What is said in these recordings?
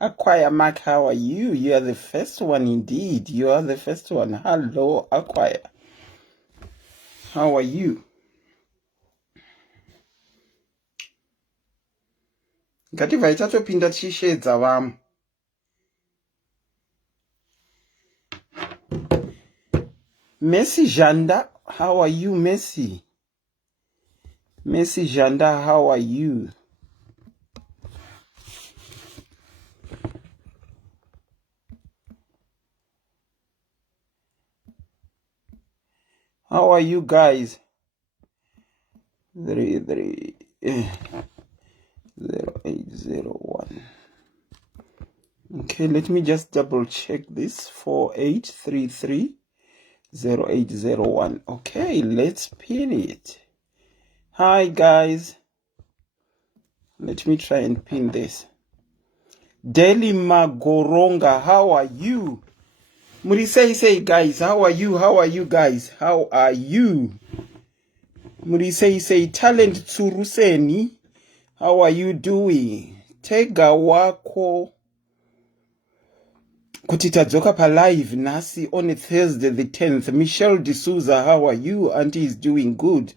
Acquire Mark, how are you? You are the first one indeed. You are the first one. Hello, Acquire. How are you? Ngativai tatopinda tichishedza vamwe. Messi Janda, how are you, Messi? Messi Janda, how are you? How are you guys? 0801. Okay, let me just double check this. 48330801. Okay, let's pin it. Hi guys. Let me try and pin this. Deli Magoronga, how are you? Murisei guys, how are you? How are you guys? How are you? Murisei Talent Tsuruseni, how are you doing? Tega wako kuti tadzoka pa live nasi on Thursday the 10th. Michelle D'Souza, how are you? Auntie is doing good.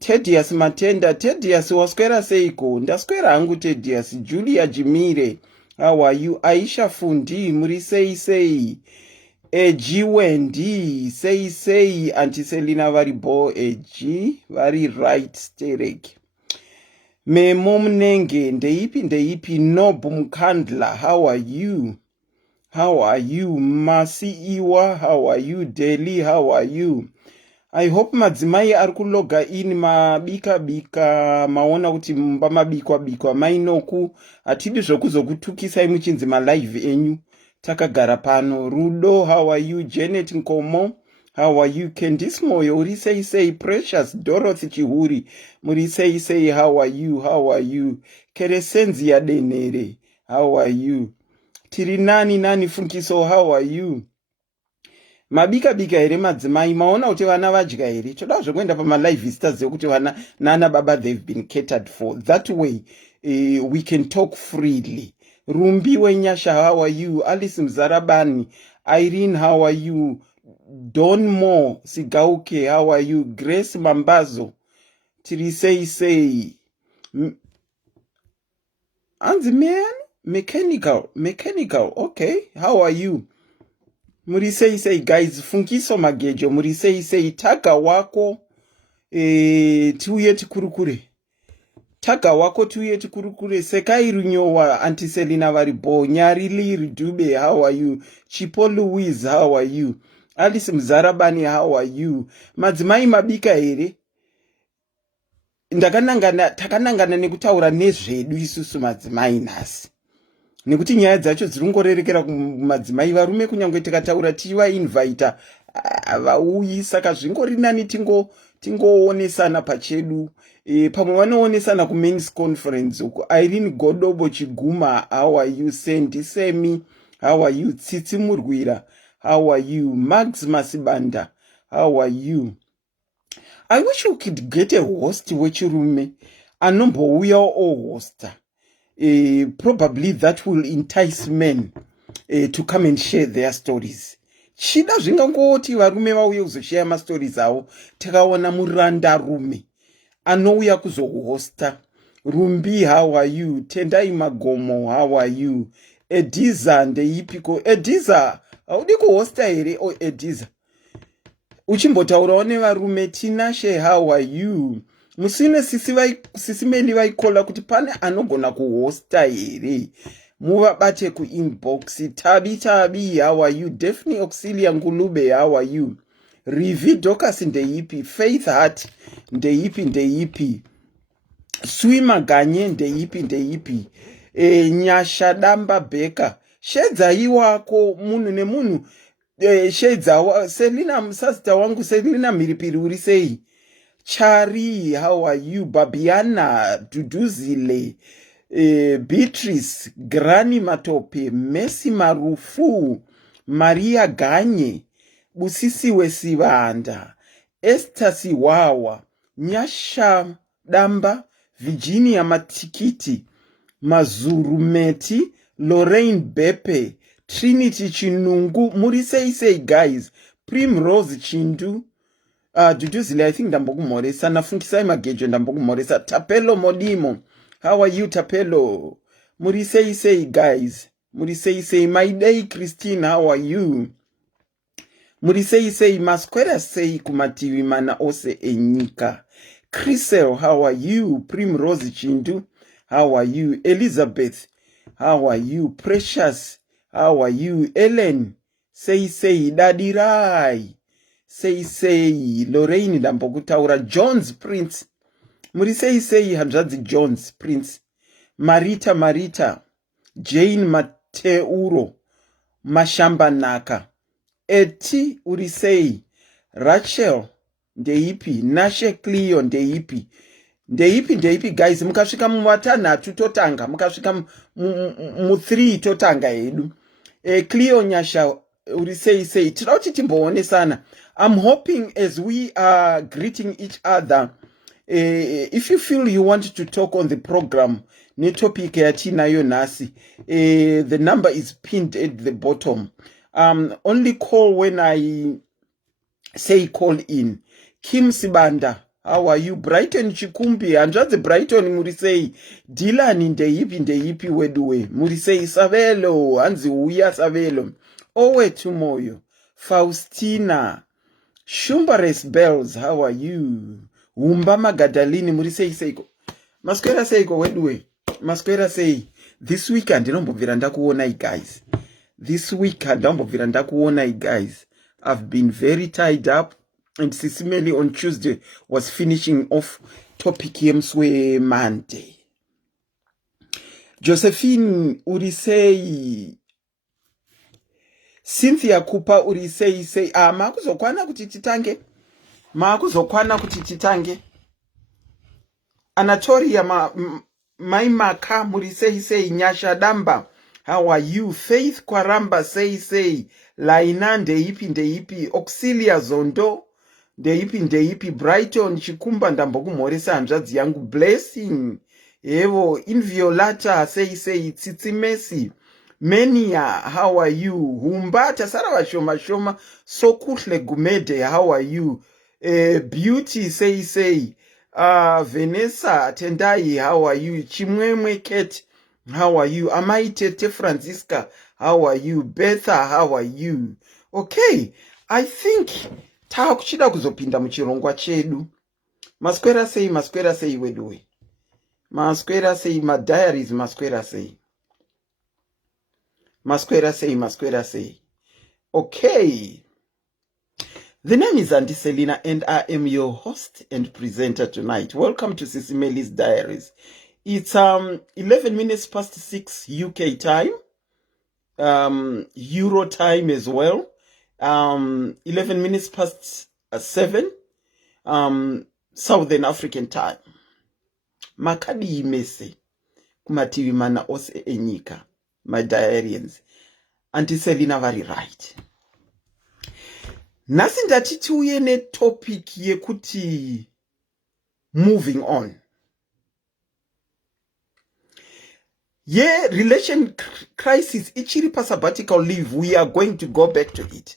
Tedias Matenda, Tedias waskwera seiko. Ndaskwera hangu Tedias. Julia Jimire, how are you? Aisha Fundi, Murisei. Eji Wendy, say, Auntie Selina Varibo, Eji, very right, Sterek. Me mom nenge, ndeipi, no bumkandla, how are you? How are you? Masi Iwa, how are you? Deli, how are you? I hope madzimai arikuloga in mabika maona kuti mba mabikwa mainoku atidi zvokuzokutukisa imuchinzi live enyu. Takagara pano. Rudo, how are you? Janet Nkomo, how are you? Candice Moyo, Urisei, Precious, Dorothy Chihuri, Murisei, how are you? How are you? Keresenzi ya denere, how are you? Tirinani nani Funkiso, how are you? Mabika here madzimai, maona kuti vana vadya here. Choda zvokuenda pama live visitors kuti vana nana baba they've been catered for. That way we can talk freely. Rumbi Wenyasha, how are you? Alice Mzarabani, Irene, how are you? Don Mo Sigauke, how are you? Grace Mambazo, Tirisei, Anzi man, mechanical, okay, how are you? Murisei, guys, Funkiso Magejo, Murisei, Taka wako, tuye tikurukure. Taga wako tuye tikurukure. Sekai runyowa, Auntie Selina Varibo, Nyarili Ridube, how are you? Chipo Louise, how are you? Alice Mzarabani, how are you? Madzimai mabika here. Takanangana nekutaura nezvedu isusu madzimai nasi. Nekuti nyaya dzacho dzirungorerekera kumadzimai varume kunyange tikataura tichivainvita vauyi, saka zvingori nani tingoonesana pachedu. Pamwe vanoonesana kumen's conference uko. Irene Godobo Chiguma, how are you? Sandy Semi, how are you? Tsitsi Murwira, how are you? Max Masibanda, how are you? I wish you could get a host wechirume anombouya hosta. Probably that will entice men to come and share their stories. Chida zvingangoti varume vauye kuzoshare mastories avo. Takaona muranda rume anouya kuzohosta. Rumbi, how are you? Tendai Magomo, how are you? Ediza ndeipiko. Ediza haudi kuhosta here? O Ediza uchimbotaurawo nevarume. Tinashe, how are you? Musine sisi Melly vaikola kuti pane anogona kuhosta here. Muvabate kuinbox. Tabi, how are you? Daphne Auxilia Ngulube, how are you? Rivi Dokas ndeipi. Faith Heart ndeipi. Swima Ganye ndeipi. Nyashadamba Beka. Shedza iwako munu nemunu. Shedza Selina msasta wangu Selina Miripiri urisei. Chari, how are you? Babiana Duduzile, Beatrice, Granny Matope, Messi Marufu, Maria Ganye, Busisi Wesivanda, Esther Siwawa, Nyasha Damba, Virginia Matikiti, Mazurumeti, Lorraine Bepe, Trinity Chinungu, muri sei guys, Primrose Chindu, Duduzile, I think ndambogu moresa, nafungisai magejo ndambogu moresa, Tapelo Modimo, how are you Tapelo? Muri sei guys, muri sei, my day Christine, how are you? Muri sei, maskwera sei kumativi mana ose enyika. Chrisel, how are you? Primrose Chindu, how are you? Elizabeth, how are you? Precious, how are you? Ellen, sei, Daddy Rai, sei, Lorraine Dambokutaura, Jones Prince, muri sei, Handrazi Jones Prince, Marita, Jane Mateuro, Mashamba Naka, Eti urisei, Rachel, ndeipi, Nashe Cleo, ndeipi, guys, mukasvika muvatanhatu totanga, mukasvika mu 3 totanga edu. Cleo Nyasha urisei, tinoda kuti timboonesana. I'm hoping as we are greeting each other, if you feel you want to talk on the program, netopic yatinayo nasi, the number is pinned at the bottom. Only call when I say call in. Kim Sibanda, how are you? Brighton Chikumbi, Andrade Brighton Murisei, Dylan ndeipi wedue, Murisei Savelo, Anzi Uya Savelo, Owe Tumoyo, Faustina, Shumbares Bells, how are you? Umbama Gadalini Murisei Seiko. Masquera Seiko wedue. Masquera say, this weekend, ndinombobvira kuona guys. This week, guys. I've been very tied up, and SIS MELLY on Tuesday was finishing off topic Yemswe Monday. Josephine urisei, Cynthia Cooper urisei say, makuzokwana kuti titange. Anatolia Maimaka murisei Nyasha Damba. How are you? Faith Kwaramba sei, Laina ndeipi, Auxilia Zondo, ndeipi, Brighton Chikumba ndambogu moresa hanzvadzi yangu, Blessing, Evo, Inviolata sei, Tsitsimesi, Menia, how are you? Humbata Sara shoma, Sokuhle Gumede, how are you? Beauty sei, Vanessa Tendai, how are you? Chimwemwe Kate, how are you? Amaitete Francisca, how are you? Betha, how are you? Okay, I think takuchida kuzopinda muchirongwa chedu. Masquera sei wedue. Masquera sei, my diaries, Masquera sei. Masquera sei. Okay. The name is Auntie Selina and I am your host and presenter tonight. Welcome to SIS MELLY's Diaries. It's 11 minutes past 6 UK time, Euro time as well. 11 minutes past 7 Southern African time. Makadi imese kumativi mana ose enyika, my diarians. Auntie Selina very right. Nasi ndati tiuye ne topic yekuti moving on. Yeah, relation crisis ichiri pa sabbatical leave, we are going to go back to it.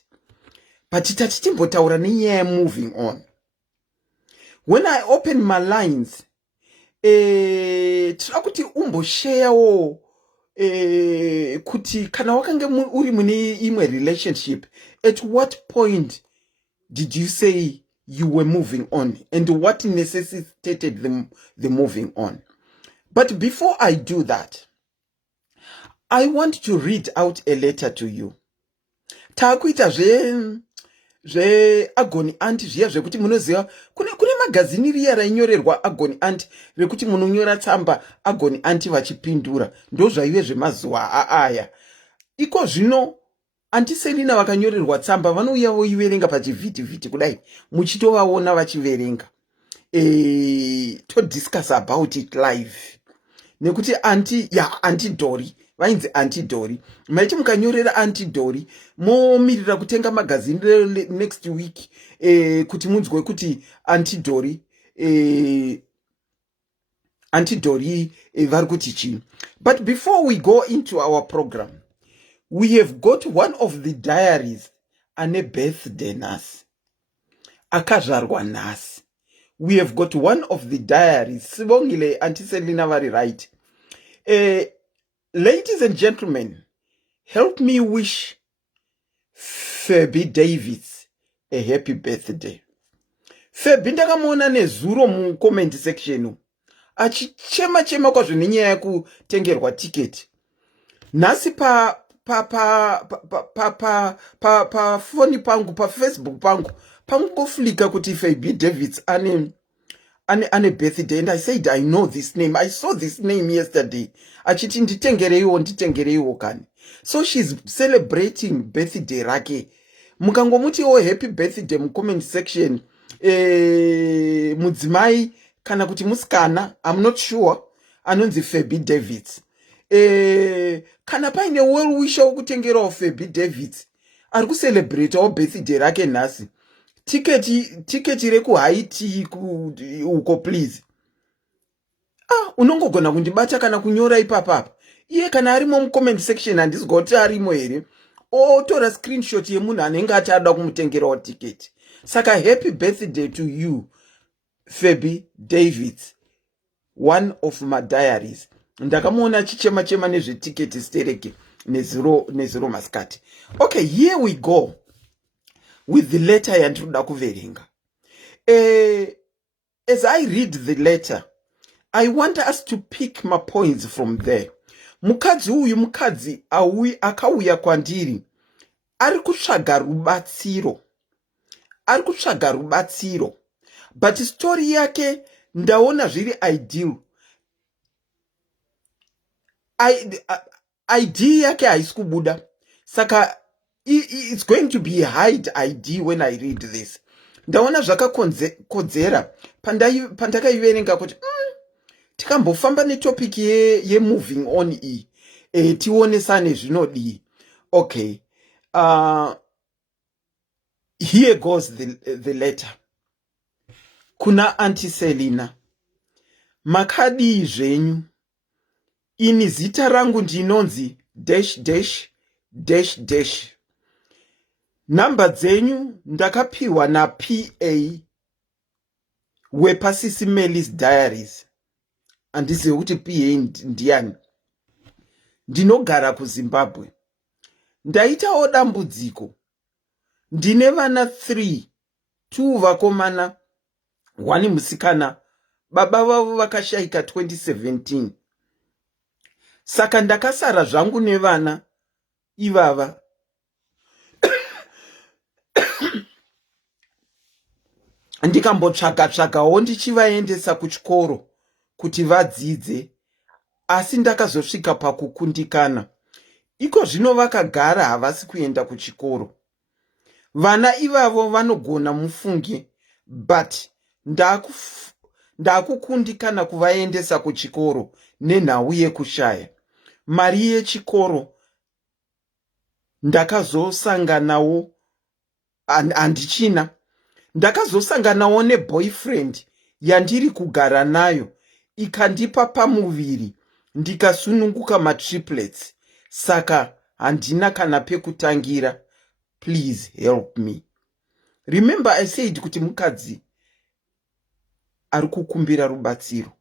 But itati mbotaura niye moving on. When I open my lines, tirakuti share wo kuti kana wakange uri mune imwe relationship, at what point did you say you were moving on and what necessitated the moving on? But before I do that, I want to read out a letter to you. Takuita zve agoni anti zviya zvekuti munoziva kune magazini riya rainyorerwa agoni anti rekuti munonyora tsamba agoni anti vachipindura, ndo zvaive zvemazuva aya. Iko zvino Auntie Selina vakanyorerwa tsamba vanouya voiverenga pachivhiti kudai, muchitovaona vachiverenga. To discuss about it live. Nekuti Auntie Dori, vainzi Auntie Dori. Maiti mukanyorera Auntie Dori, momirira kutenga magazine next week, kuti munzwe kuti Auntie Dori antidori vari kuti chii. But before we go into our program, we have got one of the diaries ane birthday nhasi, akazvarwa nhasi. We have got one of the diaries. Sibongile Auntie Selina vari right. Ladies and gentlemen, help me wish Fabi Davids a happy birthday. Fabi ndakamuona nezuro mu comment section achichema kwazvo nenyaya yekutengerwa ticket. Nhasi pa foni pangu, pa Facebook pangu pangoflika kuti Fabi Davids ane birthday, and I said I know this name. I saw this name yesterday. Achiti nditengereiwo kani. So she's celebrating birthday rake. Mukangomuti happy birthday mu comment section. Mudzimai kana kuti musikana, I'm not sure, anonzi Fabi Davids. Kana paine well wisher wokutengerawo Fabi Davids ari kucelebrate birthday rake nhasi. Tiketi reku Haiti uko please. Unongogona kundibata kana kunyora ipapapa. Iye kana arimo mu comment section handizigoti arimo here, otora screenshot yemunhu anenge achada kumutengerawo tiketi. Saka happy birthday to you, Fabi Davids, one of my diaries. Ndakamuona achichema nezvetiketi stereke nezero maskati. Okay, here we go with the letter yandiroda kuverenga. As I read the letter, I want us to pick my points from there. Mukadzi uyu mukadzi akauya kwandiri ari kutsvaga rubatsiro, but story yake ndaona zviri ideal. ID yake haisi kubuda, saka it's going to be a hide ID when I read this. Ndaona zvakakodzera pandakaiverenga kuti tikambofamba netopic ye moving on iyi, tionesane zvinodii. Okay, here goes the letter. Kuna Auntie Selina, makadii zvenyu? Ini zita rangu ndinonzi ... Namba dzenyu ndakapiwa na PA wepa SIS MELLY's diaries. Andizive kuti PA ndiani. Ndinogara kuZimbabwe. Ndaitawo dambudziko. Ndine vana 3, 2 vakomana, 1 musikana. Baba vavo vakashaika 2017. Saka ndakasara zvangu nevana ivava. Ndikambotsvagawo ndichivaendesa kuchikoro kuti vadzidze, asi ndakazosvika pakukundikana. Iko zvino vakagara havasi kuenda kuchikoro. Vana ivavo vanogona mufunge, but ndakukundikana kuvaendesa kuchikoro nenhau yekushaya mari yechikoro. Ndakazosanganawo ndakazosanganawo neboyfriend yandiri kugara nayo, ikandipa pamuviri ndikasununguka matriplets. Saka handina kana pekutangira. Please help me. Remember I said kuti mukadzi ari kukumbira rubatsiro.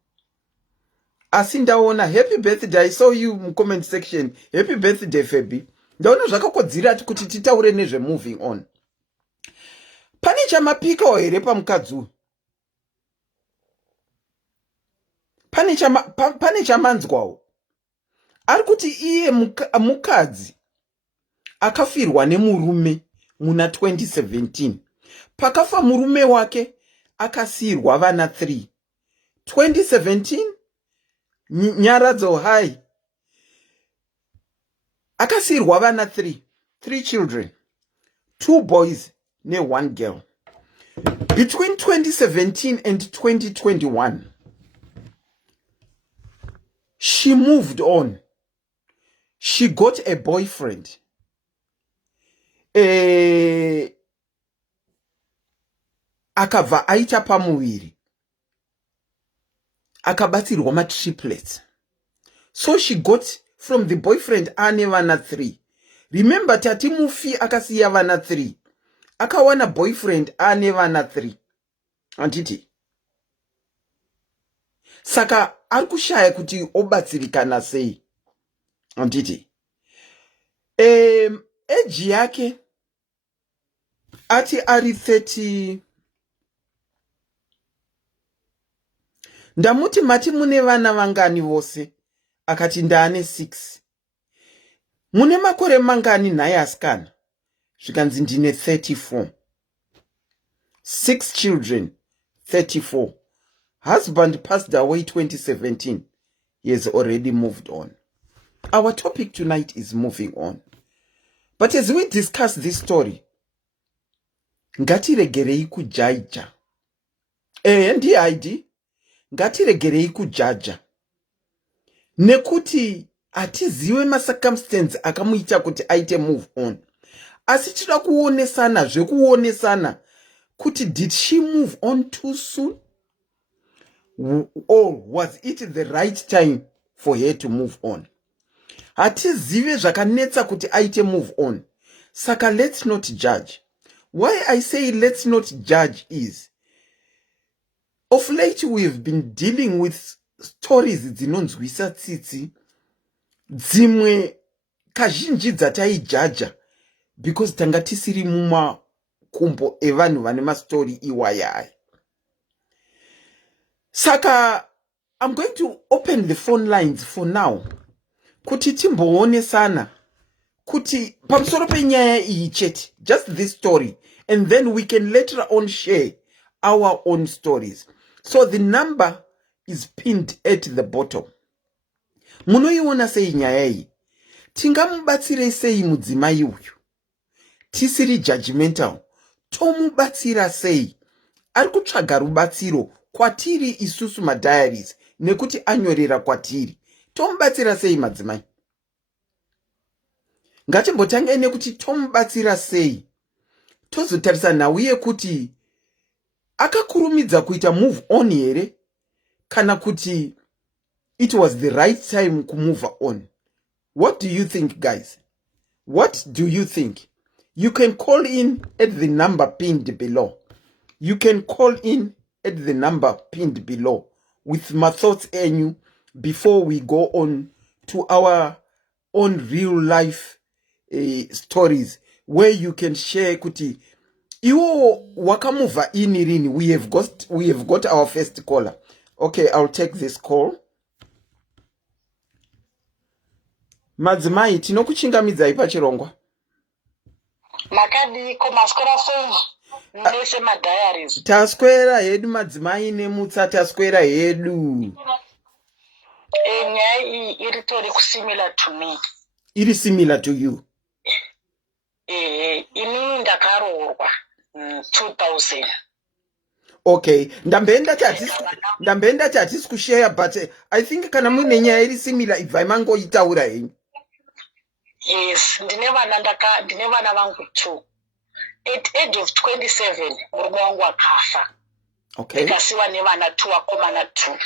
Asi ndaona happy birthday. I saw you mu comment section. Happy birthday Fabi. Ndaona zvakakodzera kuti titaure nezve moving on. Pane chamapikawo here pamukadzi uyu? Pane chamanzwawo? Ari kuti iye mukadzi akafirwa nemurume muna 2017. Pakafa murume wake akasirwa vana 3. 2017 nyaradzo hai. Akasirwa vana 3 children, 2 boys ne 1 girl. Between 2017 and 2021, she moved on. She got a boyfriend. Akabva aita pamuviri. akabatsirwa matriplets. So she got from the boyfriend ane vana 3. Remember tati mufi akasiya vana 3. Akawana boyfriend ane vana 3. Anditi. Saka arikushaya kuti obatsirikana sei. Anditi. Age yake ati ari 30. Ndamuti mati mune vana vangani vose? Akati ndane 6. Mune makore mangani naye asikana? Zvikanzi ndine 34. 6 children, 34. Husband passed away 2017. He has already moved on. Our topic tonight is moving on. But as we discuss this story, ngatiregerei kujaja. Ndi ID, ngatiregerei kujaja. Nekuti atiziwe macircumstance akamuita kuti aite move on. Asi tinoda kuonesana, zvekuonesana kuti did she move on too soon? Or was it the right time for her to move on? Hatizive zvakanetsa kuti aite move on. Saka let's not judge. Why I say let's not judge is, of late we've been dealing with stories dzinonzwisa tsitsi, dzimwe kazhinji dzataijaja because tanga tisiri mumakumbo evanhu vane mastori iwayaya. Saka I'm going to open the phone lines for now. Kuti timboonesana kuti pamusoro penyaya iyi chete, just this story, and then we can later on share our own stories. So the number is pinned at the bottom. Munoiona sei nyaya iyi? Tingamubatsirei sei mudzimai uyu? Tisiri judgmental. Tomubatsira sei? Ari kutsvaga rubatsiro kwatiri isusu madiaries nekuti anyorera kwatiri. Tomubatsira sei madzimai? Ngatimbotangai nekuti tomubatsira sei. Tozotarisa nauye kuti akakurumidza kuita move on here kana kuti it was the right time to move on. What do you think, guys? What do you think? You can call in at the number pinned below. You can call in at the number pinned below with my thoughts and you before we go on to our own real life stories where you can share kuti iwo wakamuva inirini. We have got our first caller. Okay, I'll take this call. Madzimai tinokuchingamidzai pachirongwa. Makadi komaskora so nese madiaries. Taskwera hedu madzimai nemutsa taskwera hedu. Nyaya iritori similar to me. It is similar to you. Inini ndakaroorwa 2000. Okay, ndambenda hatisi kushare, but I think kana mune nyaya iri similar ibva mangoitaura henyu. Yes, ndine vana vangu 2. At age of 27, murume wangu akafa. Okay. Ndikasiwa nevana 2 vakomana 2.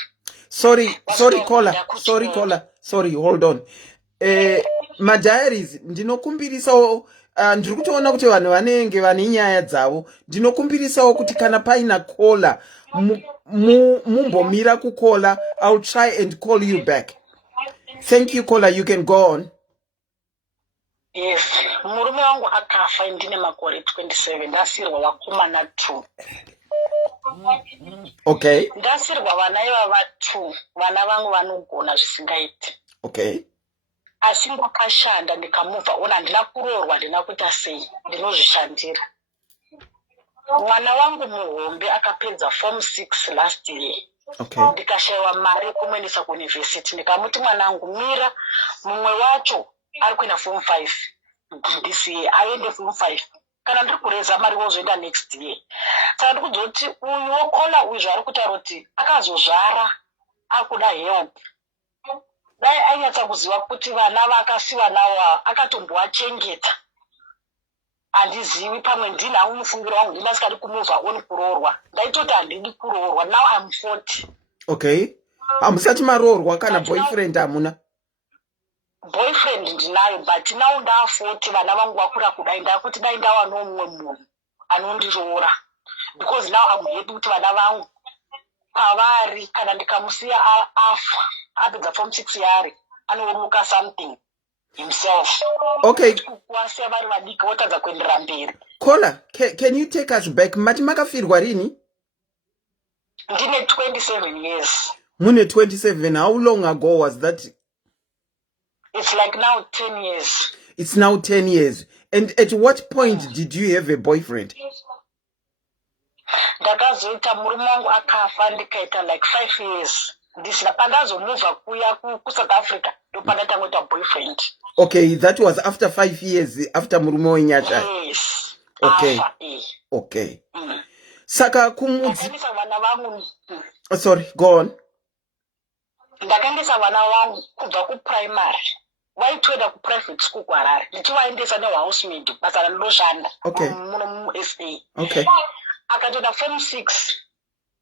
Sorry, hold on. Madiaries, ndinokumbirisawo, ndiri kutoona kuti vanhu vanenge vane nyaya dzavo, ndinokumbirisawo kuti kana paina caller, mumbomira kukola, I'll try and call you back. Thank you, caller, you can go on. Yes, murume wangu akafa ndine makore 27, ndasirwa vakomana 2. Okay. Ndasirwa vana ivava 2, vana vangu vanogona zvisingaiti. Okay. Asi ndakashanda ndikamuva ona ndina kuroorwa ndina kuita sei ndinozvishandira. Mwana wangu muhombe akapedza form 6 last year. Okay. Ndikashayiwa mari yekumuendesa kuuniversity, ndikamuti mwana wangu mira, mumwe wacho ari kuenda form 5 this year, aende form 5 kana ndiri kureza mari wozoenda next year. Saka ndikuzoti uyu wokola uyu zvaari kutaura kuti akazozvara akuda help. Dai ainyatsa kuziva kuti vana vakasiwa nawo akatombovachengeta. Handizivi pamwe ndini hangu mufungiro wangu ndingasikadi kumuva on kuroorwa. Ndaitoti handidi kuroorwa. Now I'm 40. Okay. Hamusati maroorwa kana But now- boyfriend hamuna? boyfriend ndinayo, but now ndafoti vana vangu vakura kudai ndakuti dai ndawanawo mumwe munhu anondiroora, because now I'm happy kuti vana vangu pavari kana ndikamusiya afa apedza form 6 yari anouruka something himself. Okay. Kuwasiya vari vadiki votadza kuenderera mberi. Kola, can you take us back? Mati makafirwa rini? Ndine 27 years. Mune 27. How long ago was that? It's like now 10 years. It's now 10 years. And at what point did you have a boyfriend? Ndakazoita murume wangu akafa ndikaita like 5 years. Ndisina pandazomuvha kuya kuSouth Africa ndopandatangoita boyfriend. Okay, that was after 5 years after murume wenyacha. Yes. Okay. Afa, Okay. Saka kumudzi. Ndakaendesa vana vangu. Sorry, go on. Ndakaendesa vana vangu kubva kuprimary. Vaitoenda kuprivate school kuHarare. Ndichivaendesa nehousemate basa randoshanda. Okay. Muno muSA. Okay. Akatoenda form 6.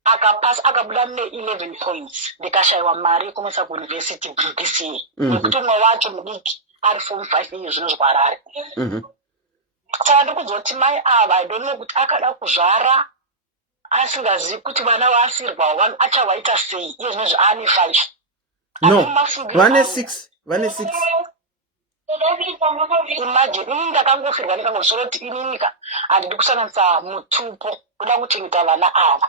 Akapasa akabuda ne11 points. Ndikashayiwa mari yekumisa kuuniversity BCA. Nekuti umwe wacho mudiki ari form 5 years zvino zvaHarare. Saka ndokuzoti mai ava I don't know kuti akada kuzvara asingazivi kuti vana vaasirwa achavaita sei iye zvino zvaane 5. No, vane 6. Vane 6. Imagine ini ndakangofirwa ndikangosoro kuti ininika handidi kusanganisa mutupo kuda kuchengeta vana ava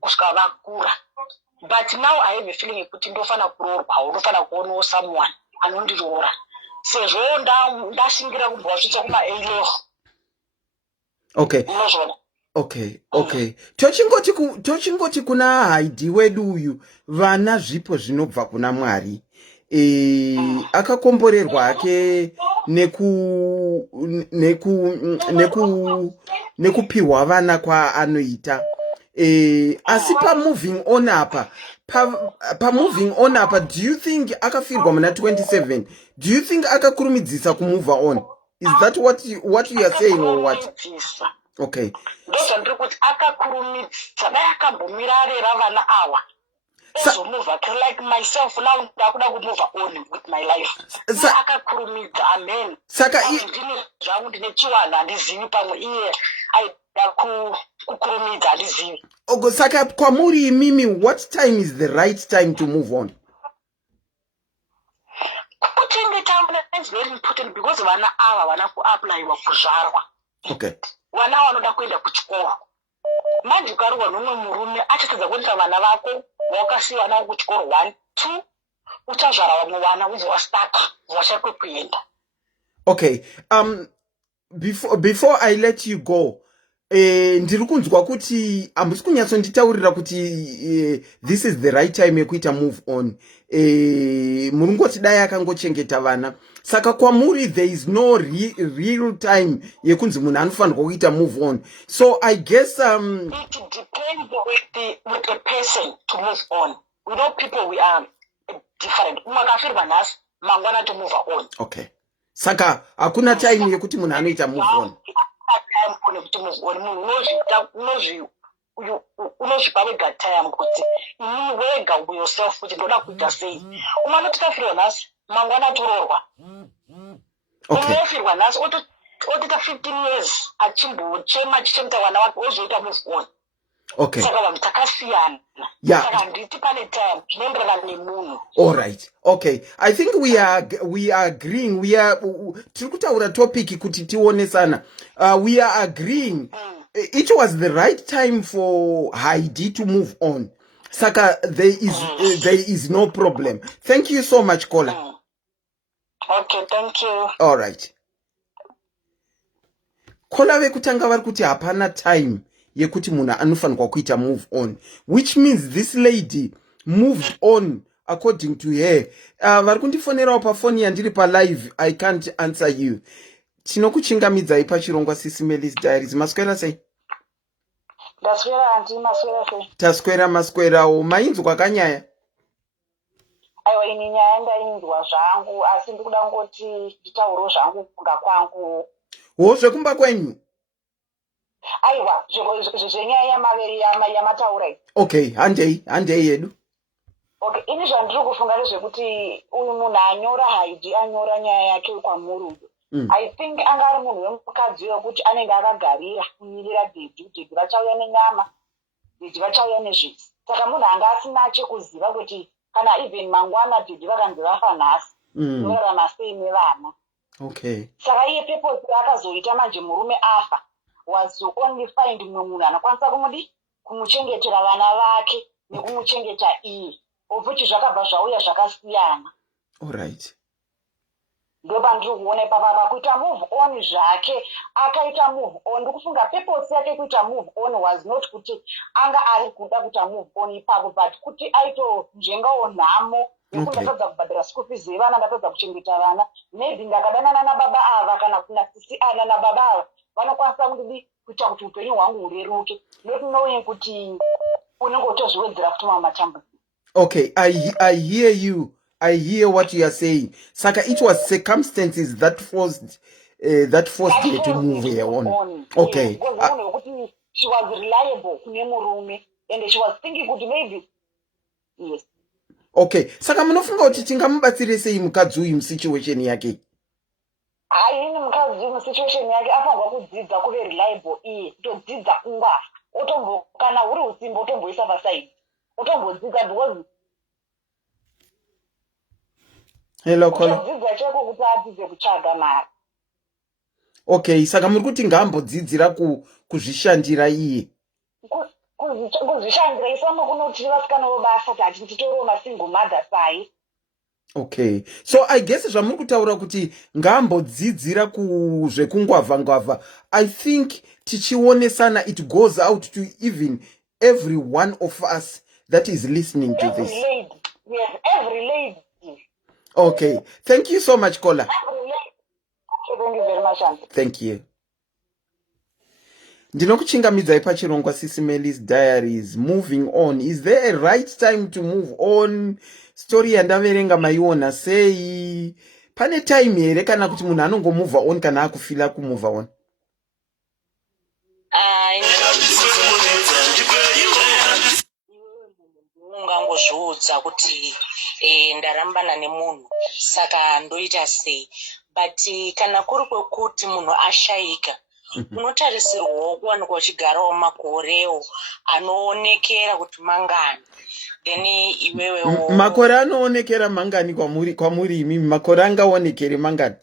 kusvika vakura. But now I have a feeling yekuti ndofana kuroorwawo, ndofana kuonawo someone anondiroora sezvo ndashingira kubva vasvitsa kuma A level. Okay. Unozvona? Okay. Tochingoti kuna haidhi wedu uyu vana zvipo zvinobva kuna Mwari. Akakomborerwa hake nekupiwa vana kwaanoita. Asi moving on apa, moving on apa, do you think akafirwa muna 27? Do you think akakurumidzisa kumove on? Is that what you are saying or what? Okay. Ndozvandiri kuti akakurumidza dai akambomira arera vana awa. Move like myself now ndakuda kumove on with my life. Akakurumidza, amen. Saka ndine zvangu ndine chiwana handizivi pamwe iye aida kukurumidza handizivi. Saka kwamuri imimi, what time is the right time to move on? Kuchengeta is very important because vana ava vana kuapplywa kuzvarwa. Okay. Vana vanoda kuenda kuchikoro. Manje ukaroorwa nomumwe murume achatadza kuendesa vana vako wakasiya vana kuchikoro 1 2 uchazvara vamwe vana uzovastaka vachakwe kuenda. Okay. Before I let you go, ndiri kunzwa kuti hamusi kunyatsonditaurira kuti this is the right time yekuita move on. Murungoti dai akangochengeta vana. Saka kwamuri there is no real time yekunzi munhu anofanirwa kuita move on. So I guess it depends with the person to move on. We know people, we are different. Umakafirwa nhasi mangwana to move on. Okay. Saka hakuna time yekuti munhu anoita move on. Time kuti move on. Munhu unozvipa wega time kuti inini wega yourself kuti ndoda kuita sei. Umano tikafirwa nhasi mangwana toroorwa. Okay. Umofirwa nhasi otita 15 years achimbochema achichemeta vana vake ozoita move on. Okay. Saka vanhu takasiyana. Yeah. Saka handiti pane time zvinoenderana nemunhu. All right. Okay. I think we are agreeing. Tiri kutaura topic kuti tionesana. We are agreeing. It was the right time for Heidi to move on. Saka there is no problem. Thank you so much, Kola. Okay, thank you. All right. Kola vekutanga vari kuti hapana time yekuti munhu anofanirwa kuita move on, which means this lady moved on according to her. Vari kundifonerawo pafoni yandiri palive. I can't answer you. Tinokuchingamidzai pachirongwa SIS MELLY's Diaries. Maswera sei? Ndaswera anti, maswera sei? Taswerawo. Mainzwa kanyaya? Aiwa, ini nyaya ndainzwa zvangu asi ndikuda ngoti nditauro zvangu kunga kwangu. Zvekumba kwenyu? Aiwa, zvenyaya yamaveri yamataura. Okay, handei yedu. Okay, ini zvandiri kufunga ndezvekuti uyu munhu anyora haidi anyora nyaya yake kwamuri. I think anga ari munhu wemukadzi wekuti anenge akagarira kumirira dhedhi vachauya nenyama, dhedhi vachauya nezvii. Saka munhu anga asina chekuziva kuti kana even mangwana dhedhi vakanzi vafa nhasi norarama sei nevana. Okay. Saka iye purpose akazoita manje murume afa was to only find mumwe munhu anokwanisa kumuchengetera vana vake nekumuchengeta iye. Ofuti zvakabva zvauya zvakasiyana. Alright. Ndopandiri kuona ipapa kuita move on zvake akaita move on. Ndikufunga purpose yake kuita move on was not kuti anga ari kuda kuita move on ipapo, but kuti aitonjengawo nhamo yekuti ndapedza kubhadhara school fees yevana, ndapedza kuchengeta vana, maybe ndakadanana nababa ava kana kuna sisi ana nababa ava vanokwanisa kuita kuti upenyu hwangu hureruke, not knowing kuti unenge utozviwedzera kuti mamwe matambudziko. Okay, I hear you. I hear what you are saying. Saka, it was circumstances that forced her to move her on. Okay. Because she was reliable kune murume and she was thinking kuti maybe yes. Okay. Saka munofunga kuti tingamubatsire sei mukadzi uyu musituation yake? Hayi mukadzi musituation yake afanirwa kudzidza kuve reliable iye, kutodzidza kungwa. Kana huri usimbo utomboisa paside. Utombodzidza because hello Kolo. Utombodzidza cheko kuti adzidze kutsvaga mari. Okay, saka muri kuti ngaambodzidzira kuzvishandira iye. Kuzvishandira isama kunoti vasikana vobasa tati titoriwo masingle mother sai. Okay, so I guess zvamuri kutaura kuti ngaambodzidzira kuzvekungwavha. I think tichionesana it goes out to even every one of us that is listening to this. Lady. Yes, every lady. Okay, thank you so much, Kola. Thank you very much, Auntie. Thank you. Ndinokuchingamidzai pachirongwa SIS MELLY's Diaries. Moving on. Is there a right time to move on? Story yandaverenga maiona sei? Pane time here kana kuti munhu anongomove on kana akufila kumove on? Ungangozviudza kuti ndarambana nemunhu saka ndoita sei, but kana kuri kwekuti munhu ashayika unotarisirwawo kuwanikwa uchigarawo makorewo anoonekera kuti mangani, then iwewewo makore anoonekera mangani kwamuri imimi? Makore angaonekere mangani?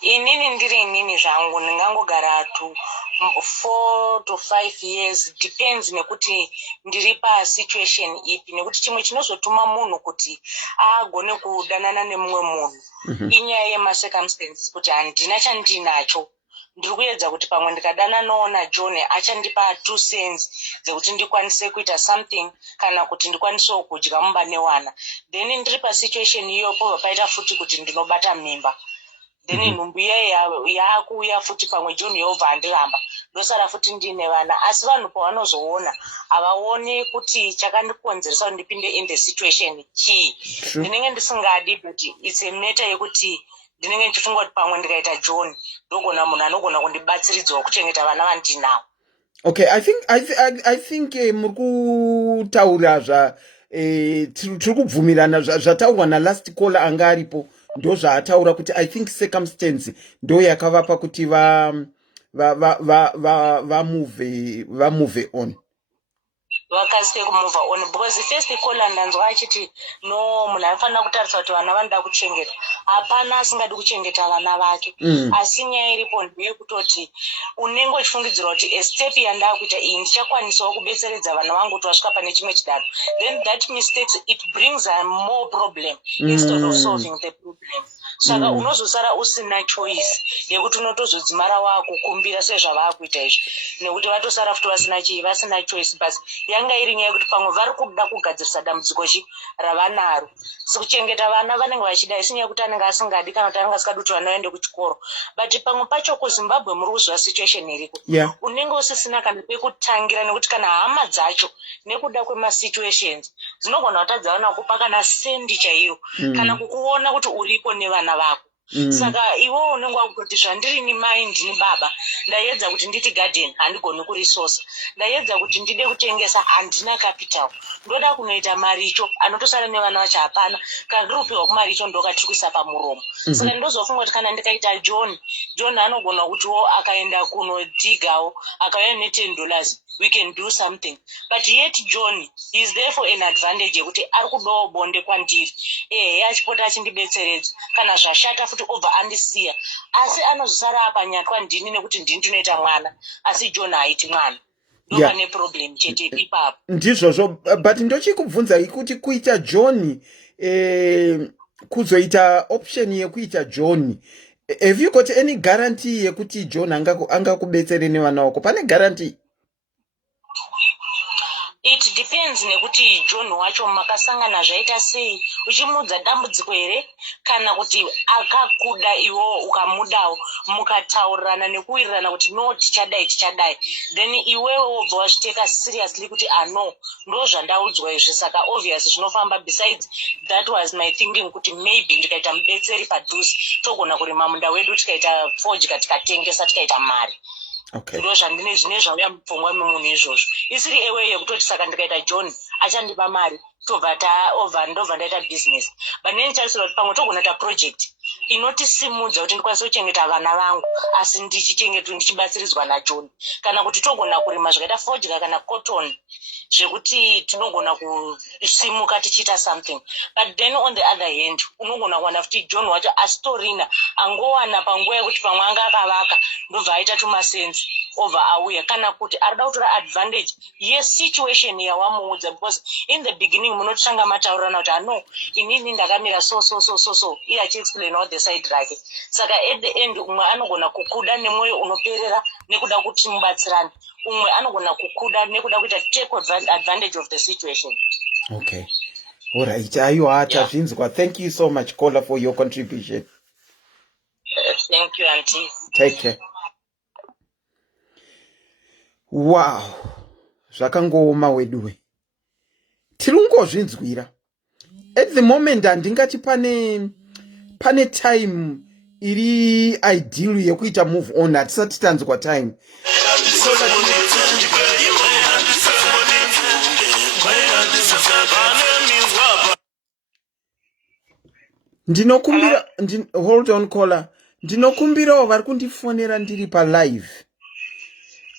Inini ndiri inini zvangu ndingangogara 4 to 5 years, depends nekuti ndiri pasituation ipi, nekuti chimwe chinozotuma munhu kuti agone kudanana nemumwe munhu inyaya yemacircumstances, kuti handina chandinacho. Ndiri kuedza kuti pamwe ndikadananawo naJohn achandipa 2 cents dzekuti ndikwanise kuita something kana kuti ndikwanisewo kudya mubane wana, then ndiri pasituation iyopo paita futi kuti ndinobata mimba, then nhumbu yakuuya futi pamwe John yobva andiramba ndosara futi ndine vana. Asi vanhu pavanozoona havaoni kuti chakandikonzeresa kuti ndipinde in the situation chii. Ndinenge ndisingadi, but it's a matter yekuti ndinenge ndichifunga kuti pamwe ndikaita John ndogona munhu anogona kundibatsiridzawo kuchengeta vana vandinawo. Okay, I think muri kutaura tiri kubvumirana zvataurwa last caller anga aripo, ndo zvaataura kuti I think circumstance ndo yakavapa kuti va move on. Vakasike kumove on because first caller ndanzwa achiti no munhu anofanira kutarisa kuti vana vanoda kuchengeta. Hapana asingadi kuchengeta vana vake. Asi nyaya iripo ndeyekutoti unenge uchifungidzira kuti step yandakuita iyi ndichakwanisawo kubetseredza vana vangu kuti vasvika pane chimwe chidanho, then that mistake it brings a more problem instead of solving the problem. Saka unozosara usina choice yekuti unotozodzimara wakukumbira sezvavakuita izvi, nekuti vatosara futi vasina choice. Basi yanga iri nyaya yekuti pamwe vari kuda kugadzirisa dambudziko ravanaro. Sikuchengeta vana vanenge vachida, isi nyaya yekuti anenge asingadi kana kuti anenge asikadi kuti vana vaende kuchikoro. But pamwe pacho kuZimbabwe muri kuziva situation iriko, unenge usisina kana pekutangira, nekuti kana hama dzacho nekuda kwemasituations dzinogona kutadza vana kukupa kana sendi chairo kana kukuona kuti uripo nevana vako. Saka iwo unenge wakutoti zvandiri ni mai ndini baba ndaedza kuti nditi garden handigoni kurisosa ndaedza kuti ndide kutengesa handina capital ndoda kunoita maricho anotosara nevana vacho hapana kana ndirupiwa kumaricho ndokatwisa pamuromo saka ndozofunga kuti kana ndikaita John anogona kutiwo akaenda kunodhigawo akauya ne$10 we can do something but yet John is there for an advantage yekuti ari kudawo bonde kwandiri achipota achindibetseredza kana zvashata futi obva andisiya asi anozosara apa nyatwa ndini nekuti ndini ndinoita mwana asi John haiti mwana ndopane problem chete ipapo ndizvozvo but ndochikubvunzai kuti kuita John kuzoita option yekuita John, have you got any guarantee yekuti John angakubetsere nevana wako? Pane guarantee? It depends nekuti John wacho makasangana zvaita sei uchimudza dambudziko here kana kuti akakuda iwo ukamudawo mukataurirana nekuwirirana kuti no tichadai then iwewo wobva wazviteka seriously kuti no ndo zvandaudzwa izvi saka obviously zvinofamba. Besides that was my thinking kuti maybe ndikaita mubetseri padhuze togona kurima munda wedu tikaita fodya tikatengesa tikaita mari. Okay. Ndo zvandine zvine zvauya mupfungwa memunhu izvozvo isiri ewe yekutoti saka ndikaita John achandipa mari tobva ndobva ndaita business but nenicharisira kuti pamwe togona ta project inotisimudza kuti ndikwanise kuchengeta vana vangu asi ndichibatsiridzwa naJohn kana kuti togona kurima zvakaita fodya kana cotton zvekuti tinogona kusimuka tichiita something but then on the other hand unogona kuwana futi John wacho asitorina angowana panguva yekuti pamwe anga akavaka ndobva aita tumasenzi obva auya kana kuti arida kutora advantage yesituation yawamuudza because in the beginning munotanga mataurirana kuti no inini ndakamira so iye achiexplain all the side rake saka at the end umwe anogona kukuda nemwoyo unoperera nekuda kuti mubatsirane umwe anogona kukuda nekuda kuita take advantage of the situation. Okay, all right, aiwa tazvinzwa. Thank you so much Kola for your contribution. Thank you auntie. Take care. Wow, zvakangooma weduwe, tirungozvinzwira. At the moment handingati pane time iri ideal yekuita move on, hatisati tanzwa time. Ndinokumbira hold on Kola, ndinokumbirawo vari kundifonera ndiri palive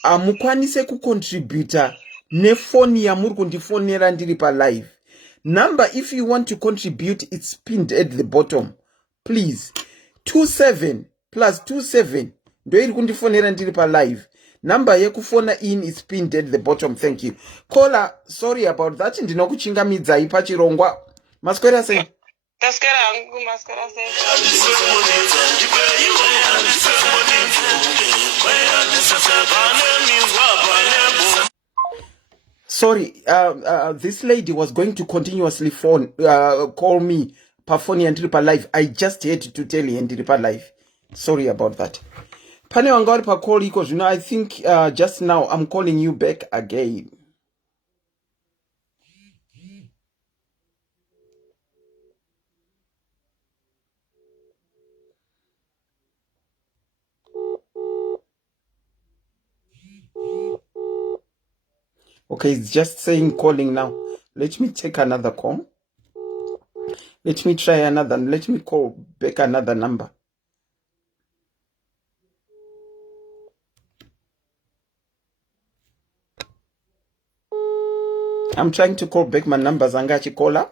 amukwanise kucontributa nefoni yamuri kundifonera ndiri palive. Number if you want to contribute, it's pinned at the bottom. Please 27 plus 27 ndo iri kundifonera ndiri palive. Number yekufona in is pinned at the bottom. Thank you Kola, sorry about that. Ndinokuchingamidzai pachirongwa. Maswera sei? Sorry, this lady was going to continuously call me pafoni yandiripa live. I just had to tell you yandiripa live. Sorry about that. Pane wanga vari pacall iko zvino. I think just now I'm calling you back again. Okay, it's just saying calling now. Let me take another call. Let me try another. Let me call back another number. I'm trying to call back my number. Zangachi Kola.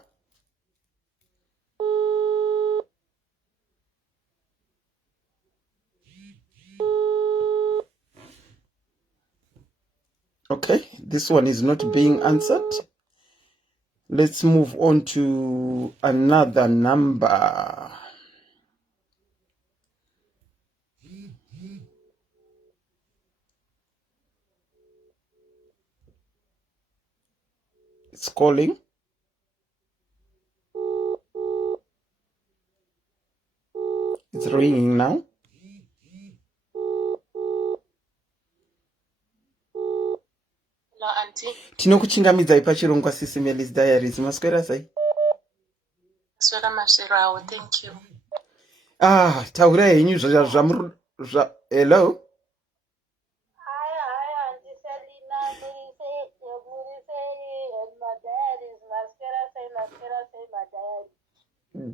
Okay, this one is not being answered. Let's move on to another number. It's calling. It's ringing now. Tinokuchingamidzai pachirongwa SIS MELLY's Diaries. Maswera sai? Maswera maswera, thank you. taura henyu hello.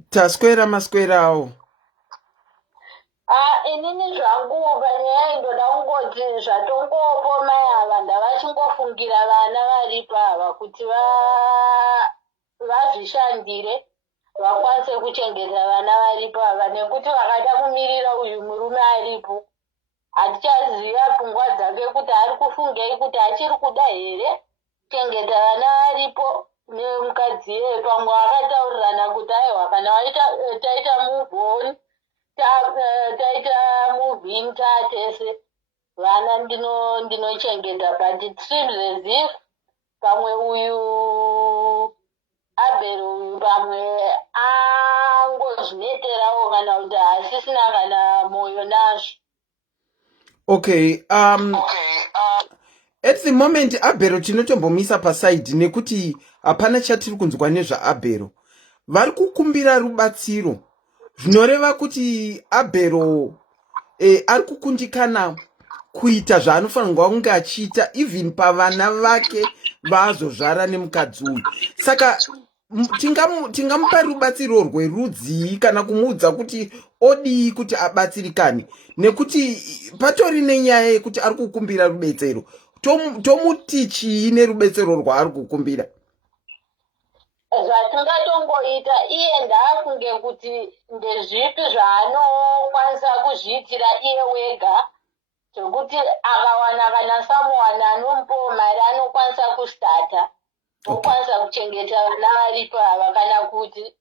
Taswera maswerawo. Inini zvangu panyaya ndoda kungoti zvatongopo mai ava ndavachingofungira vana varipo ava kuti vazvishandire vakwanise kuchengeta vana varipo ava, nekuti vakada kumirira uyu murume aripo hatichaziva pfungwa dzake kuti ari kufungei, kuti achiri kuda here kuchengeta vana varipo nemukadzi iye. Pamwe vakataurirana kuti aiwa kana taita muvhoni taita muvhini taatese vana ndinochengeta, but it seems as if pamwe uyu Abel uyu pamwe angozvineterawo kana kuti hasisina kana moyo nazvo. Okay, at the moment Abel tinotombomisa pasaidi nekuti hapana chatiri kunzwa nezvaAbel. Vari kukumbira rubatsiro, zvinoreva kuti Abel ari kukundikana kuita zvaanofanirwa kunge achiita even pavana vake vaazozvara nemukadzi uyu. Saka tingamupa rubatsiro rwerudzi kana kumuudza kuti odii kuti abatsirikane, nekuti patori nenyaya yekuti ari kukumbira rubetsero. Tomuti chii nerubetsero rwaari kukumbira? Zvatingatongoita iye ndaafunge kuti ndezvipi zvaanokwanisa kuzviitira iye wega, zvekuti akawana kana samuwana anomupawo mari anokwanisa kustarta okwanisa kuchengeta vana varipo ava, kana kuti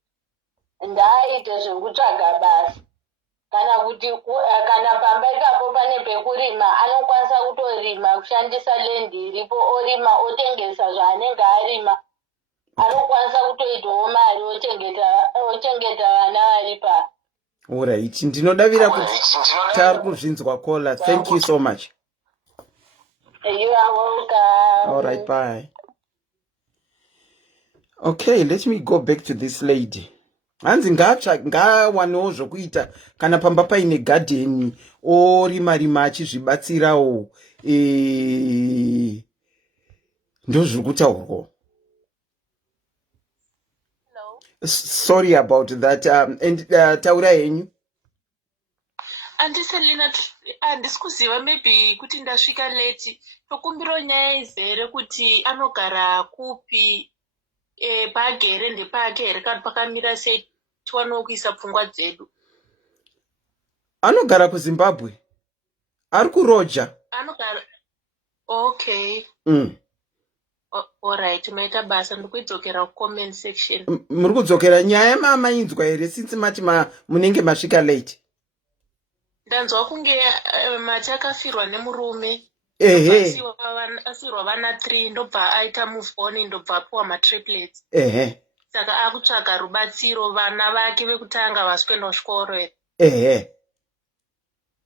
ndaaite zvekutsvaga basa, kana kuti kana pamba ipapo pane pekurima anokwanisa kutorima kushandisa lendi iripo, orima otengesa zvaanenge arima, anokwanisa kutoitawo mari ochengeta vana varipa. Alright, ndinodavira kuti tari kuzvinzwa kola. Thank you so much. You are welcome. Alright, bye. Okay, let me go back to this lady. Hanzi ngaawanewo zvokuita kana pamba paine gadheni orima achizvibatsirawo. Ndozviri kutaurwa. Sorry about that. And taura henyu. Andiselina handisi kuziva, maybe kuti ndasvika late. Tokumbiro nyaya izere kuti anogara kupi, pagere ndepake here kana pakamira sei tiwanawo kuisa pfungwa dzedu. Anogara kuZimbabwe. Ari kuRoja. Anogara. Okay. Alright, maita basa ndikuidzokera comment section. Muri kudzokera nyaya mainzwa here since mati munenge masvika late? Ndanzwa kunge mati akafirwa nemurume. Asirwa vana 3 ndobva aita move on, ndobva apiwa matriplets. Saka akutsvaga rubatsiro vana vake vekutanga vasi kuenda kuchikoro.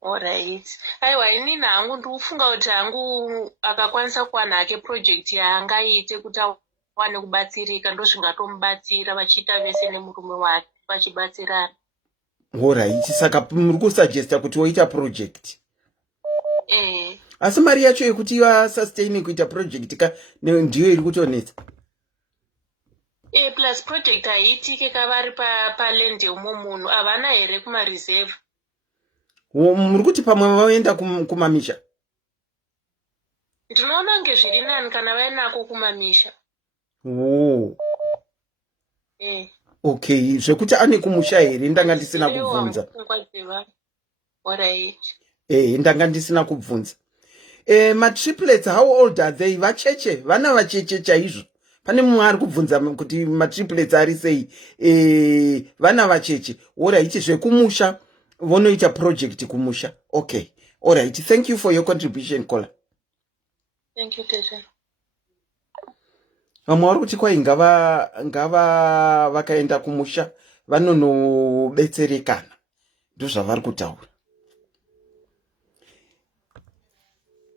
Alright. Aiwa, inini hangu ndikufunga kuti hangu akakwanisa kuwana hake project yaangaite kuti awane kubatsirika ndozvingatomubatsira vachiita vese nemurume wake vachibatsirana. Alright, saka muri kusuggesta kuti woita project. Asi mari yacho yekuti vasustain kuita project ndiyo iri kutonetsa. Plus project haiitike kavari palende umo munhu havana here kumareserve. Muri kuti pamwe vaenda kumamisha? Ndinoona kunge zviri nani kana vaenako kumamisha. Okay, zvekuti ane kumusha here ndanga ndisina kubvunza. Alright. Ndanga ndisina kubvunza. Matriplets, how old are they? Vacheche, vana vacheche chaizvo. Pane mumwe ari kubvunza kuti matriplets ari sei? Vana vacheche. Alright, zvekumusha vonoita project kumusha. Okay. Alright, thank you for your contribution, Kola. Thank you, Teacher. Vamwe vari kuti kwai ngava vakaenda kumusha vanonobetserekana. Ndozvavari kutaura.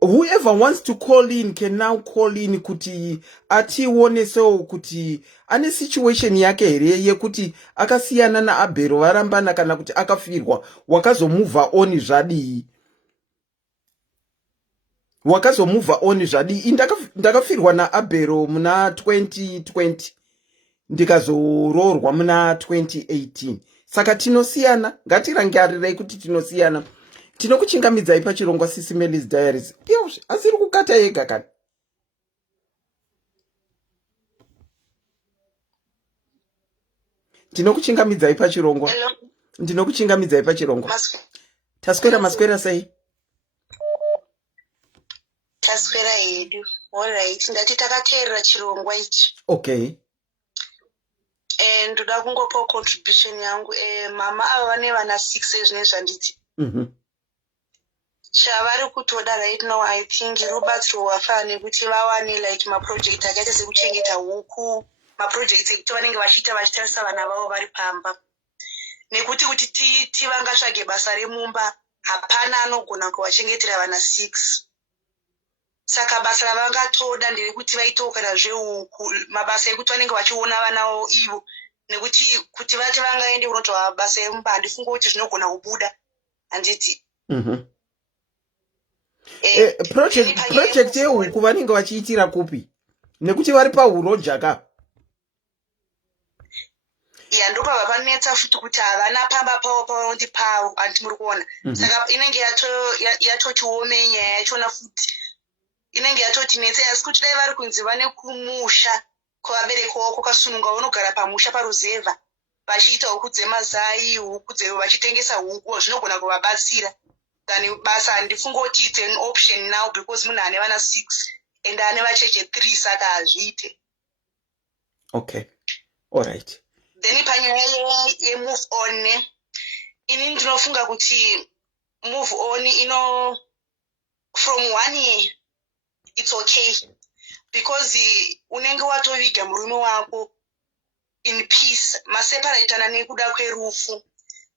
whoever wants to call in can now call in kuti atione so kuti ane situation yake here yekuti akasiyana naAbhero varambana kana kuti akafirwa wakazomuvha on zvadii wakazomuvha on zvadii ndakafirwa naAbhero muna 2020 ndikazoroorwa muna 2018 saka tinosiyana ngatirangarirei kuti tinosiyana tinokuchingamidzai pachirongwa SIS MELLY's Diaries asiri kukata yega kana ndinokuchingamidzai pachirongwa ndinokuchingamidzai pachirongwa taswera sei taswera hedu alright ndati takateerera chirongwa ichi okay ndoda kungopa contribution yangu mama ava vane vana 6 ezvine zvanditi chavari kutoda right now I think rubatsiro rwafana nekuti vawane like maproject akaita sekuchengeta huku maproject ekuti vanenge vachitarisa vana vavo vari pamba nekuti kuti tivangatsvage basa remumba hapana anogona kuvachengetera vana 6 saka basa ravangatoda nderekuti vaitewo kana zvehuku mabasa ekuti vanenge vachiona vana vavo ivo nekuti kuti vati vangaende kunoita basa emumba handifunga kuti zvinogona kubuda handiti project yehuku vanenge vachiitira kupi nekuti vari paurojaka ndopava panetsa futi kuti havana pamba pavo paundi pavo handi muri kuona saka inenge yatochiome nyaya yachona futi inenge yatotinetsa asi kuti dai vari kunzi vane kumusha kwavabereki wavo kwakasununga vanogara pamusha paruzevha vachiita huku dzemazai huku vachitengesa huku zvinogona kuvabatsira than basa handifunga kuti it's an option now because munhu ane vana 6 and ane vacheche 3 saka hazviite okay alright then panyaya yemove on ini ndinofunga kuti move on from 1 year it's okay because unenge watoviga murume wako in peace maseparatana nekuda kwerufu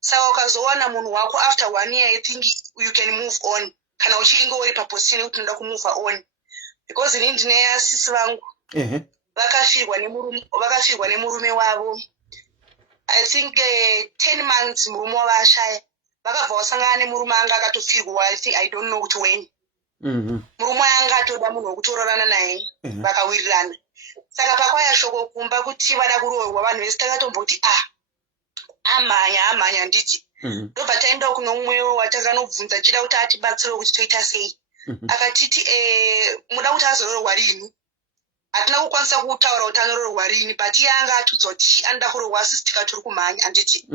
saka ukazowana munhu wako after 1 year I think you can move on kana uchinge uri paposition yekuti unoda kumove on because ini ndine asisi vangu vakafirwa nemurume wavo I think 10 months murume wavo ashaya vakabva vasangana nemurume anga akatofirwa I don't know kuti when murume anga atoda munhu wekutororana naye vakawirirana saka pakwaya shoko kumba kuti vada kuroorwa vanhu vese takatomboti amhanya nditi ndobva taenda kuno mumwewo watakanobvunza chida kuti atibatsirewo kuti toita sei akatiti muda kuti azororwa rini hatina kukwanisa kutaura kuti anororwa rini but iye anga atudzwa kuti anoda kurorwa asisi tikatiri kumhanya handiti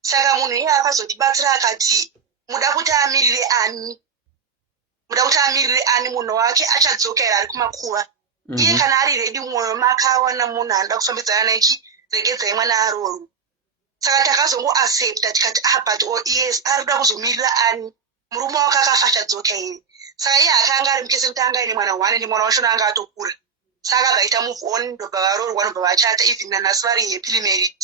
saka munhu iye akazotibatsira akati muda kuti amirire ani munhu wake achadzoka here ari kumakuva iye kana ari redi mwoyo makawana munhu anoda kufambidzana naye regedzai mwana arorwa saka takazongoaccepta tikati but yes arikuda kuzomirira ani murume wake akafa achadzoka here saka iye akanga ari mukese kuti anga ine mwana 1 nemwana wachona anga atokura saka vaita move on ndobva varorwa ndobva vachata even nanhasi vari happily married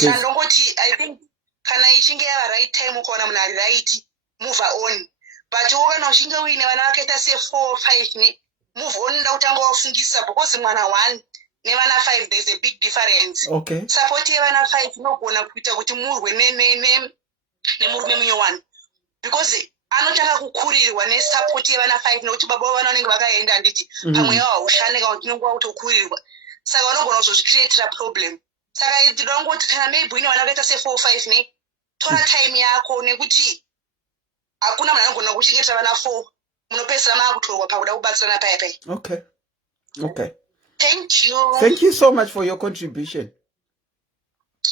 saka ndongoti I think kana ichinge yava right time ukaona munhu ari right move on but kana uchinge uine vana vakaita se4 5 ne move on nda kutanga wafungisa because mwana 1 nevana 5 there's a big difference support yevana 5 inogona kuita kuti murwe nemurume mumwe 1 because anotanga kukurirwa nesupport yevana 5 nekuti baba vavo vanenge vakaenda handiti pamwe yavo haushane kana kuti unenge wakutokurirwa saka vanogona kuzozvicreatira problem saka ndinongoti kana maybe ine vana vakaita se4 5 ne tora time yako nekuti hakuna munhu anogona kuchengetera vana 4 munopedzisira maakutorwa pakuda kubatsirana paya okay Thank you so much for your contribution.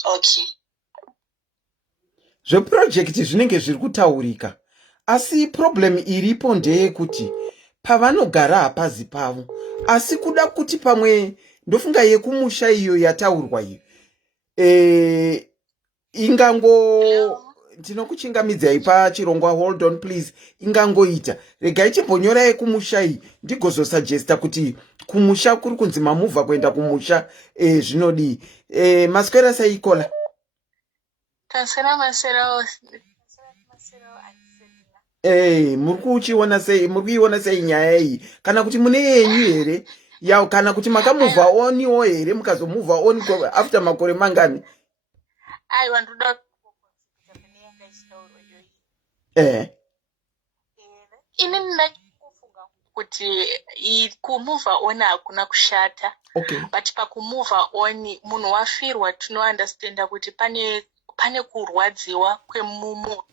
Okay. Zveproject zvinenge zviri kutaurika asi problem iripo ndeyekuti pavanogara hapazi pavo asi kuda kuti pamwe ndofunga yekumusha iyo yataurwa iyo ingango ndinokuchingamidzai pachirongwa hold on please ingangoita regai chimbonyora yekumusha iyi ndigozosuggesta kuti kumusha kuri kunzi mamuvha kuenda kumusha zvinodii maswera saikola tasera masera Murikuiona sei nyaya iyi? Kana kuti mune yenyu here? Ya kana kuti makamuvha oniwo here mukazomuvha on after makore mangani? Aiwa ndoda inini ndakufunga kuti kumuvha on hakuna kushata. Okay. But pakumuvha on munhu wafirwa tinoandastenda kuti pane kurwadziwa kwemumo.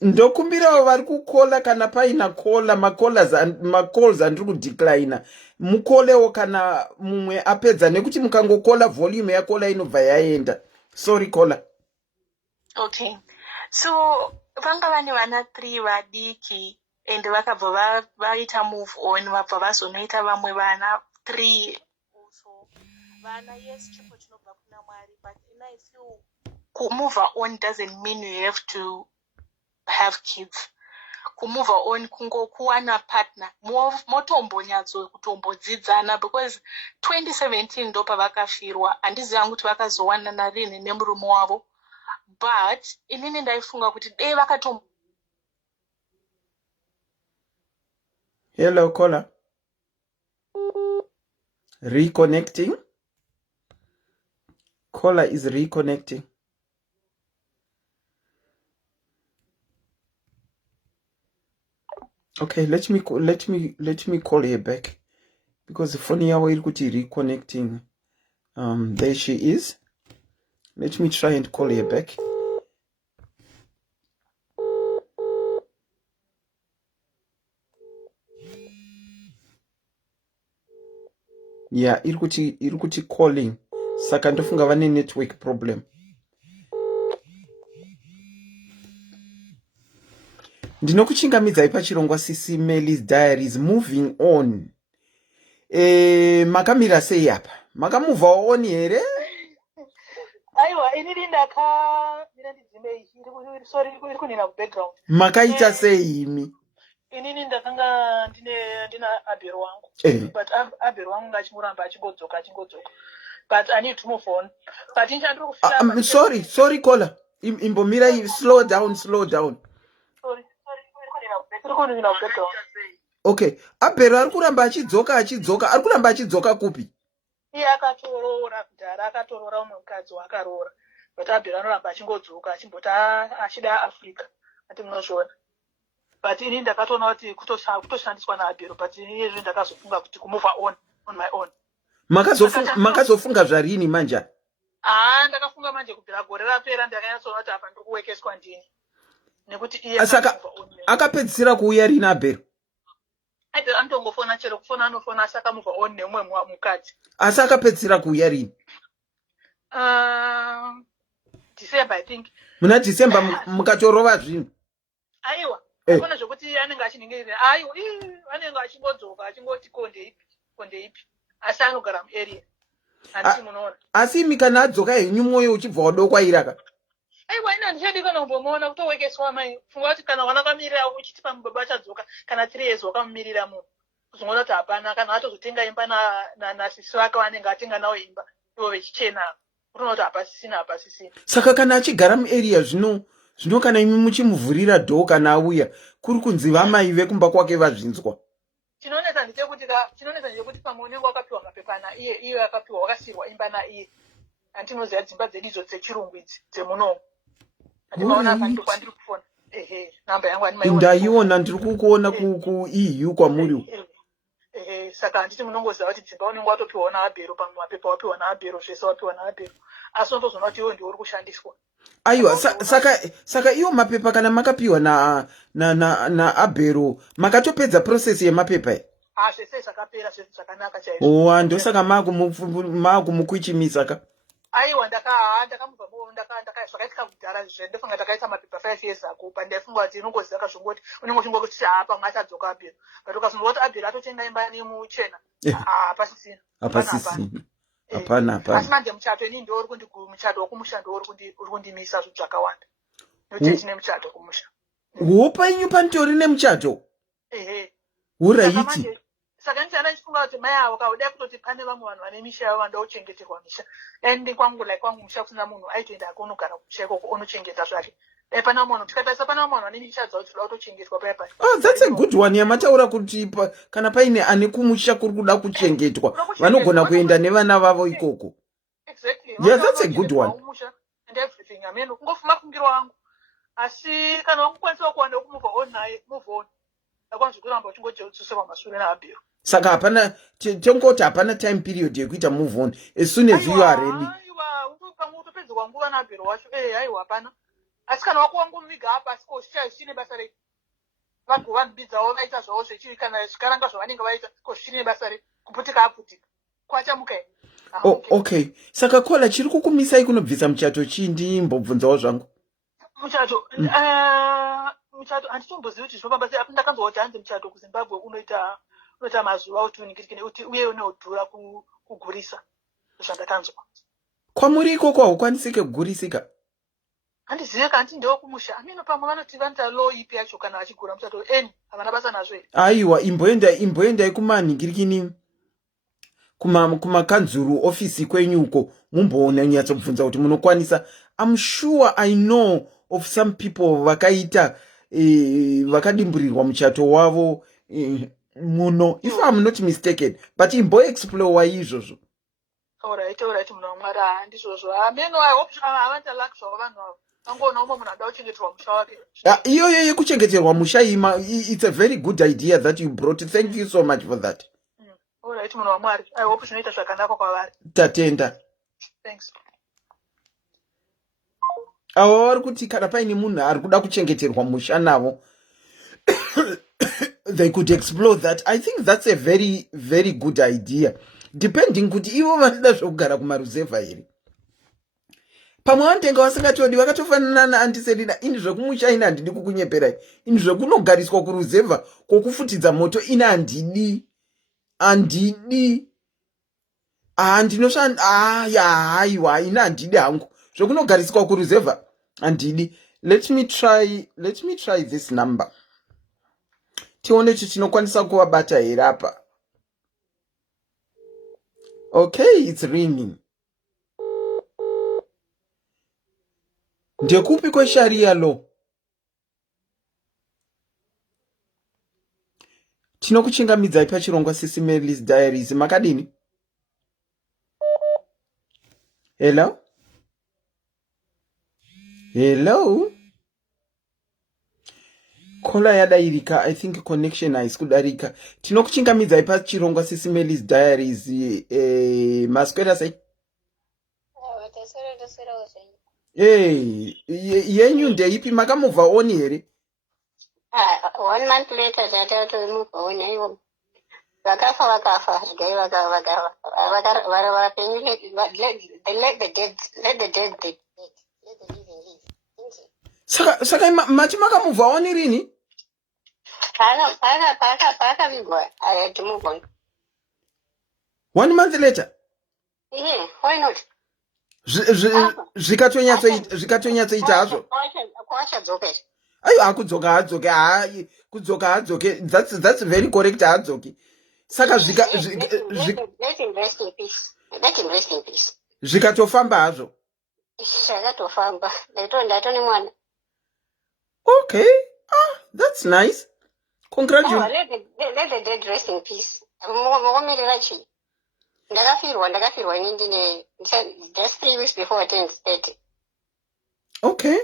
Ndokumbirawo vari kukola kana paina kola macalls andiri kudecline mukolewo kana mumwe apedza nekuti mukangokola volume yakola inobva yaenda. Sorry kola. Okay. So vanga vane vana 3 vadiki and vakabva vaita move on vabva vazonoita vamwe vana 3 also. Vana yes chipo chinobva kuna Mwari, but I feel kumove on doesn't mean you have to have kids. Kumove on kuwana partner motombonyatso kutombodzidzana, because 2017 ndo pavakafirwa. Handiziva kuti vakazowanana rini nemurume wavo, but inini ndaifunga kuti dei vakatom. Hello caller. Reconnecting. Caller is reconnecting. Okay, let me call her back because the phone yawo iri kuti reconnecting. There she is. Let me try and call her back. Yeah, iri kuti calling. Saka ndofunga vane network problem. Ndinokuchingamidzai pachirongwa SIS MELLY's Diaries. Moving on. Makamira sei apa? Makamove on here? Aiwa, inini ndidzimei. Sorry, iri kunina background. Makaita sei imi? Inini ndakanga ndina abhero wangu. But abhero wangu ngachimuramba achingodzoka. But I need to move on. But sorry caller. Imbomira, slow down. Sorry, iri kunina background. Okay, abhero ari kuramba achidzoka. Ari kuramba achidzoka kupi? Iye akatorora kudhara, akatorora umwe mukadzi wakaroora. But abhero anoramba achingodzoka achimboti achida Africa. Ati munozviona. But inini ndakatoona kuti kutoshandiswa naabhero, but iyezve ndakazofunga kuti kumove on my own. Makazofunga zvarini manje? Ndakafunga manje kubvira gore rapera ndakanyatsoona kuti apa ndiri kuwekeswa ndini. Nekuti iye akapedzisira kuuya rini abhero? Anotongofona chero kufona anofona asaka move on nemumwe mukadzi. Asi akapedzisira kuuya rini? December I think. Muna December mukatorova zvinhu? Aiwa. Akona zvokuti anenge achiningirira. Aiwa, anenge achingodzoka achingoti konde ipi. Asi anogara muarea. Handisi munoona. Asi imi kana adzoka henyu mwoyo uchibva wadokwairaka? Aiwa, ina ndichadi kana kumbomuona kutowekeswa mai. Funga kuti kana wakamirira uchiti pamubaba achadzoka kana 3 years wakamumirira munhu. Kuzoona kuti hapana kana atozotenga imba nasisi wake wanenge atenga nawo imba. Ivo vechichena. Unoona kuti hapasisina. Saka kana achigara muarea zvino kana imi muchimuvhurira dhoo kana auya kuri kunzi vamai vekumba kwake vazvinzwa. Chinonetsa ndechekuti pamwe unenge wakapiwa mapepa naiye akapiwa wakasirwa imba naiye. Andinoziva dzimba dzedu idzo dzechirungu idzi dzemunomu. Andimaona apa ndiko kwandiri kufona. Namba yangu andimaiona. Ndaiona ndiri kukuona ku-EU kwamuri. Saka handiti munongoziva kuti dzimba unenge watopiwa naabhero pamwe mapepa wapiwa naabhero zvese wapiwa naabhero. Asi unotozoona kuti iwo ndiwo uri kushandiswa. Aiwa, saka iyo mapepa kana makapiwa na abhero makatopedza process yemapepa e? Zvese zvakapera zvese zvakanaka chaizvo. Ndosaka makumukwichimisa ka? Aiwa, ndakamubva zvakaitika kudhara zve ndofunga ndakaita mapepa 5 years ago. Pandaifunga kuti inongoziva kazvongoti unenge uchingoti pamwe achadzoka abhero. But ukazongoona kuti abhero atotenga imba nemuchena. Hapasisina. Hapana. Asi manje muchato inini ndo uri muchato wokumushando uri kundimisa zvinhu zvakawanda. Nokuti chine muchato kumusha. Upenyu panitori nemuchato? Uraiti? Saka ndichifunga kuti mai avo kauda kutoti pane vamwe vanhu vane misha yavo vanoda kuchengeterwa misha. And kwangu musha kusina munhu aitoenda akonogara kumusha ikoko onochengeta zvake. pana munhu tikatarisa pana munhu ane michadza kuti toda kutochengetwa paya paya. Oh, that's a good one. Yamataura kuti kana paine ane kumusha kuri kuda kuchengetwa vanogona kuenda nevana vavo ikoko. Exactly. Yeah, that's a good one. And everything. I mean, ngofuma kungiro wangu. Asi kana wakukwanisa kuenda kumove on naye, move on. Akwanza kuramba uchingotsusema mashure na abiro. Saka hapana tongoti hapana time period yekuita move on as soon as you are ready. Aiwa, utopedza kwanguva na abiro wacho. Aiwa hapana. Asi kana wakuwangumiga apa asiko shine basa re. Vanhu vanobidzawo vaita zvavo zvechiri kana zvikaranga zvavanenge vaita koshine basa re kuputika aputika. Kwachamuka. Oh, okay. Saka Kola chiri kukumisai kunobvisa muchato chindi mbobvunzawo zvangu. Muchato handitombozivi kuti zvinofamba sei. Ndakanzwa kuti hanzi muchato kuZimbabwe unoita mazuva kuti uti uye uneudhura kugurisa. Zvandakanzwa. Kwamuri ikoko haukwanisike kugurisika? Handizive kanti ndewo kumusha. Amino pamwe vanoti vanoita low ipi yacho kana vachigura muchato eni havana basa nazvo. Aiwa, imboendai kumanhingirikini kumakanzuru ofisi kwenyu uko mumboona nyatsobvunza kuti munokwanisa. I'm sure I know of some people vakaita vakadimburirwa muchato wavo muno, if I'm not mistaken, but imboexplore izvozvo. Alright, munhu wamwari handizvozvo. Ameno I hope havanta luck zvavo vanhu avo. Angona umwe munhu ada kuchengeterwa musha wake. Iyoyo yekuchengeterwa musha it's a very good idea that you brought. Thank you so much for that. Alright, munhu wamwari. I hope zvinoita zvakanaka kwavari. Tatenda. Thanks. Avo vari kuti kana paine munhu ari kuda kuchengeterwa musha navo they could explore that. I think that's a very, very good idea. Depending kuti ivo vanoda zvokugara kumaruzevha here. Pamwe vantenga vasingatodi vakatofanana naantiserina. Ini zvekumusha ina handidi kukunyeperai. Ini zvekunogariswa kuruzevha kwokufutidza moto ina handidi. Haiwa ina handidi hangu. Zvekunogariswa kuruzevha handidi. Let me try this number. Tione kuti tinokwanisa kuvabata here apa. Okay, it's ringing. Ndekupi kwesharia law? Tinokuchingamidzai pachirongwa SIS MELLY's Diaries. Makadini? Hello? Hello? Kola yadairika. I think connection haisi kudarika. Tinokuchingamidzai pachirongwa SIS MELLY's Diaries. Maswera sei? Yenyu ndeipi makamubva on here? 1 month later that to move on. Vakafa. Let the dead. Saka mati makamubva on rini? Paka vigwa. I had to move on. 1 month later? Yeah, why not? Zvikatonyatsoita hazvo. Kwasha dzoke. Ayo akudzoka hadzoke. Kudzoka hadzoke. That's very correct hadzoke. Saka let him rest in peace. Zvikatofamba hazvo. Zvakatofamba. Ndatoni mwana. Okay. That's nice. Congratulations. Let the dead rest in peace. Mugomerera chi. Ndakafirwa inini just 3 weeks before I turned 30. Okay.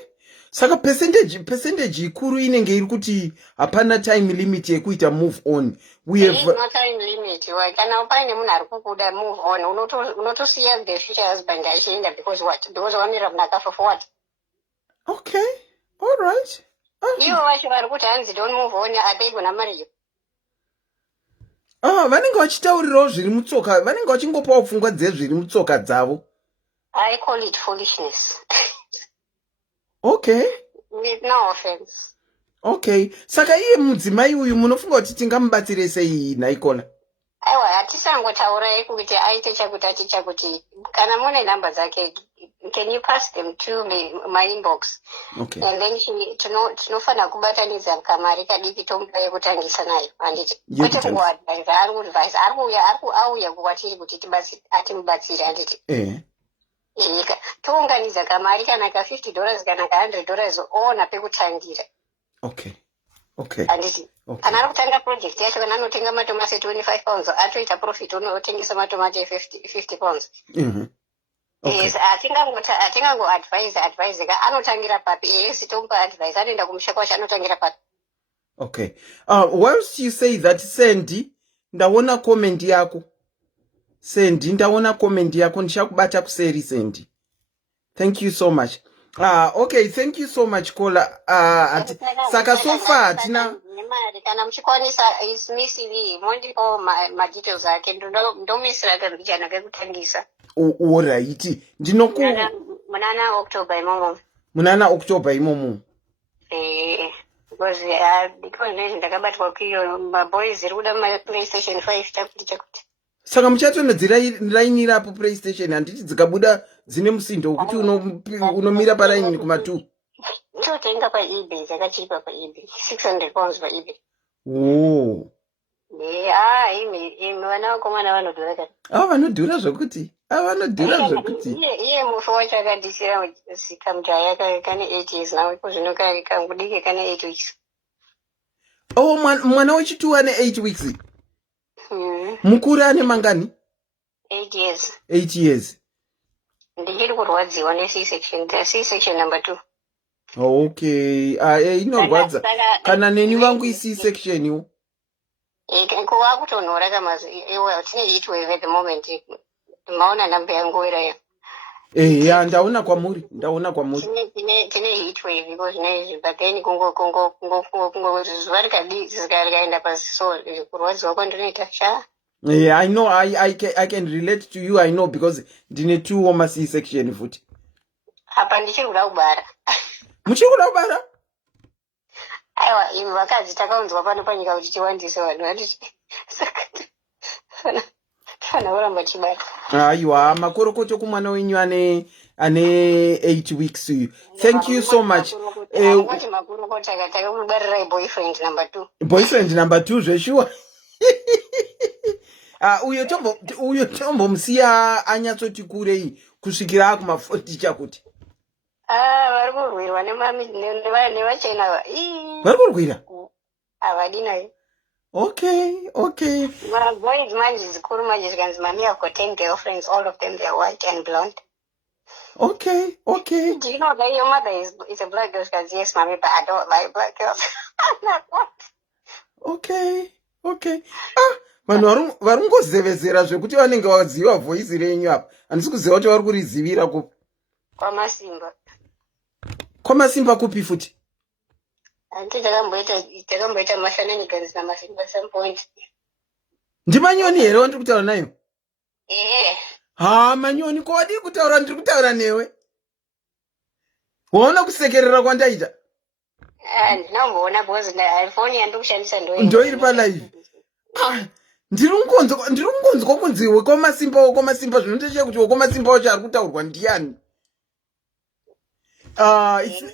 Saka percentage ikuru inenge iri kuti hapana time limit yekuita move on. There is no time limit. Kana paine munhu ari kukuda move on, unotosiya the future husband achienda because what? Because wamira mnakafa for what? Okay. All right. Ivo vacho vari kuti hanzi don't move on, apaigona mari yo. Vanenge vachitaurirawo zviri mutsoka, vanenge vachingopawo pfungwa dzezviri mutsoka dzavo. I call it foolishness. Okay. With no offense. Okay. Saka iye mudzimai uyu munofunga kuti tingamubatsire sei Naikola? Aiwa, hatisangotaurai kuti aite chakuti kana mune namba dzake, can you pass them to my inbox? Okay. And then tinofana kubatanidza kamari kadiki tomupa yekutangisa nayo. Handiti. Kwete kungoadvise, ari auya kukwatiri kuti atimubatsire handiti. Ika. achitounganidza kamari kana ka$50 kana ka$100 oona pekutangira. Okay. Okay. Handiti kana ari kutanga project yacho kana anotenga matomati £25 atoita profit unotengesa matomati £50. Yes, atingangoadvise ka anotangira papi yes tompa advice anoenda kumusha kwacho anotangira papi. Okay. Whilst you say that, Sandy, ndaona comment yako. Sandy, ndaona comment yako ndishakubata kuseri Sandy. Thank you so much. Okay, thank you so much Kola. Saka so far tina kana mchikwanisa is missing mondipo ma details ake ndomisira kana kekutangisa. All right. Ndinoku munana October imomo. Because ndakabatwa kuyo maboys ruda ma PlayStation 5 chakuti. Saka muchatonedzirainira apo PlayStation handiti dzikabuda dzine musindo wekuti unomira paraini kuma2. Ndotenga pa eBay dzakachipa pa eBay £600 pa eBay. Oh. Imi vana vakomana vanodhura kani. Vanodhura zvokuti. Vanodhura zvokuti. Iye mufu wacho akadhisira zikamjaya kane 8 years now iko zvino kangudike kane 8 weeks. Mwana wechitu ane 8 weeks. Mukuru ane mangani? 8 years. 8 years. Ndichiri kurwadziwa ne C-section number 2. Okay. Inorwadza. Kana neni vangu C-section yo. Kuva kutonhora kamazi iwe tine heat wave at the moment. Maona namba yangu irayo. Ndaona kwamuri. Tine heat wave because nezvi but then kungo zuva rikaenda pasi so kurwadziwa kwandinoita sha. I know. I can relate to you. I know because ndine 2 woma C-section futi. Apa ndichiri kuda kubara. Muchiri kuda kubara? Aiwa, imi vakadzi takaunzwa pano panyika kuti tiwandise vanhu vati fana kuramba chibara. Aiwa, makorokoto kumwana wenyu ane 8 weeks uyu. Thank you so much. Kuti makurokota takakubarirai boyfriend number 2. Boyfriend number 2 zveshuwa. Uyo tombo musiya anyatsoti kurei kusvikira akuma40 chakuti. Vari kurwirwa nevachena ava. Vari kurwira? Havadi nayo. Okay. Boys manje zikuru manje zikanzi mami have got 10 girlfriends, all of them they are white and blonde. Okay. Do you know that your mother is a black girl? She goes, yes, mommy, but I don't like black girls. I'm like, what? Okay. Vanhu varungozevezera zvekuti vanenge vaziva voice renyu apa. Handisi kuziva kuti vari kurizivira kupi. Kwamasimba kupi futi? Anti takamboita mashananiganzi namasimba at some point. Ndimanyoni here wandiri kutaura nayo? Manyoni kwadi kutaura ndiri kutaura newe. Waona kusekerera kwandaita? Ndinamboona because iPhone yandikushandisa ndoiri palive. Ndiri kungonzwa kunzi wekwamasimba zvinotechera kuti wekwamasimba wacho ari kutaurwa ndiani.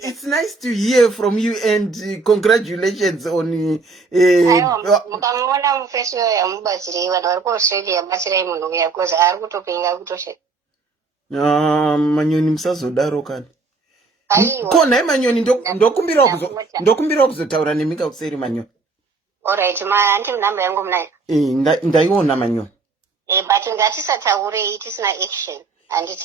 It's nice to hear from you and congratulations on mukamona mufestival yamubatsirei vanhu vari kuaustralia batsirai munhu uya because ari kutopinga kutoshe. Manyoni musazodaro kani. Ko nhai Manyoni ndokumbirawo kuzotaura nemika kuseri Manyoni. Alright, anti namba yangu munayo. Ndaiona Manyoni. But ngatisataurei tisina action.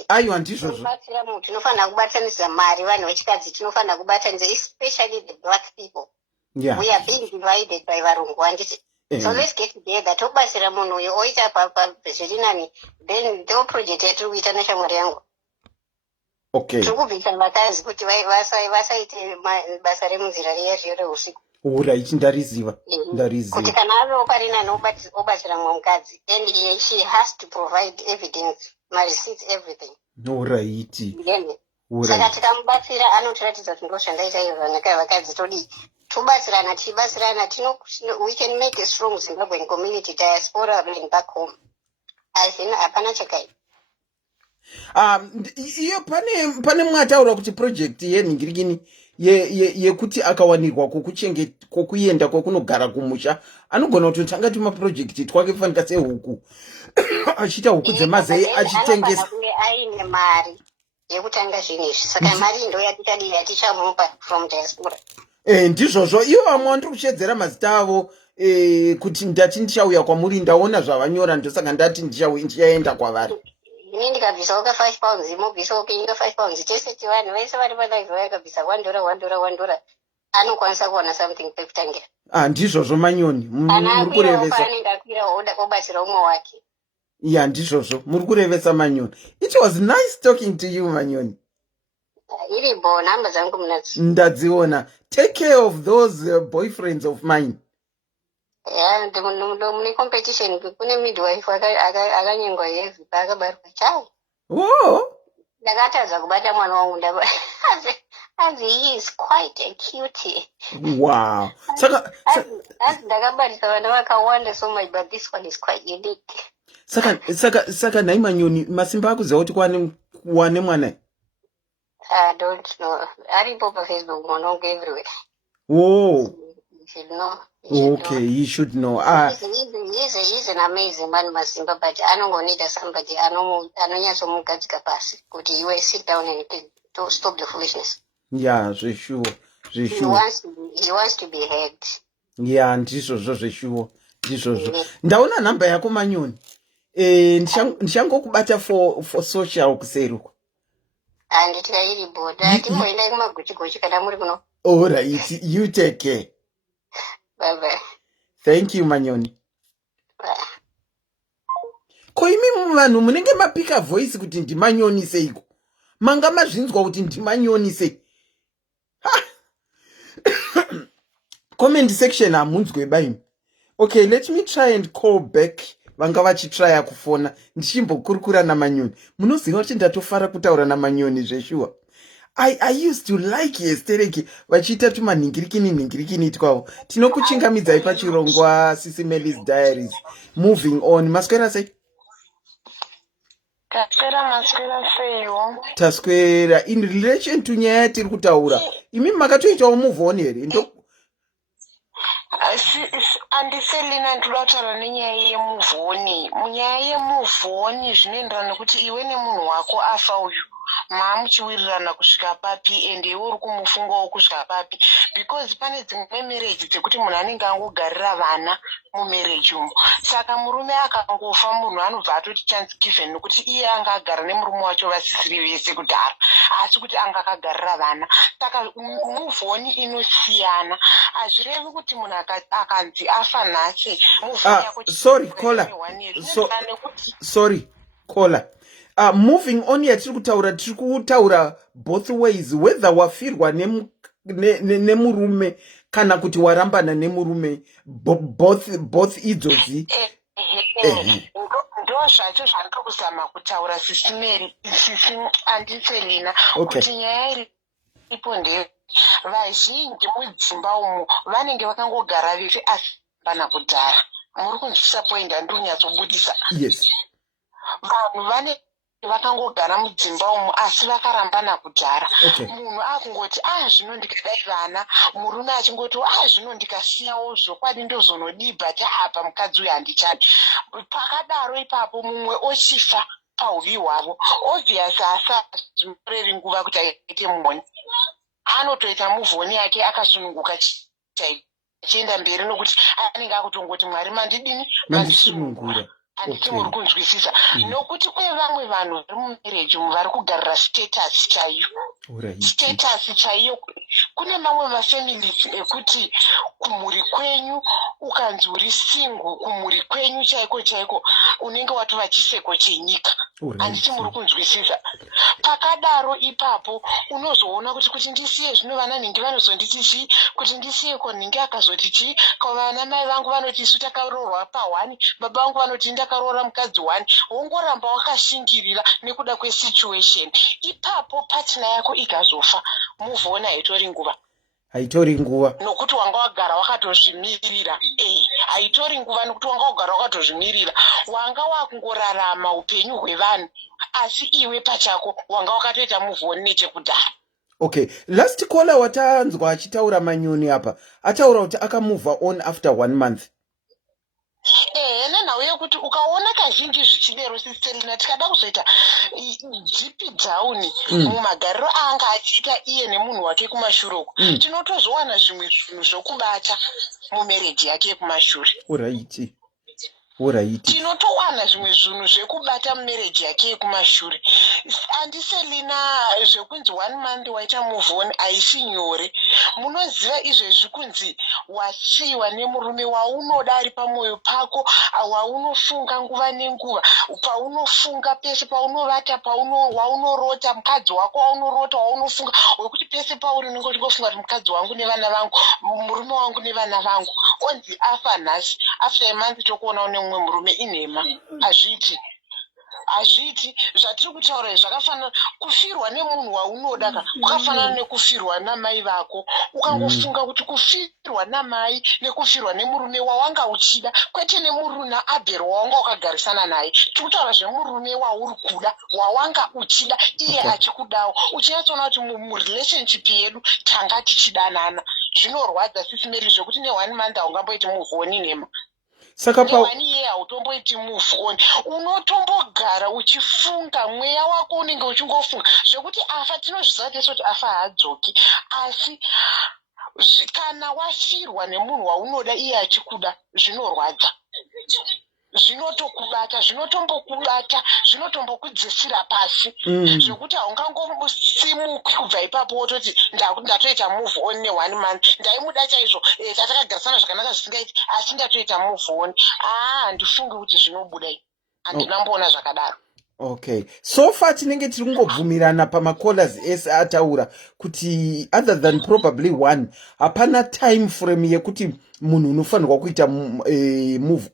Aiwa ndizvozvo. Kubatsira munhu tinofanira kubatanidza mari vanhu vechikadzi tinofanira kubatanidza especially the black people. Yeah. We are being divided by varungu handiti. So let's get together tobatsira munhu uyo oita zviri nani then ndo project yatiri kuita neshamwari yangu. Okay. Tiri kubvisa vakadzi kuti vasaite basa remunzira riya riyo reusiku. Alright, ndariziva. Kuti kana avewo parina obatsira mumwe mukadzi and she has to provide evidence, receipts, everything. Alright. Saka tikamubatsira anotiratidza kuti ndozvandaita izvo neka vakadzi todi tobatsirana we can make a strong Zimbabwean community diaspora and back home. Asina hapana chakai. Iyo pane mwataura kuti project yenhingirikini yekuti akawanirwa kokuenda kwakunogara kumusha anogona kutotanga tuma project twake fanika sehuku achiita huku dzemazai achitengesa kunge aine mari yekutanga zvinhu izvi saka mari ndo yatichamupa from diaspora. Ndizvozvo ivo vamwe vandiri kushedzera mazita avo kuti ndati ndichauya kwamuri ndaona zvavanyora ndosaka ndati ndichaenda kwavari. Ini ndikabvisawo ka 5 pounds mobvisawo kenyika 5 pounds tese tivanhu vese vari palive vakabvisa $1 anokwanisa kuona something pekutangira. Ndizvozvo manyoni muri kurevesa. Anenge akwira obatsira umwe wake. Ya ndizvozvo muri kurevesa manyoni. It was nice talking to you manyoni. Iri bo namba dzangu munadzo. Ndadziona. Take care of those boyfriends of mine. Yeah, mune competition kune midwife akanyengwa heavy paakabarwa chai. Oh. Ndakatadza kubata mwana wangu as he is quite a cutie. Wow. As ndakabarisa vana vakawanda so much, but this one is quite unique. Saka nai manyoni masimba akuziva kuti wane mwana. I don't know. Aripo pa Facebook mwana wangu everywhere. Oh. You should know. Okay, you should know. He's an amazing man, Masimba, but I don't need somebody. I know some guys capacity. Could you sit down and to stop the foolishness? Yeah, sure. He wants to be heard. Yeah, ndizvozvo. Ndaona namba yako manyoni. Ndichango for social kuseruko. And it's really bored. I think we're like my Gucci kana muri kuno. All right, you take care. Bye. Thank you manyoni. Bye. Ko imi vanhu munenge mapika voice kuti ndimanyoni seiko. Manga mazvinzwa kuti ndimanyoni sei. Comment section amunzwe baimi. Okay, let me try and call back. Vanga vachitraya kufona ndichimbokurukura namanyoni. Munoziva kuti ndatofara kutaura namanyoni zveshuwa. I used to like yesterday vachiita tumanhingirikini twavo. Tinokuchingamidzai pachirongwa SIS MELLY's diaries. Moving on. Maswera sei? Maswera seiwo. Taswera in relation to nyaya yatiri kutaura. Imi makatoitawo move on here. Andiselina ndoda kutaura nenyaya yemuvhoni. Munyaya yemuvhoni zvinoenderana nekuti iwe nemunhu wako afa uyu maamuchiwirirana kusvika papi ende iwe uri kumufungawo kusvika papi, because pane dzimwe marriage dzekuti munhu anenge angogarira vana mumarriage umu. Saka murume akangofa munhu anobva atoti chance given nokuti iye anga agara nemurume wacho vasisiri vese kudhara, asi kuti anga akagarira vana. Saka muvhoni inosiyana. Hazvirevi kuti munhu akanzi afa nhasi muvhoni yako. Sorry, caller. Moving on yatiri kutaura both ways, whether wafirwa nemurume kana kuti warambana nemurume, both idzodzi. Ndo zvacho zvandiri kuzama kutaura SIS MELLY, Andiselina, kuti nyaya iripo ndeye vazhinji mudzimba umu vanenge vakangogara vese asi pana kudhara. Muri kunzwisa point andiri kunyatsobudisa? Yes. Vanhu vane vakangogara mudzimba umu asi vakarambana kudhara. Munhu akungoti zvino ndikadai vana, murume achingoti zvino ndikasiyawo zvokwadi ndozonodibha apa mukadzi uyu handichadi. Pakadaro ipapo mumwe ochifa pauvi hwavo. Obviously asazvinoreri nguva kuti aite muvhoni. Anotoita muvhoni yake akasununguka achienda mberi nokuti anenge akutongoti Mwari mandidini mandisunungura. Handiti muri kunzwisisa. Nokuti kune vamwe vanhu vari mumarriage umu vari kugarira status chaiyo. Status chaiyo. Kune mamwe mafamilies ekuti kumhuri kwenyu ukanzi uri single, kumhuri kwenyu chaiko unenge watova chiseko chenyika. Handiti muri kunzwisisa. Pakadaro ipapo unozoona kuti ndisiye zvino vana nhingi vanozonditi chii, kuti ndisiye ko nhingi akazoti chii, ko vana mai vangu vanoti isu takaroorwa pa1, baba vangu vanoti ndakaroora mukadzi 1. Wongoramba wakashingirira nekuda kwesituation. Ipapo partner yako ikazofa, muvhona haitori nguva. Nokuti wanga wagara wakatozvimirira. Haitori nguva nokuti wanga wagara wakatozvimirira. Wanga wakungorarama upenyu hwevanhu, asi iwe pachako wanga wakatoita muvhoni nechekudhara. Okay, last caller watanzwa achitaura manyoni apa. Ataura kuti akamove on after 1 month. nenhau yekuti ukaona kazhinji zvichidero sisterina tikada kuzoita dzipi down mumagariro aanga achiita iye nemunhu wake kumashure uko tinotozvowana zvimwe zvinhu zvokubata mumereji yake yekumashure. Tinotowana zvimwe zvinhu zvekubata mumereji yake yekumashure. Andiselina zvekunzi 1 month waita move on haisi nyore. Munoziva izvezvi kunzi wasiyiwa nemurume waunoda ari pamwoyo pako, waunofunga nguva nenguva, paunofunga pese paunovata, waunorota mukadzi wako, waunorota waunofunga, wekuti pese pauri unenge uchingofunga kuti mukadzi wangu nevana vangu, murume wangu nevana vangu. Onzi afa nhasi, after a month tokuona une mumwe murume inhema. Hazviti zvatiri kutaura izvi zvakafanana. Kufirwa nemunhu waunoda kwakafanana nekufirwa namai vako. Ukangofunga kuti kufirwa namai nekufirwa nemurume wawanga uchida, kwete nemurume naAbheri wawanga wakagarisana naye. Tiri kutaura zvemurume wauri kuda, wawanga uchida, iye achikudawo. Uchinatsoona kuti murelationship yedu tanga tichidanana. Zvinorwadza sisi Mary zvekuti ne1 month haungamboiti move on nhema. Saka ne1 year hautomboiti move on. Unotombogara uchifunga, mweya wako unenge uchingofunga zvekuti afa. Tinozviziva tese kuti afa haadzoki, asi kana wafirwa nemunhu waunoda iye achikuda, zvinorwadza, zvinotokubata, zvinotombokubata, zvinotombokudzisira pasi zvekuti haungangosimuki kubva ipapo wototi ndatoita move on ne1 month, ndaimuda chaizvo, tatakagarisana zvakanaka zvisingaiti, asi ndatoita move on. Handifungi kuti zvinobuda, handinamboona zvakadaro. Okay, so far tinenge tiri kungobvumirana pamakolas ese ataura kuti other than probably one, hapana time frame yekuti munhu unofanirwa kuita move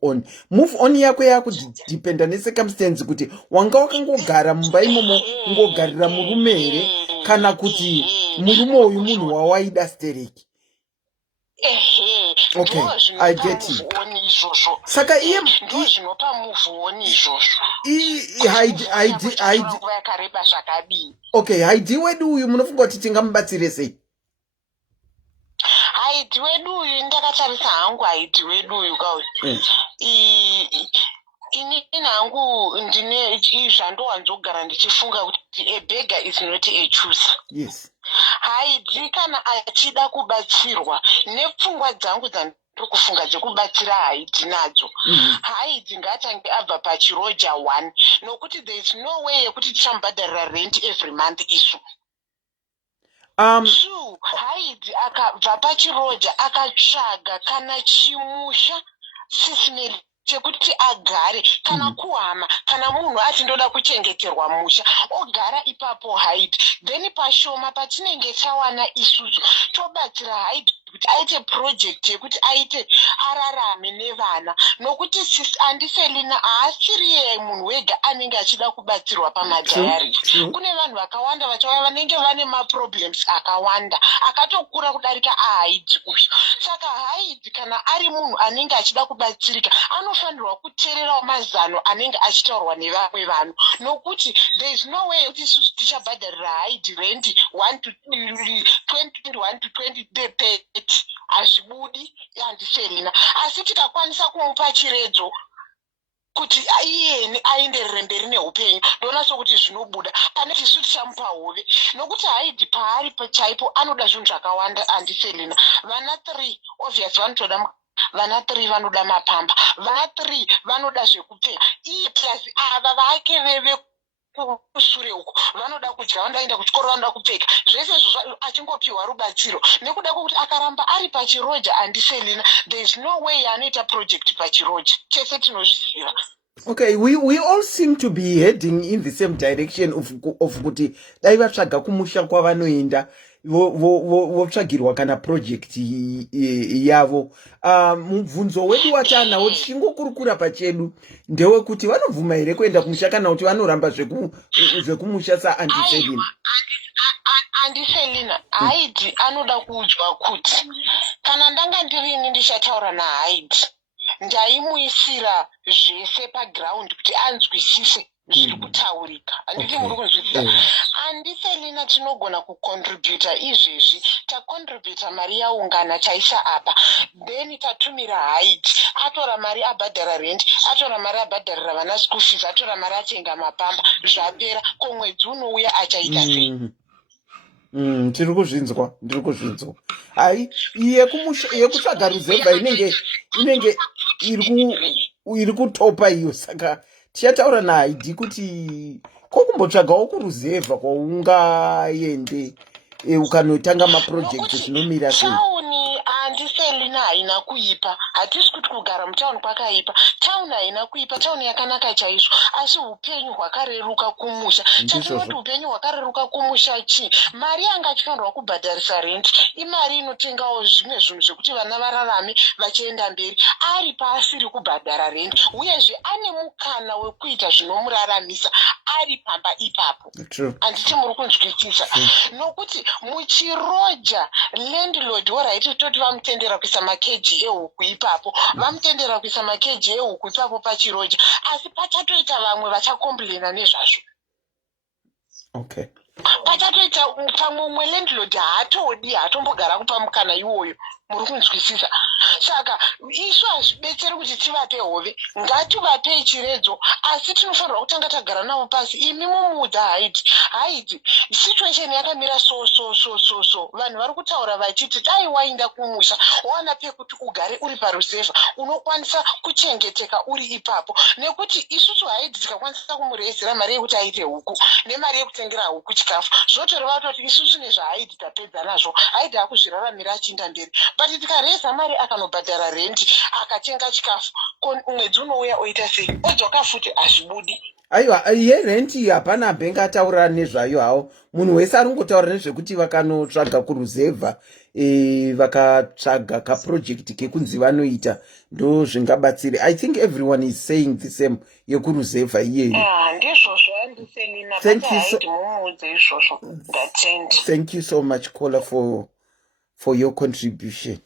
on yako yakudipenda necircumstance kuti wanga wakangogara mumba imomo ungogarira murume here kana kuti murume uyu munhu wawaida stereki. Okay, I get it. Saka iye ndo zvinopa move on izvozvo. Yakareba zvakadii. Okay, haidi wedu uyu munofunga kuti tingamubatsire sei? Haidi wedu uyu ndakatarisa hangu haidi wedu uyu kauyu. Ini hangu ndine zvandowanzogara ndichifunga kuti a beggar is not a chooser. Yes. Haidi kana achida kubatsirwa nepfungwa dzangu dzandiri kufunga dzekubatsira haidi nadzo. Haidi ngatange abva pachiroja 1 nokuti there is no way yekuti tichamubhadharira rent every month isu. 2 haidi akabva pachiroja akatsvaga kana chimusha sisineri chekuti agare kana kuhama kana munhu ati ndoda kuchengeterwa musha ogara ipapo haidi. Then pashoma patinenge tawana isusu tobatsira haidi kuti aite project yekuti aite ararame nevana, nokuti Andiselina haasiri munhu wega anenge achida kubatsirwa pamadhayari. Kune vanhu vakawanda vachauya vanenge vane maproblems akawanda akatokura kudarika ahaidi uyu. Saka haidi kana ari munhu anenge achida kubatsirika anofanirwa kuteererawo mazano anenge achitaurwa nevamwe vanhu, nokuti there is no way kuti isusu tichabhadharira haidi rent 1 to 2021 to 2030 hazvibudi Andiselina. Asi tikakwanisa kumupa chiredzo kuti iyeni aenderere mberi neupenyu, ndoona sokuti zvinobuda pane tisu tichamupa hove, nokuti haidi paari pachaipo anoda zvinhu zvakawanda Andiselina. Vana 3 obvious vanotoda, vana 3 vanoda mapamba, vana 3 vanoda zvekupfeka, iye plus ava vake veve kushure uko vanoda kudya, vanoenda kuchikoro, vanoda kupfeka, zvese izvo achingopiwa rubatsiro. Nekuda kwokuti akaramba ari pachiroja Andiselina, there is no way anoita project pachiroja, tese tinozviziva. Okay, we all seem to be heading in the same direction of kuti dai vatsvaga kumusha kwavanoenda votsvagirwa kana project yavo. Mubvunzo wedu watanawo tichingokurukura pachedu ndewekuti vanobvuma here kuenda kumusha kana kuti vanoramba zvekumusha saAndiselina. Andiselina haidi anoda kuudzwa kuti kana ndanga ndirini ndichataura nahaidi ndaimuisira zvese paground kuti anzwisise zviri kutaurika. Handiti muri kunzwisisa. Andiselina hapana tinogona kucontributa izvezvi tacontributa mari yaungana chaisa apa then tatumira haidi atora mari abhadhara rent atora mari abhadharira vana school fees atora mari atenga mapamba zvapera ko mwedzi unouya achaita sei ndiri kuzvinzwa hai yekutsvaga ruzevha inenge iri kutopa iyo saka tichataura nahaidhi kuti kokumbotsvagawo kuruzevha kwaungaende ukanotanga maprojekti zvinomira sei. Tauni handiselina haina kuipa, hatisi kuti kugara mutauni kwakaipa. Tauni haina kuipa, tauni yakanaka chaizvo, asi upenyu hwakareruka kumusha. Chatinoti upenyu hwakareruka kumusha chi? Mari yanga tinofanirwa kubhadharisa rent, imari inotengawo zvimwe zvinhu zvekuti vana vararame vachienda mberi. Ari paasiri kubhadhara rent, uyezve ane mukana wekuita zvinomuraramisa ari pamba ipapo. Handiti muri kunzwisisa. Nokuti muchiroja landlord waraiti toti vamutendera kuisa makeji ehuku ipapo, vamutendera kuisa makeji ehuku ipapo pachiroja, asi pachatoita vamwe vachakomplaina nezvazvo. Okay. Pachatoita pamwe umwe landlord hatombogara kupa mukana iwoyo. Muri kunzwisisa. Saka isu hazvibetseri kuti tivape hove, ngativapei chiredzo, asi tinofanirwa kutanga tagara navo pasi. Imi mumuudza haidi situation yakamira so vanhu vari kutaura vachiti dai wainda kumusha waona pekuti ugare uri parusevha unokwanisa kuchengeteka uri ipapo, nekuti isusu haidi tikakwanisa kumurezera mari yekuti aite huku nemari yekutengera huku chikafu zvotoreva toti isusu nezvahaidi tapedza nazvo, haidi akuzviraramira achiinda mberi. But tikareza mari akanobhadhara renti akatenga chikafu mwedzi unouya oita sei? Odzoka futi hazvibudi. Aiwa, yerenti hapana bhengi ataura nezvayo hawo. Munhu wese aringotaura nezvekuti vakanotsvaga kuruzevha, vakatsvaga kaprojekti kekunzi vanoita ndo zvingabatsire. I think everyone is saying the same yekuruzevha iyeyo. Ndizvozvo handiselina, Thank you so, mumuudze izvozvo. Ndatendi. Thank you so much, Kola, for your contribution.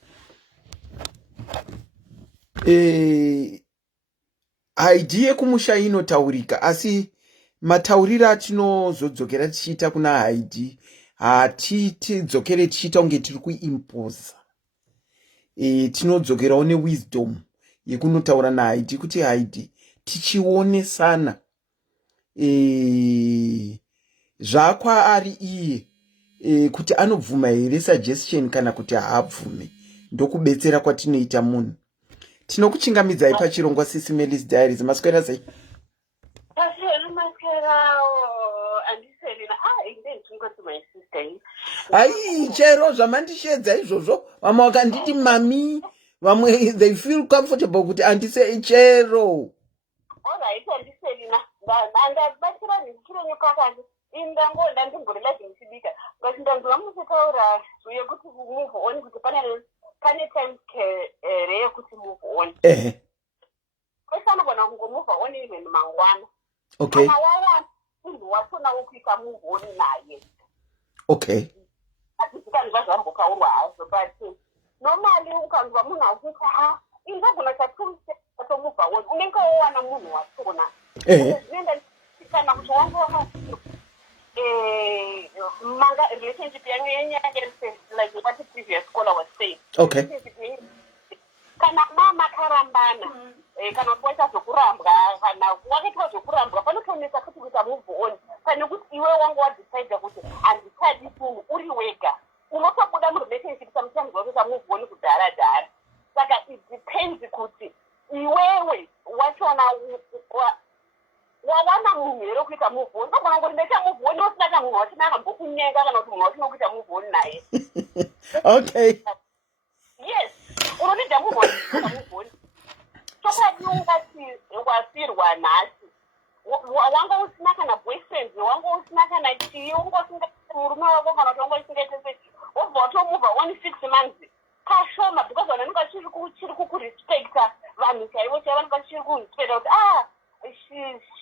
Idea kumusha inotaurika, asi mataurira atinozodzokera tichiita kuna Haidhi hatitidzokere tichiita unge tiri kuimposa. Tinodzokerawo newisdom yekunotaura naHaidhi kuti Haidhi tichionesana zvakwa ari iye kuti anobvuma here suggestion kana kuti haabvume, ndokubetsera kwatinoita munhu. Tinokuchingamidzai pachirongwa SIS MELLY's Diaries. Maswera sei? Ai, chero zvamandishedza izvozvo. Vamwe vakanditi mami, vamwe they feel comfortable kuti andise chero. Alright, andiselina. Ndabatsira ndikiro kakandi. Indangoda ndingorela zvimsibika. But ndanzwa musitaura yekuti move on kuti pane time care kuti move on. Kwesana kungomove on even mangwana. Okay. Kana munhu watona ukuita move on naye. Okay. Atizikanzwa zvambotaurwa hazvo, but normally ukanzwa munhu achiti indogona chatumse move on unenge wowana munhu watona. Zvinoenda kana kuti wanga manga relationship yangu like what the previous caller was saying. Okay. Kana mama karambana kana kuita zvokurambwa kana wakaitwa zvokurambwa panotonesa kuti kuita move on pane kuti iwe wangu wadecide kuti handitadi munhu uri wega unotobuda murelationship sometimes wakuita move on kudhara. Saka it depends kuti iwewe wachona wawana munhu here kuita move on. Ndogona kuti ndaita move on usina munhu wachina akambokunyenga kana kuti munhu wachina kuita move on naye. Okay. Yes, unoita munhu wachina move on. Chokwadi ungati wasirwa nhasi wanga usina kana boyfriend, wanga usina kana chii, wanga usingaiti murume wako kana kuti wanga usingaiti sechi, wobva watomuvha 6 months kashoma because vanenge chiri kukurespecta vanhu chaivo vanenge chiri kurespecta kuti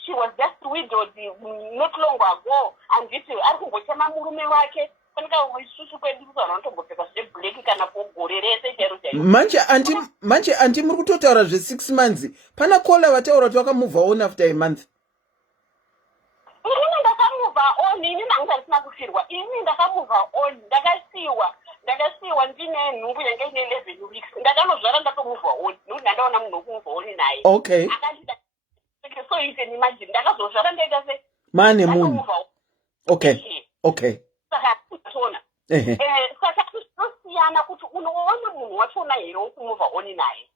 she was just widowed not long ago, anditi ari kungochema murume wake fanika isusu kwedu vanhu vanotombopfeka zveblack kana kugore rese chero chaivo. Manje anti muri kutotaura zve6 months. Pana Kola vataura kuti wakamuvha on after a month. Ini ndakamuvha move on ini nanga ndisina kufirwa ini ndakamove on ndakasiiwa ndine nhumbu yanga ine 11 weeks ndakanozvara ndatomove on nokuti ndandaona munhu wokumove on naye okay akandida so you can imagine ndakazozvara ndaita se mane munhu okay saka kutona saka zvinosiyana kuti unoona munhu wachona here wokumove on naye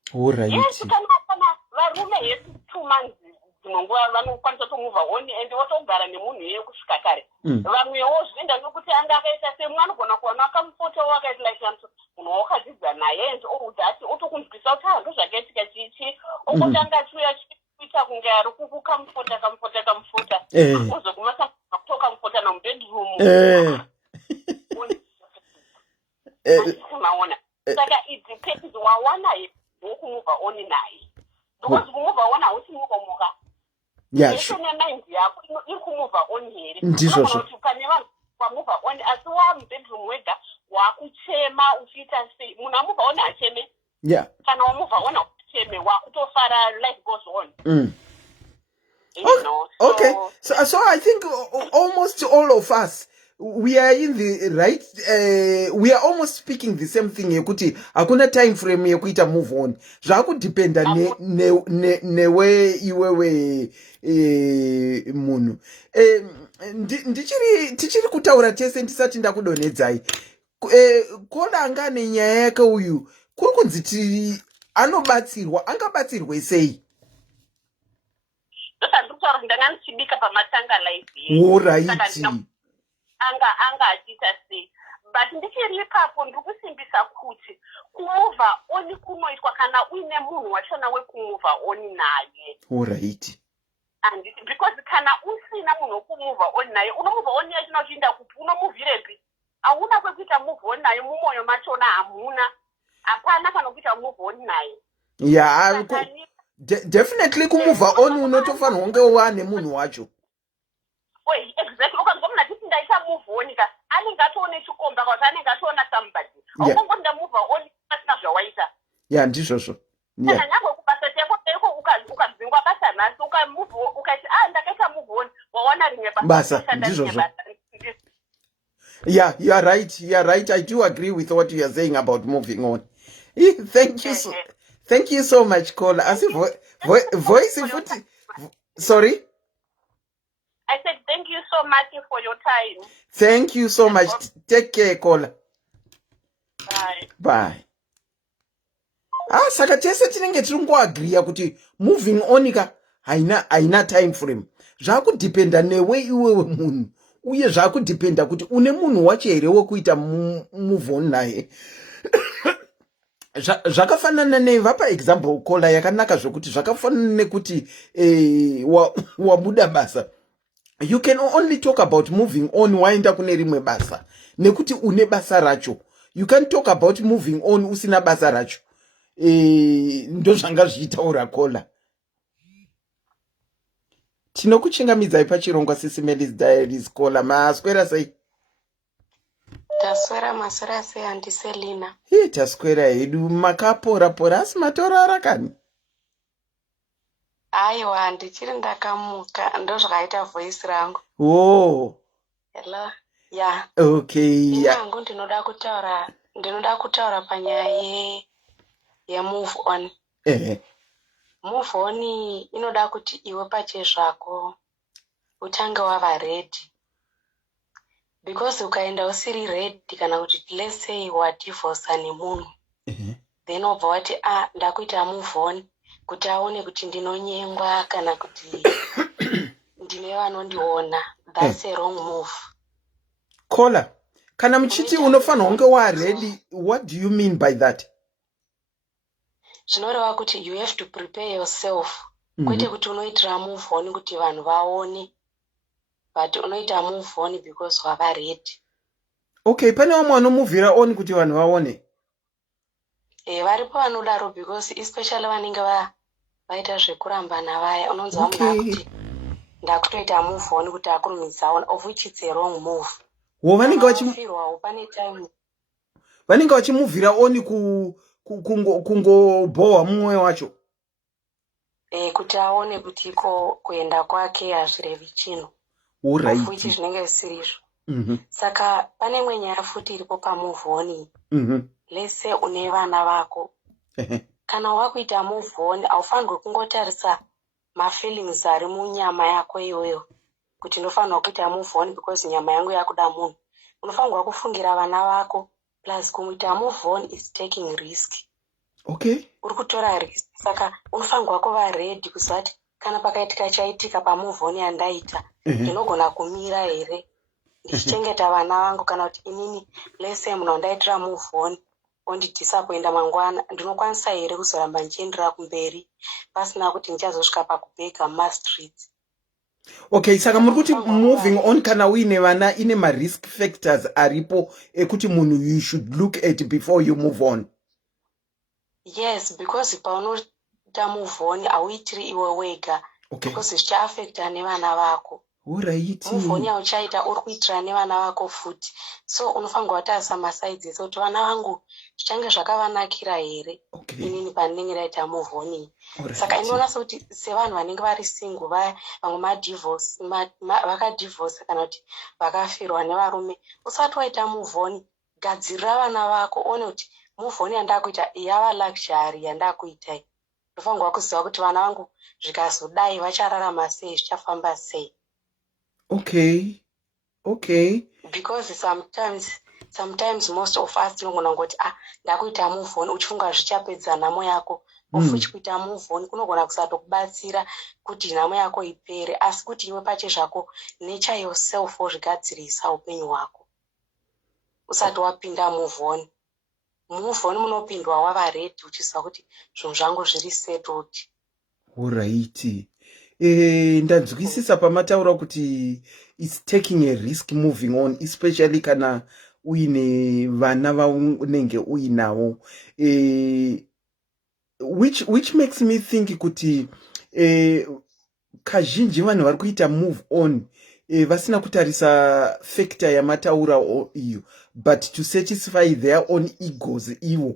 yes kana varume hesi 2 months dzimwe nguva vanokwanisa tomove on and wotogara nemunhu iye kusvika kare vamwewo zvienda nokuti anga akaita semwe anogona kuona akamufotowo akaita like munhu wakadzidza naye and outi ati otokunzwisa kuti ando zvakaitika chichi okotanga chiuya chiita kunge ari kukamufota ozoguma kutokamufota namubedroom maona saka it depends wawana wokumove on naye because kumove on hausi mukomoka yeshe nemind yako iri kumove on here ndizvo kuti pane vanhu wamove on asi wamubedroom wega wakuchema uchiita sei munhu amove on acheme kana wamove on ucheme wakutofara life goes on okay so I think almost all of us we are in the right we are almost speaking the same thing yekuti hakuna time frame yekuita move on zvakudependa newe iwewe munhu tichiri kutaura tese ndisati ndakudonhedzai kodanga nenyaya yake uyu kuri kunzi anobatsirwa angabatsirwe sei ndosandikutaura ndanga ndichibika pamatanga live alright anga achiita sei but ndichiri ipapo ndikusimbisa kuti kumove on kunoitwa kana uine munhu wachona wekumove on naye alright because kana usina munhu wokumove on naye unomove on yachina uchiinda kupi unomuvhirepi hauna kwekuita move on naye mumwoyo machona hamuna hapana kana kuita move on naye definitely kumove on unotofanirwa kunge wane munhu wacho exactly ukazomuna titi ndaita move on ka anenge atoone chikomba kuti anenge atoona somebody aukongonda move on asina zvawaita ndizvozvo kana nyangwe kubasa chako chaiko ukadzingwa basa nhasi ukati ndakaita move on wawana rimwe basa ndizvozvo you are right I do agree with what you are saying about moving on. Thank you so much caller asi voice futhi sorry I said thank you so much for your time. Thank you so much. Take care caller. Bye. Saka tese tinenge tiri kuagreea kuti moving on ka haina time frame. Zvakudependa newe iwewe munhu uye zvakudependa kuti une munhu wacho here wekuita move on naye. Zvakafanana nevapa example caller yakanaka zvokuti zvakafanana nekuti wabuda basa. You can only talk about moving on waenda kune rimwe basa nekuti une basa racho. You can't talk about moving on usina basa racho. Ndo zvanga zviitaura caller. Tinokuchingamidzai pachirongwa SIS MELLY's Diaries caller. Maswera sei? Taswera maswera sei andiselina. Taswera hedu makapora asi matorara kani. Aiwa ndichiri ndakamuka ndo zvakaita voice rangu. Hello. Okay. Yangu ndinoda kutaura panyaya ye move on. Move on inoda kuti iwe pache zvako utange wava ready. Because ukaenda usiri ready kana kuti let's say wadivorce nemunhu. Then obva wati ndakuita move on. Kuti aone kuti ndinonyengwa kana kuti ndine vanondiona. That's a wrong move. Caller, kana mchiti unofanirwa kunge wa ready, what do you mean by that? Zvinoreva kuti you have to prepare yourself. Kwete kuti unoitira move on kuti vanhu vaone, but unoita move on because wava ready. Okay, pane vamwe vanomuvhira on kuti vanhu vaone. Varipo vanodaro because especially vanenge vaita zvekurambana vaya unonzwa munhu kuti ndakutoita move on kuti akurumidza of which it's a wrong move. Vanenge vachimuvhira on kungobohwa mumwe wacho. Kuti aone kuti kuenda kwake hazvirevi chinhu. of which zvinenge zvisiri izvo. Saka pane imwe nyaya futi iripo pamove on. Lese une vana vako. Kana wakuita move on, haufanirwi kungotarisa mafeelings ari munyama yako iyoyo kuti ndofanirwa kuita move on because nyama yangu yakuda munhu. Unofanirwa kufungira vana vako plus kumuita move on is taking risk. Okay. Uri kutora risk. Saka unofanirwa kuva ready kuziva kuti kana pakaitika chaitika pamove on yandaita ndinogona kumira here ndichichengeta vana vangu, kana kuti inini lese munhu ndaitira move on ondidisappointa mangwana ndinokwanisa here kuzoramba ndichienderera kumberi pasina kuti ndichazosvika pakubhega mumastreets. Okay, saka muri kuti moving on kana uine vana ine ma-risk factors aripo ekuti munhu you should look at before you move on? Yes, because paunoita move on hauitiri iwe wega. Okay. Because zvichaafecta nevana vako. Alright. Move on yauchaita uri kuitira nevana vako futi. So unofanirwa kutarisa masides ese kuti vana vangu zvichange zvakavanakira here inini pandinenge ndaita move on. Saka inoona sekuti sevanhu vanenge vari single vaya vamwe vakadivorce kana kuti vakafirwa nevarume, usati waita move on gadzirira vana vako one kuti move on yandakuita yava luxury yandakuitai. Ndofanirwa kuziva kuti vana vangu zvikazodai vachararama sei, zvichafamba sei. Okay. Because sometimes most of us tinogona ngoti ndakuita move on uchifunga zvichapedza nhamo yako. Of which kuita move on kunogona kusatokubatsira kuti nhamo yako ipere, asi kuti iwe pache zvako nature yourself wozvigadzirisa upenyu hwako usati wapinda move on. Move on munopindwa wava ready uchiziva kuti zvinhu zvangu zviri settled. Alright. Ndanzwisisa pamataura kuti it's taking a risk moving on, especially kana uine vana vaunenge uinawo. Which makes me think kuti kazhinji vanhu vari kuita move on vasina kutarisa factor yamataura iyo, but to satisfy their own egos ivo,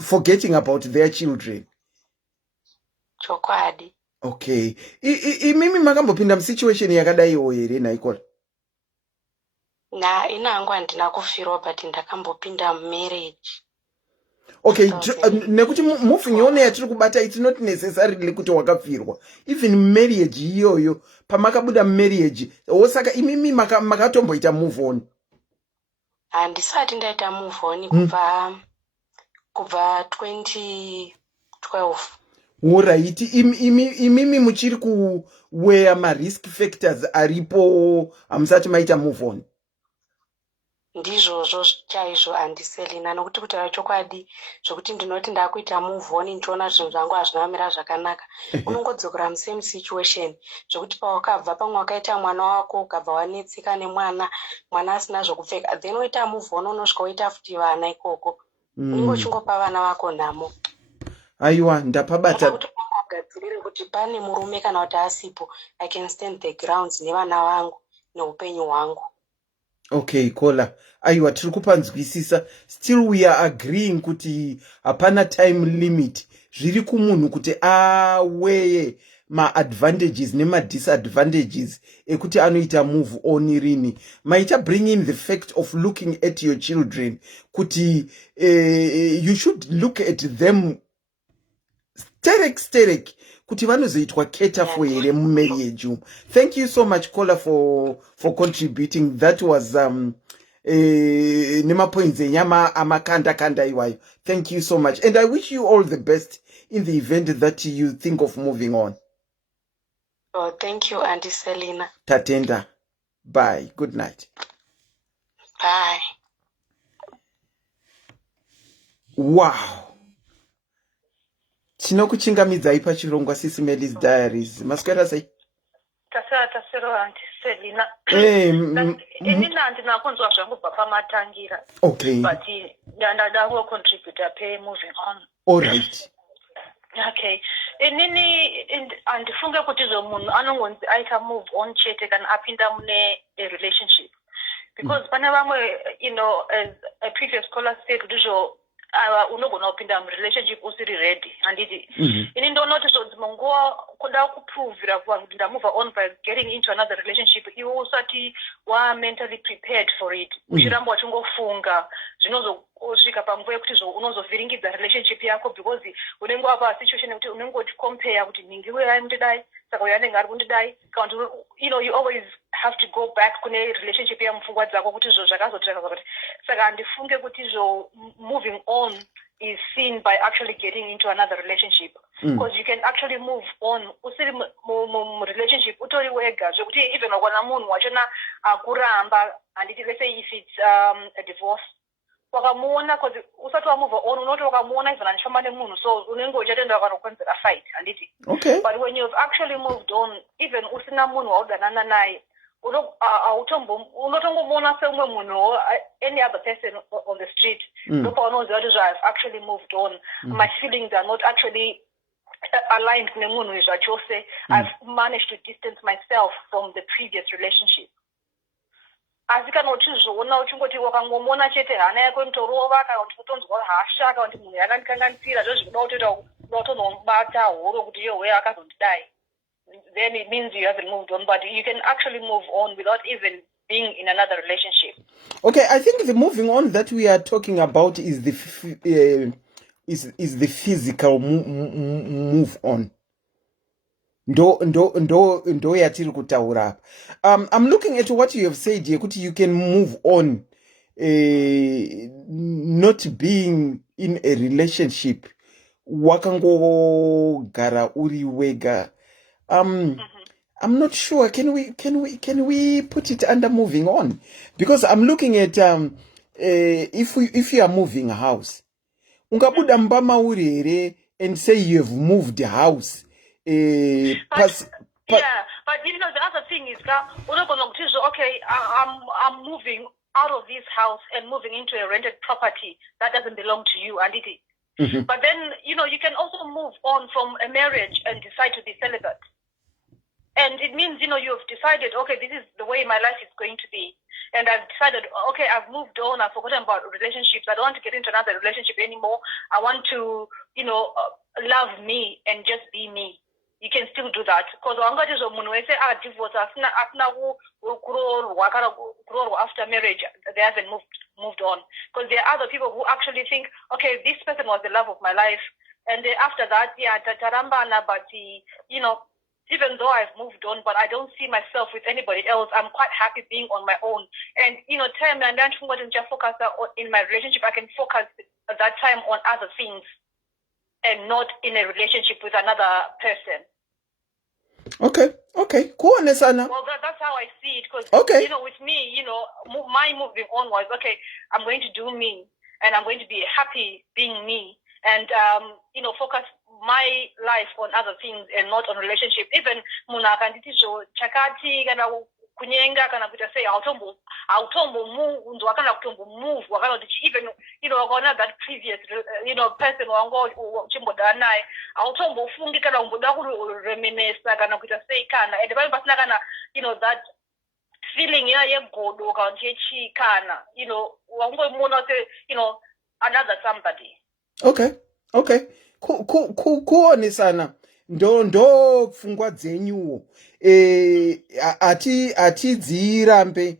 forgetting about their children. Chokwadi. Okay. Imimi makambopinda musituation yakadaiwo here naikola? Inangu handina kufirwa but ndakambopinda marriage. Okay, nekuti moving on yatiri kubata it's not necessarily kuti wakafirwa. Even marriage iyoyo pamakabuda marriage osaka imimi makatomboita move on. Handisati ndaita move on kubva 2012. Alright, imimi muchiri kuweya ma-risk factors aripo hamusati maita move on? Ndizvozvo chaizvo handiselina, nokuti kutaura chokwadi zvokuti ndinoti ndakuita move on ndichiona zvinhu zvangu hazvina kumira zvakanaka. Unongodzokera musame situation zvokuti pawakabva pamwe wakaita mwana wako ukabva wanetsika nemwana, mwana asina zvokupfeka, then woita move on unosvika woita futi vana ikoko. Unenge uchingopa vana vako nhamo. Aiwa, ndapabata. Kuti ugadzirire kuti pane murume kana kuti asipo, I can stand the grounds nevana vangu neupenyu hwangu. Okay, Kola. Aiwa, tiri kupanzwisisa. Still we are agreeing kuti hapana time limit. Zviri kumunhu kuti aweye ma-advantages nema-disadvantages ekuti anoita move on rini. Maita bring in the fact of looking at your children. Kuti you should look at them sterek kuti vanozoitwa cater for here mumarriage. Thank you so much, Kola, for contributing. That was nema points enyama amakanda iwayo. Thank you so much, and I wish you all the best in the event that you think of moving on. Oh, thank you, Auntie Selina. Tatenda. Bye. Good night. Bye. Wow. Tinokuchingamidzai pachirongwa SIS MELLY's Diaries. Maswera sei? Tasero Auntie Selina. Inini handina kunzwa zvangu kubva pamatangira. Okay. But ndada kungocontributa moving on. All right. Okay. Inini andifunge kuti munhu anongonzi aita move on chete kana apinda mune a relationship. Because pane vamwe, as a previous caller said, unogona kupinda relationship usiri ready. Handiti. Ini ndonoti munguva kuda kuprovira kuvanhu kuti ndamove on by getting into another relationship, iwe usati mentally prepared for it. Uchiramba wachingofunga zvinozosvika panguva yekuti unozovhiringidza relationship yako, because unenge wapa situation yekuti unenge uchicompare kuti ningi uyo aimundidai saka uyo anenge ari kundidai, kana kuti you always have to go back kune relationship yamupfungwa dzako kuti zvakazotraka kuti saka handifunge kuti moving on is seen by actually getting into another relationship, because you can actually move on usiri relationship utori wega zvekuti even wakwana munhu wachona akuramba, handiti let's say if it's a divorce, wakamuona because usati wamove on unoti wakamuona even anchifamba nemunhu so unenge uchatenda wakanokonzera fight, handiti. Okay. But when you've actually moved on, even usina munhu waudanana naye, unotongomuona seumwe munhu any other person on the street, ndopaunoziva kuti I've actually moved on. My feelings are not actually aligned nemunhu zvachose. I've managed to distance myself from the previous relationship. Asi kana uchizviona uchingoti wakangomuona chete hana yako inotorova, kana kuti kutonzwa hasha, kana kuti munhu yakandikanganisira, zvozvikuda kutoita unotonomubata horo kuti iye akazondidai, then it means you haven't moved on. But you can actually move on without even being in another relationship. Okay, I think the moving on that we are talking about is the is the physical move on. Ndo yatiri kutaura. I'm looking at what you have said here. You can move on, not being in a relationship. Wakango gara uri wega. I'm not sure. Can we put it under moving on? Because I'm looking at if you are moving a house, ungabuda mbama urere and say you have moved a house. Yeah, but you know the other thing is okay, I'm moving out of this house and moving into a rented property that doesn't belong to you, and it. But then you can also move on from a marriage and decide to be celibate. And it means, you've decided, okay, this is the way my life is going to be. And I've decided, okay, I've moved on, I've forgotten about relationships. I don't want to get into another relationship anymore. I want to, love me and just be me. You can still do that. Because divorce, after marriage, they haven't moved on. Because there are other people who actually think, okay, this person was the love of my life. And then after that, but even though I've moved on, but I don't see myself with anybody else, I'm quite happy being on my own. And, time and then focus in my relationship, I can focus at that time on other things and not in a relationship with another person. Okay. Cool, Nesana. Well, that's how I see it. Because, okay. With me, my moving on was, okay, I'm going to do me and I'm going to be happy being me. And, focus my life on other things and not on relationship. Even muna kanditi chakati kana kunyenga kana kuita say autombo move wakana kutombo move wakana even wakaona that previous person wango chimboda naye autombo fungi kana umboda kuremenesa kana kuita say kana and pale pasina kana that feeling yegodo kana chechikana wangomuona say another somebody. Okay. Kuonesana ndo pfungwa dzenyuwo atidzirambe.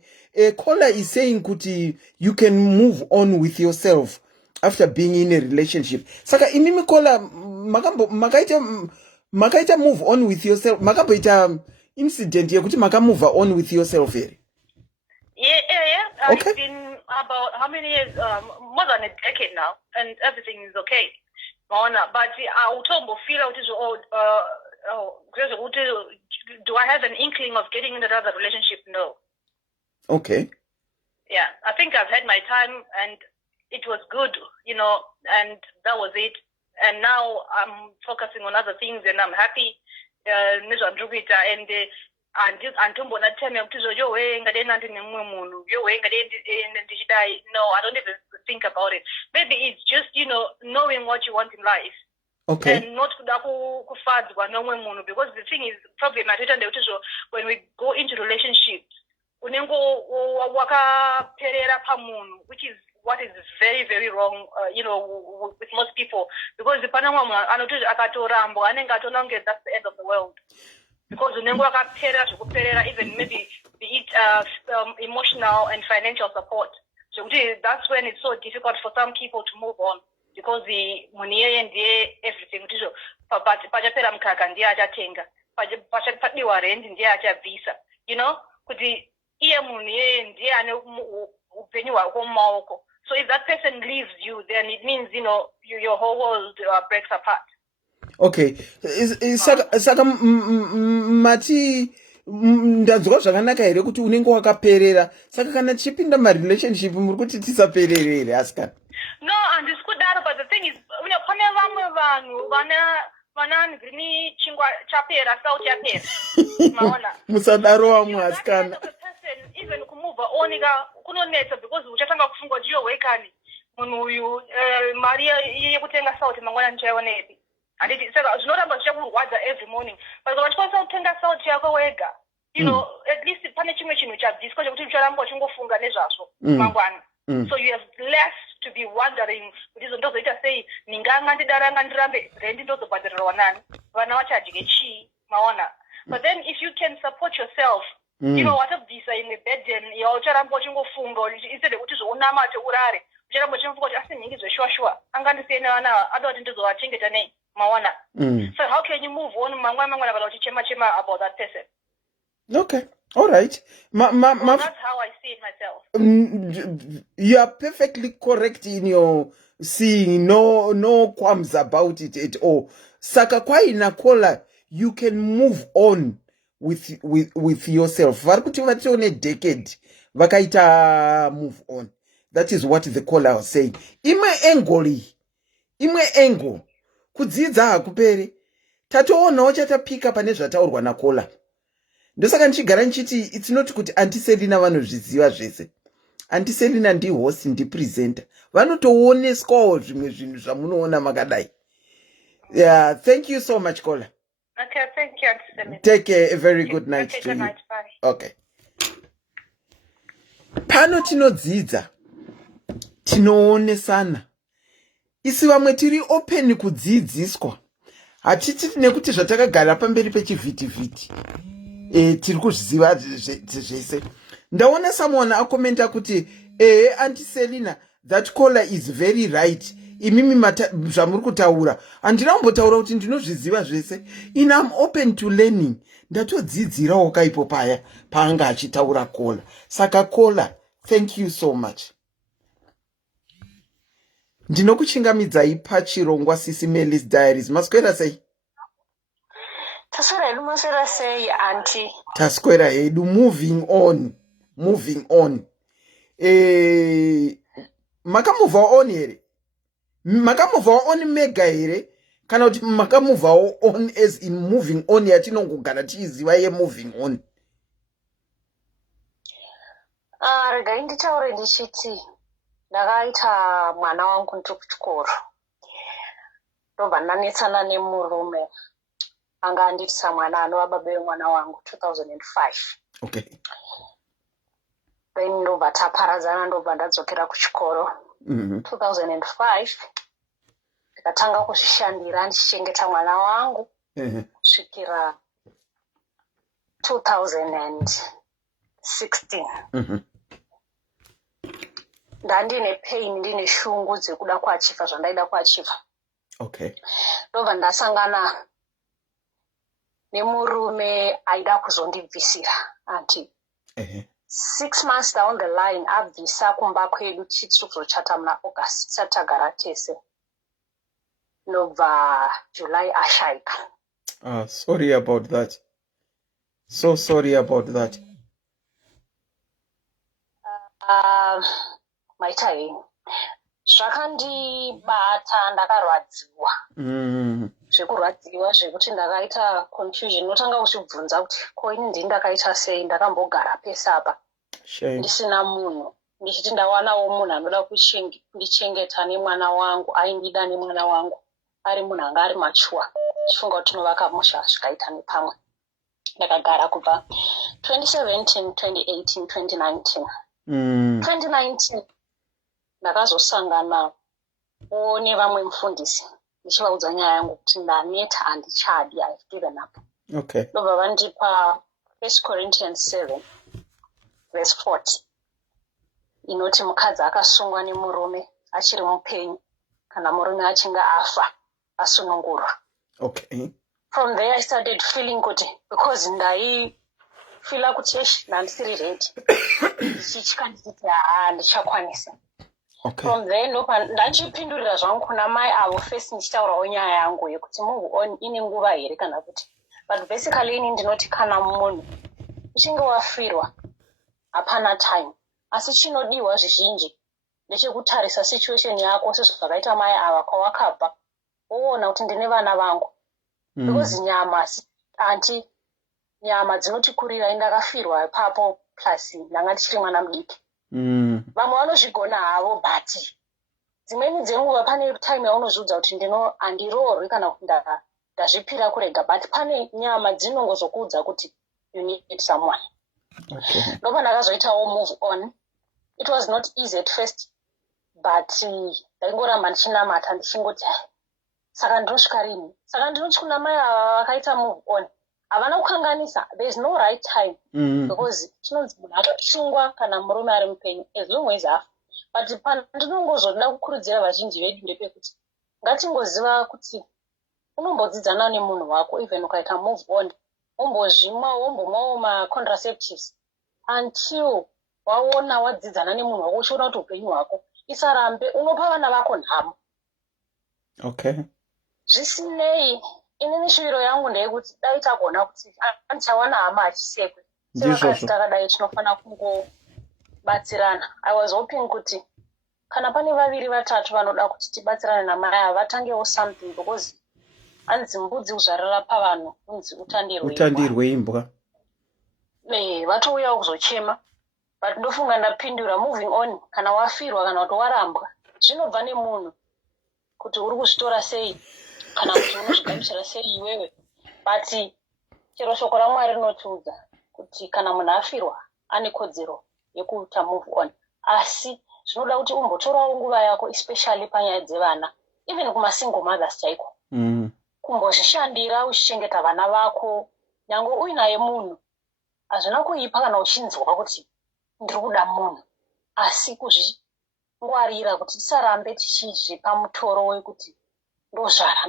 Caller is saying kuti you can move on with yourself after being in a relationship. Saka imimi caller makaita move on with yourself, makamboita incident yekuti move on with yourself here. Yeah. Okay. It's been about how many years? More than a decade now, and everything is okay. But I feel do I have an inkling of getting into another relationship? No. Okay. Yeah, I think I've had my time and it was good, and that was it. And now I'm focusing on other things and I'm happy. And antombona tell me no, I don't even think about it. Maybe it's just knowing what you want in life. Okay. And not because the thing is probably when we go into relationships which is what is very, very wrong, with most people. Because the Panama Akato and that's the end of the world. Because even maybe be it emotional and financial support. So that's when it's so difficult for some people to move on. Because the money and everything, pachapera mkaka ndiye achatenga, pachapadiwa rent ndiye achabvisa, kuti iye munhu yeye ndiye ane upenyu hwako mumaoko. So if that person leaves you, then it means your whole world breaks apart. Okay, saka mati ndanzwa zvakanaka here kuti unenge wakaperera, saka kana tichipinda marelationship muri kuti tisaperere here asikana? No, and it's good data, but the thing is, pane vamwe vanhu vana ngrini chingwa chapera sauti yapera. Maona. Musadaro vamwe asikana. Even kumove on kunonetsa because uchatanga kufunga kuti wekani munhu uyu mari yekutenga sauti mangwana ndichaionepi. Anditi saka zvinoramba zvichakurwadza every morning. But kana uchikwanisa kutenga sauti yako wega, at least pane chimwe chinhu chabviswa chekuti ucharamba uchingofunga nezvazvo mangwana. So you have less to be wondering kuti izo ndozoita sei ninganga ndidaranga ndirambe rendi ndozobhadharirwa nani vana vachadye chii maona. But then if you can support yourself, watabvisa imwe burden yaucharamba uchingofunga instead kuti zvounamate urare ucharamba uchingofunga kuti asi nhingi zveshwashwa angandisiyene vana ada kuti ndizovachengeta nei maona. So how can you move on mangwana kana uchichema about that person? Okay, all right. That's how I see it myself. You are perfectly correct in your seeing. No qualms about it at all. Saka kwa inakola, you can move on with yourself. Varikuti vatione decade vakaita move on. That is what the caller was saying. Imwe engo kudzidza hakuperi. Tatoonawo chatapika pane zvataurwa nakola. Ndosaka nchigara nchiti it's not kuti Auntie Selina vanozviziva zvese. Auntie Selina ndi host ndi presenter. Vanotooneswawo zvimwe zvinhu zvamunoona makadai. Yeah, thank you so much, caller. Okay, thank you, Auntie Selina. Take a very good night to you. Night, bye. Okay. Pano tinodzidza. Tinoonesana. Isi vamwe tiri open kudzidziswa. Hatiti nekuti zvatakagara pamberi pechivhiti-vhiti. Tiri kuzviziva zvese. Ndaona someone akomenta kuti Auntie Selina, that caller is very right. Imimi zvamuri kutaura handina kumbotaura kuti ndinozviziva zvese. I'm open to learning. Ndatodzidzirawo kaipo paya paanga achitaura caller. Saka caller, thank you so much. Ndinokuchingamidzai pachirongwa SIS MELLY's Diaries. Maswera sei? Taswera hedu maswera sei, Auntie? Taswera hedu, moving on. Makamuvawo on here. Makamuvawo on mega here. Kana kuti makamuvawo on as in moving on yatinongogara tichiziva ye moving on. Regai nditaure ndichiti ndakaita mwana wangu ndiri kuchikoro. Ndobva ndanetsana nemurume anga anditisa mwana anova baba vemwana wangu 2005. Okay. Then ndobva taparadzana ndobva ndadzokera kuchikoro. 2005 ndikatanga kuzvishandira ndichichengeta mwana wangu kusvikira 2016. Ndandine pain, ndine shungu dzekuda kuachiva zvandaida kuachiva. Okay. Ndobva ndasangana nemurume aida kuzondibvisira, Auntie. 6 months down the line abvisa kumba kwedu tichiri kuzochata muna August tisati tagara tese. Ndobva July ashaika. Sorry about that. So sorry about that. Maita hei. Zvakandibata ndakarwadziwa. Zvekurwadziwa zvekuti ndakaita confusion. Notanga kuchibvunza kuti ko ini ndindakaita sei, ndakambogara pesa apa. Ndisina munhu. Ndichiti ndawanawo munhu anoda kundichengeta nemwana wangu, aindida nemwana wangu. Ari munhu anga ari machua. Chifunga kuti tinovaka musha zvikaita nepamwe. Ndakagara kubva 2017, 2018, 2019. 2019 ndakazosangana nevamwe mufundisi ndichivaudza nyaya yangu kuti ndaneta handichadi, I've given up. Okay. Ndobva vandipa 1 Corinthians 7 verse 40 inoti mukadzi akasungwa nemurume achiri mupenyu kana murume achinge afa asunungurwa. Okay. From there I started feeling kuti because ndaifila kuti handisiri ready ndichitya ndisiti handichakwanisa. Okay. From there ndachipindurira zvangu kuna mai avo first ndichitaurawo nyaya yangu yekuti move on ine nguva here kana kuti, but basically ini ndinoti kana munhu uchinge wafirwa hapana time, asi chinodiwa zvizhinji ndechekutarisa situation yako sezvakaita mai ava kwawakabva woona kuti ndine vana vangu because nyama dzinotikurira indakafirwa ipapo plus ndanga ndichiri mwana mudiki. Vamwe vanozvigona havo but dzimweni dzenguva pane time yaunozviudza kuti handiroorwi kana kuti ndazvipira kurega, but pane nyama dzinongozokuudza kuti you need someone. Okay. Ndobva ndakazoitawo move on. It was not easy at first but ndaingoramba ndichinamata ndichingoti saka ndinosvika rini, saka ndinoti kuna mai ava vakaita move on havana kukanganisa, there is no right time because chinonzi munhu atotsungwa kana murume ari mupenyu as long as afa. But pandinongozoda kukurudzira vazhinji vedu ndepekuti ngatingoziva kuti unombodzidzana nemunhu wako even ukaita move on, wombomwawo macontraceptives until waona wadzidzana nemunhu wako uchiona kuti upenyu hwako isarambe unopa vana vako nhamo. Okay. Zvisinei inini shuviro yangu ndeyekuti dai tagona kuti andichawana hama achisekwe sevakadzi takadai tinofanira kungobatsirana. I was hoping kuti kana pane vaviri vatatu vanoda kuti tibatsirane namai ava vatangewo something because hanzi mbudzi kuzvarira pavanhu unzi utandirwe imbwa. Vatouya kuzochema but ndofunga ndapindura moving on. Kana wafirwa kana kuti warambwa zvinobva nemunhu kuti uri kuzvitora sei kana kuti unozvigamuchira sei iwewe, but chero shoko raMwari rinotiudza kuti kana munhu afirwa ane kodzero yekuita move on, asi zvinoda kuti umbotorawo nguva yako especially panyaya dzevana, even kumasingle mothers chaiko, kumbozvishandira uchichengeta vana vako nyange uinaye munhu. Hazvina kuipa kana uchinzwa kuti ndiri kuda munhu, asi kuzvingwarira kuti tisarambe tichizvipa mutoro wekuti ndozvara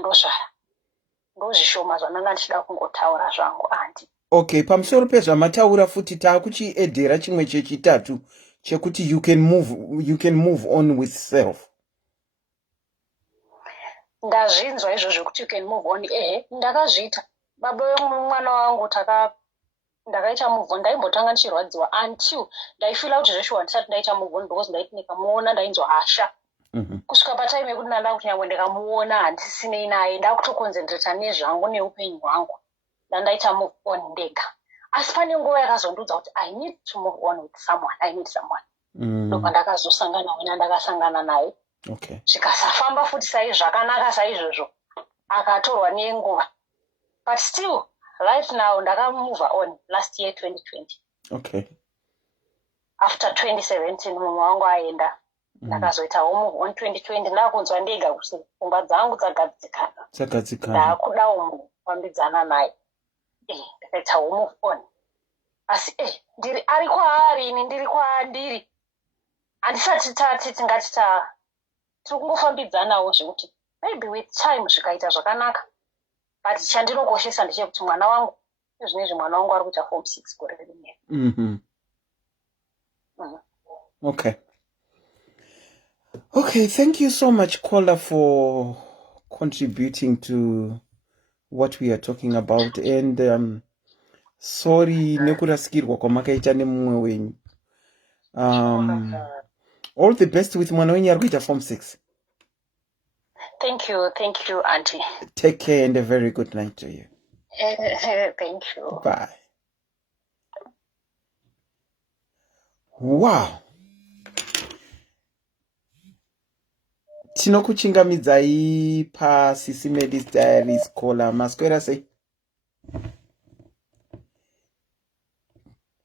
ndozvishoma zvananga ndichida kungotaura zvangu andi. Okay, pamusoro pezvamataura futi taakuchiedhera chimwe chechitatu chekuti you can move on with self. Ndazvinzwa izvozvo kuti you can move on. Ndakazviita. Baba vemwana wangu ndakaita move on, ndaimbotanga ndichirwadziwa until ndaifila kuti zveshuwa ndisati ndaita move on because ndaiti ndikamuona ndainzwa hasha. Kusvika patime yekuti ndanda kuti nyangwe ndikamuona handisinei naye ndakutokonzentrata nezvangu neupenyu hwangu ndandaita move on ndega. Asi pane nguva yakazondiudza kuti I need to move on with someone, I need someone. Ndobva ndakazosangana ndakasangana naye. Okay. Zvikasafamba futi zvakanaka saizvozvo akatorwa nenguva, but still right now ndakamove on last year 2020. Okay. After 2017 mumwe wangu aenda ndakazoitawo move on 2020 ndakunzwa ndega kuti pfungwa dzangu dzagadzikana ndakudawo munhu kufambidzana naye. Ndakaitawo move on, asi ndiri ari kwaari ini ndiri kwaandiri handisati tingati tiri kungofambidzanawo zvekuti maybe with time zvikaita zvakanaka, but chandinokoshesa ndechekuti mwana wangu zvinezvi mwana wangu ari kuita form 6 gore rimwe. Okay, thank you so much Kola for contributing to what we are talking about, and sorry nekurasikirwa kwamakaita nemumwe wenyu. All the best with mwana wenyu ari kuita form 6. Thank you auntie. Take care and a very good night to you. Thank you. Bye. Wow. Tinokuchingamidzai pa SIS MELLY's Diaries Kola. Maswera sei?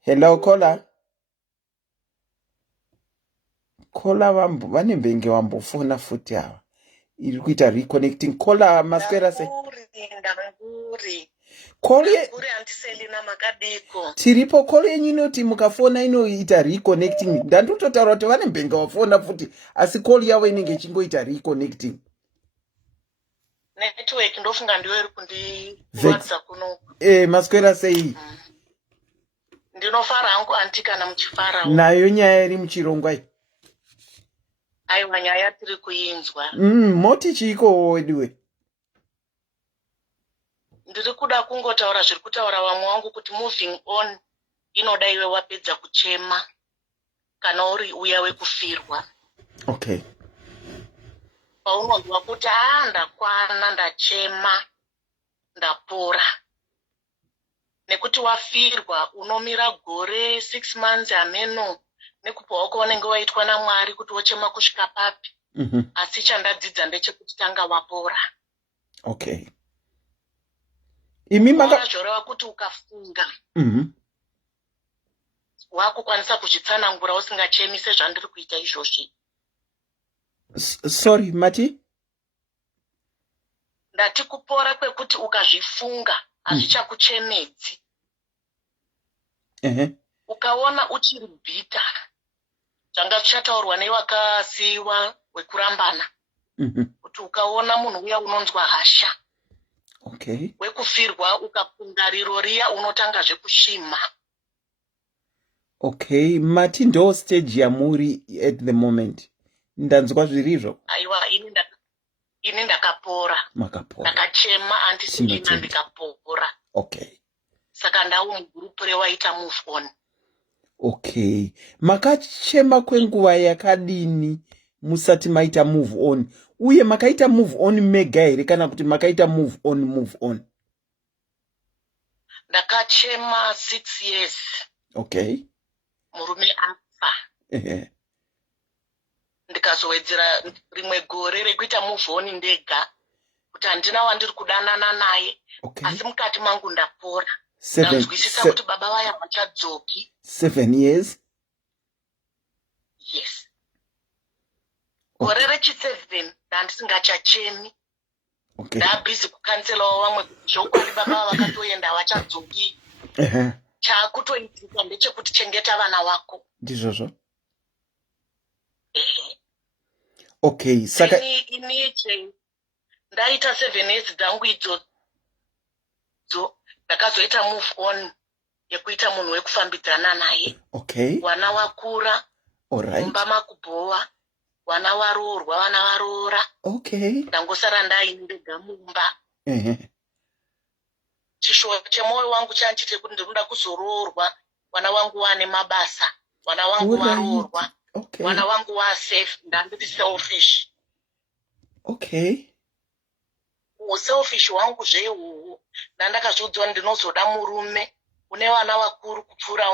Hello Kola. kola vane mbenge wambofona futi ava iri kuita reconnecting kola maswera sei tiripo kolo yenyu inoti mukafona inoita reconnecting ndandototaura kuti vane mbenge wafona futi asi kolo yavo inenge ichingoita reconnecting network ndofunga ndiyo iri kundiwadza kuno maswera sei ndinofara hangu anti kana muchifara nayo nyaya iri muchirongwa iyi aiwa nyaya tiri kuinzwa moti chiiko wediwe ndiri kuda kungotaura zviri kutaura vamwe wangu kuti moving on inoda iwe wapedza kuchema kana uri uya wekufirwa. Okay. Paunonzwa kuti ndakwana ndachema ndapora. Nekuti wafirwa unomira gore 6 months ameno nekupa wako wanenge waitwa naMwari kuti wochema kusvika papi. Asi chandadzidza ndechekuti tanga wapora. Okay. Zvoreva kuti ukafunga wakukwanisa kuzvitsanangura usingachemi sezvandiri kuita izvozvi. Sorry, Mati? Ndati kupora kwekuti ukazvifunga hazvichakuchemedzi. Ukaona uchiri bhita zvanga zvichataurwa newakasiiwa wekurambana. Kuti ukaona munhu uya unonzwa hasha. Okay. Wekufirwa ukafunga riro riya unotanga zvekushima. Okay, Mati ndo stage yamuri at the moment. Ndanzwa zvirizvo. Aiwa, ini ndakapora. Makapora. Ndakachema andisinina ndikapora. Okay. Saka ndawo mugroup rewaita move on. Okay. Makachema kwenguva yakadini musati maita move on. Uye makaita move on mega here kana kuti makaita move on. Ndakachema 6 years. Okay. Murume afa. Ndikazowedzera rimwe gore rekuita move on ndega. Kuti handina wandiri kudanana naye. Okay. Asi mukati mangu ndapora. Ndanzwisisa kuti baba vaya vachadzoki. 7 years? Yes. Gore rechi7 ndandisingachachemi. Okay. Ndabhizi kukanselawo vamwe zvokwadi baba vakatoenda vachadzoki. Chakutoitika ndechekuti chengeta vana vako. Ndizvozvo. Okay, saka iniche ndaita 7 years dzangu idzodzo ndakazoita move on yekuita munhu wekufambidzana naye. Okay. Wana wakura. Alright. Mumba makubhowa. Wana varoorwa, vana varoora. Okay. Ndangosara ndaini ndega mumba. Chishuwa chemoyo wangu chanchite kuti ndinoda kuzoroorwa. Wana wangu wane mabasa. Wana wangu varoorwa. Okay. Wana wangu wasafe. Ndandiri selfish. Okay. Selfish wangu zveihwohwo ndandakazviudzwa ndinozoda murume une vana vakuru kupfuura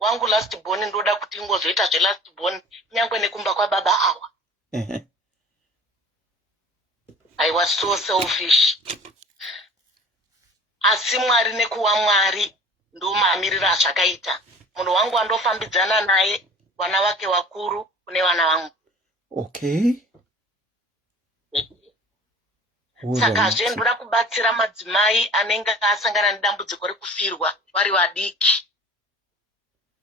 wangu last born ndoda kuti ngozoita zvelast born nyangwe nekumba kwababa awa. I was so selfish. Asi Mwari nekuwa Mwari ndomamirira zvakaita. Munhu wangu andofambidzana naye vana vake vakuru kune vana vangu. Okay. Saka ndoda kubatsira madzimai anenge asangana nedambudziko rekufirwa vari vadiki.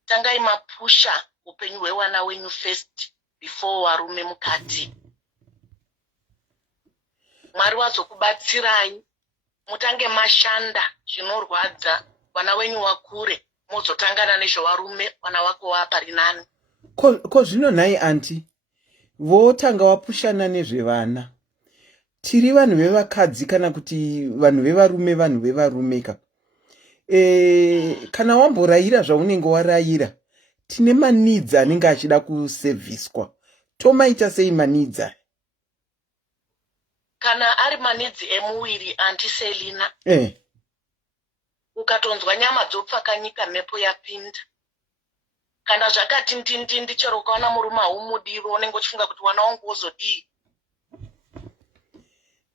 Tangai mapusha upenyu hwewana wenyu first before varume mukati. Mwari wazokubatsirai mutange mashanda zvinorwadza wana wenyu wakure mozotangana nezvevarume wana wako wapari nani. Ko zvino nhai anti votanga wapushana nezvevana. Tiri vanhu vevakadzi kana kuti vanhu vevarume vanhu vevarumeka. Kana wamborayira zvaunenge warayira tine manidzi anenge achida kuserviswa. Tomaita sei manidzi? Kana ari manidzi emuviri anti Selina. Ukatonzwa nyama dzopfakanyika mhepo yapinda. Kana zvakati ndindindi chero ukaona murume haumudivi unenge uchifunga kuti wana wangu wozodii.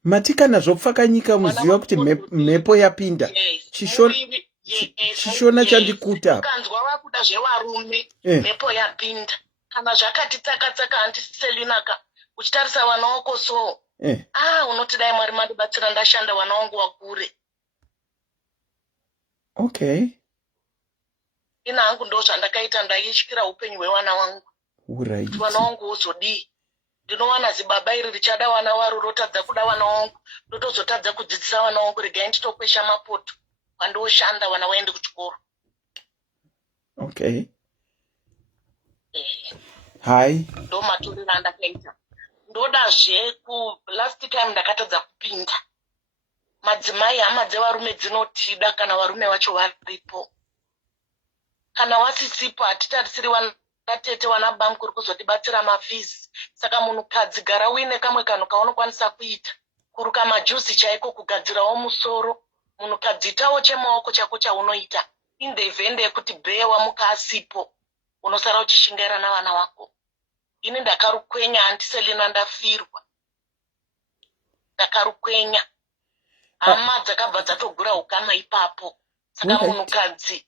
Mati kana zvopfakanyika muziva kuti mhepo yapinda. Chishona chandikuta. Ukanzwa wakuda zvevarume mhepo yapinda. kana zvakati tsaka handiselinaka uchitarisa vana wako so unoti dai Mwari mandibatsira ndashanda vana wangu wakure. Okay. Ina hangu ndo zvandakaita ndaityira upenyu hwevana wangu. Right. Vana wangu uzodii. Ndinowana zibaba iri richada vana waro rotadza kuda vana wangu. Ndotozotadza kudzidzisa vana wangu regai nditokwesha mapoto. Wandoshanda vana waende kuchikoro. Okay. Hai. Ndo maturiro andakaita. Ndodazve last time ndakatadza kupinda. Madzimai hama dzevarume dzinotida kana varume vacho varipo. Kana wasisipo hatitarisiri vanatete vana baba mukuru kuzotibatsira mafizi. Saka munhukadzi gara uine kamwe kanhu kaunokwanisa kuita. Kuruka majuzi chaiko kugadzirawo musoro. Munhukadzi itawo chemaoko chako chaunoita. In the event yekuti bhee wamuka asipo. Unosara uchishingaira navana vako. Ini ndakarukwenya handiselina ndafirwa. Ndakarukwenya. Hama dzakabva dzatogura ukama ipapo. Saka munhukadzi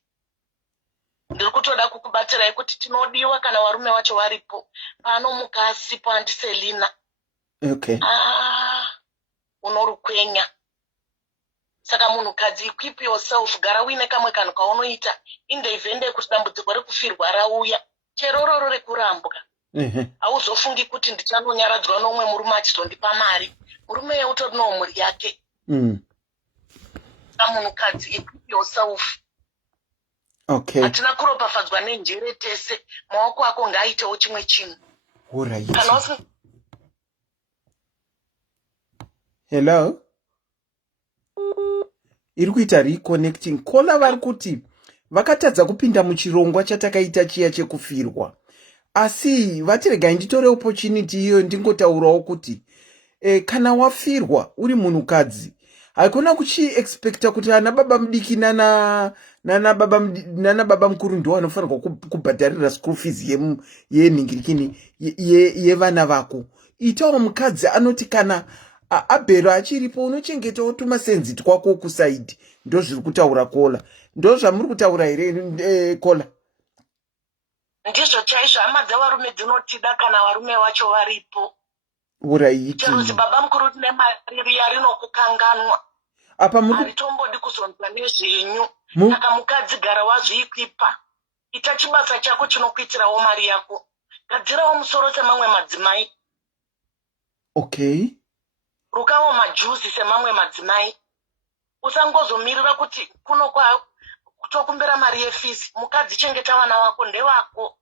ndiri kutoda kukubatsirai kuti tinodiwa kana varume vacho varipo. Pano muka asipo handiselina. Okay. Unorukwenya. Saka munhukadzi equip yourself, gara uine kamwe kanhu kaunoita. In the event yekuti dambudziko rekufirwa rauya. Cherororo rekurambwa. Hauzofungi kuti ndichanonyaradzwa nomwe murume achizondipa mari. Murume utori nomhuri yake. Munhukadzi equip yourself. Okay. Hatina kuropafadzwa nenjere tese. Maoko ako ngaaitewo chimwe chinhu. Alright. Hello? Iri kuita reconnecting. Kola vari kuti vakatadza kupinda muchirongwa chatakaita chiya chekufirwa. Asi vatiregai nditore opportunity iyo ndingotaurawo kuti kana wafirwa uri munhukadzi haikona kuchiexpecta kuti ana baba mudiki nana baba mukuru ndo vanofanirwa kubhadharira school fees yenhingirikini yevana vako. Itawo mukadzi anoti kana abhero achiripo unochengetawo tumasenzi twako kusaidi. Ndo zviri kutaura Kola. Ndo zvamuri kutaura here Kola? Ndizvo chaizvo hama dzevarume dzinotida kana varume vacho varipo. Uraiti. Chero baba mukuru tine mari yarinokukanganwa. Haritombodi kuzonzwa nezvenyu. Saka mukadzi gara wazviikwipa. Ita chibasa chako chinokuitirawo mari yako. Gadzirawo musoro semamwe madzimai. Okay. Rukawo majuzi semamwe madzimai. Usangozomirira kuti kuno kutokumbira mari yefees. Mukadzi chengeta vana vako ndevako.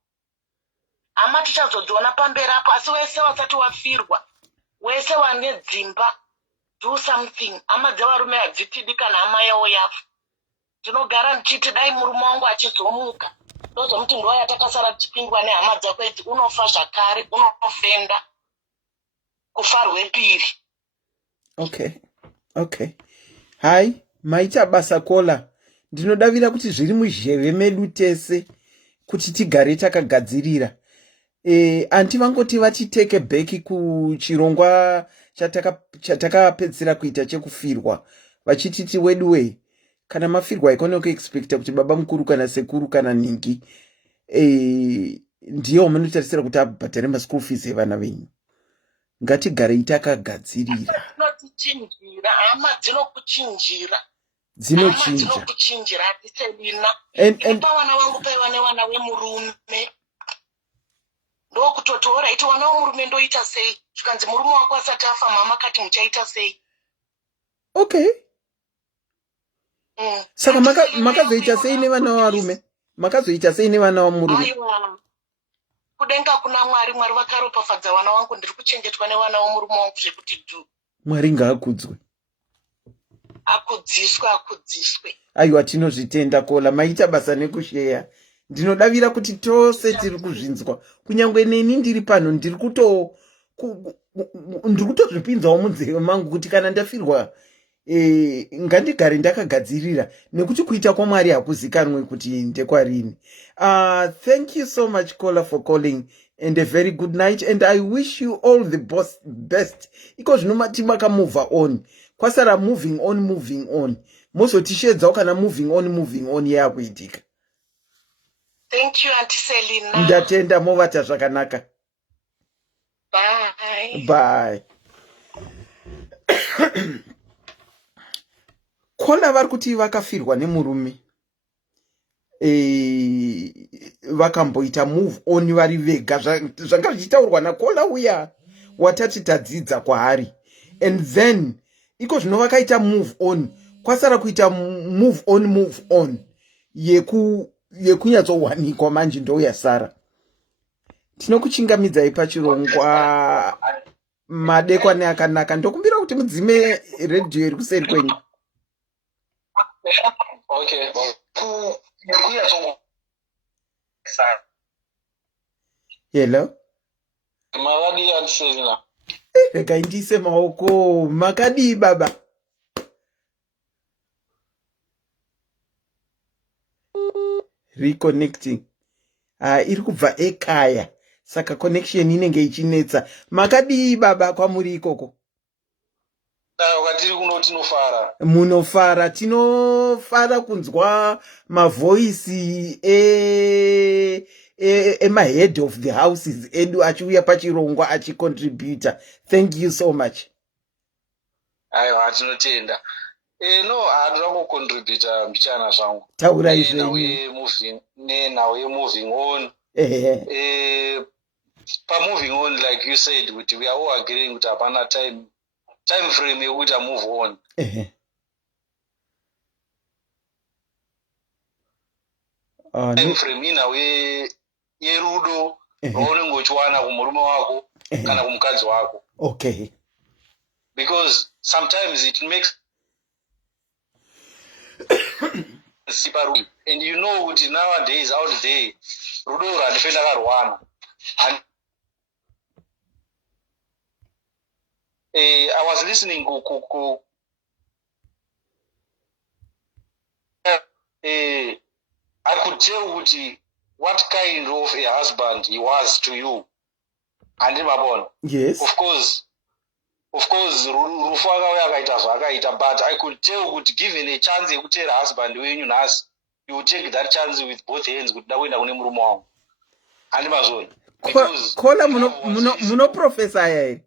Hama tichazodziona pamberi apo, asi wese wasati wafirwa. Wese wane dzimba. Do something. Hama dzevarume hadzitidi kana hama yawo yafa. Tinogara ndichiti dai murume wangu achizomuka. Ndozomuti ndo yatakasara tichipindwa nehama dzako idzi. Unofa zvakare, unofenda. Kufa rwepiri. Okay. Hai, maita basa Kola. Ndinodavira kuti zviri muzheve medu tese kuti tigare takagadzirira. Anti vangoti vatiteke beki kuchirongwa chatakapedzera kuita chekufirwa. Vachititi wedwe kana mafirwa ikona kuexpecta kuti baba mukuru kana sekuru kana ningi ndiyo munotarisira kuti abhadhare maschool fees evana venyu. Ngatigare takagadzirira. Dzinokuchinjira, hama dzinokuchinjira. Dzinokuchinjira hatiselina. Ipa vana vangu paiva nevana vemurume. Ndokutotora iti vana vemurume ndoita sei. Zvikanzi murume wako asati afa mama kati muchaita sei. Okay. Saka makazoita sei nevana varume? Makazoita sei nevana vemurume? Aiwa. Kudenga kuna Mwari vakaropafadza vana vangu ndiri kuchengetwa nevana vemurume wangu zvekuti du. Mwari ngaakudzwe. Akudziswe. Aiwa tinozvitenda Kola, maita basa nekusheya. Ndinodavira kuti tose tiri kuzvinzwa. Kunyangwe neni ndiri pano ndiri kutozvipinzawo munzeve mangu kuti kana ndafirwa ngandigare ndakagadzirira nekuti kuita kwaMwari hakuzikanwe kuti ndekwarini. Thank you so much Kola for calling and a very good night and I wish you all the best. Iko zvinomati makamove on. Kwasara moving on. Mozotishedzawo kana moving on yakuitika. Thank you, Auntie Selina. Ndatenda movata zvakanaka. Bye. Bye. Kola vari kuti vakafirwa nemurume. Vakamboita move on vari vega zvanga zvichitaurwa nakola uya watati tadzidza kwaari. And then iko zvino vakaita move on, kwasara kuita move on yekunyatsowanikwa manje ndo yasara. Tinokuchingamidzai pachirongwa madekwane akanaka. Ndokumbira kuti mudzime redhiyo iri kuseri kwenyu. Okay. Hello? Makadi Antiselina. Rega ndiise maoko. Makadi baba. Reconnecting. Iri kubva ekaya. Saka connection inenge ichinetsa. Makadi baba kwamuri ikoko. Wakatiri kuno tinofara. Munofara. Tinofara kunzwa mavoisi my head of the houses edu achiuya pachirongwa achicontributor. Thank you so much. Aiwa tinotenda. No, hadira kucontributor mbichana zvangu. Taura izvi. Now we're moving on. Moving on, like you said, we are all agreeing with apana time frame yekuti move on. Time frame inawe yerudo raunenge uchiwana kumurume wako kana kumukadzi wako. Okay. Because sometimes it makes and you know kuti nowadays out there rudo randifenda karwana. And I was listening I could tell what kind of a husband he was to you. And Mabon. Yes. Of course, Rufaga akaita zvakaita, but I could tell kuti given a chance yekutera husband wenyu nhasi, you would take that chance with both hands kuti ndakuenda kune murume wangu. And Mazon. Kola muno professor here.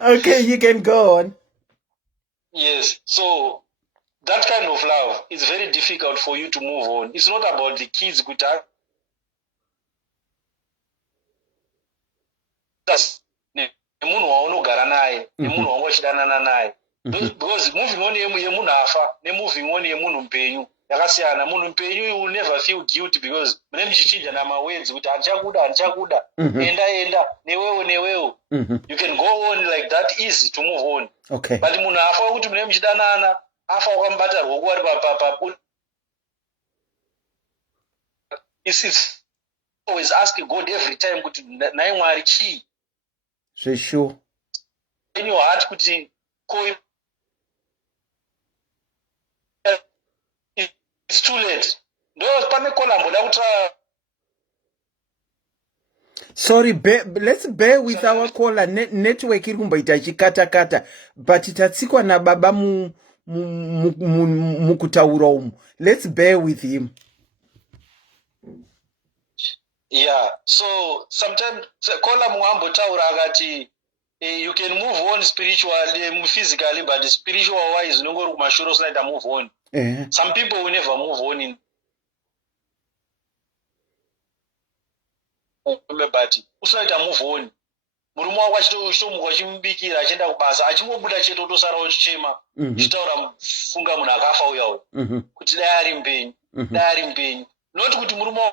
Okay, you can go on. Yes, so that kind of love is very difficult for you to move on. It's not about the kids. That's nemunhu waunogara naye, nemunhu waungochidanana naye. Because moving on yemunhu afa, moving on yemunhu mupenyu. Yakasiyana. Munhu mupenyu, you will never feel guilty because mune muchichinja namawords kuti andichakuda, enda, newewo. You can go on like that, easy to move on. Okay. But munhu afa kuti mune muchidanana, afa wakambata ruoko wari papa. It's always asking God every time kuti naye Mwari chii. Sure. In your heart kuti it's too late. Sorry, let's bear with our caller. Network iri kumboita ichikata but tatsikwa nababa mukutaura umu. Let's bear with him. Yeah, so sometimes caller muambotaura akati you can move on spiritually, physically, but spiritual wise nongori kumashuro usaita move on. Some people will never move on but usaita move on. Murume wako achitomuka achimubikira achienda kubasa achingobuda chete otosara ochichema chitaura funga munhu akafa uya kuti dai ari mpenyu not kuti murume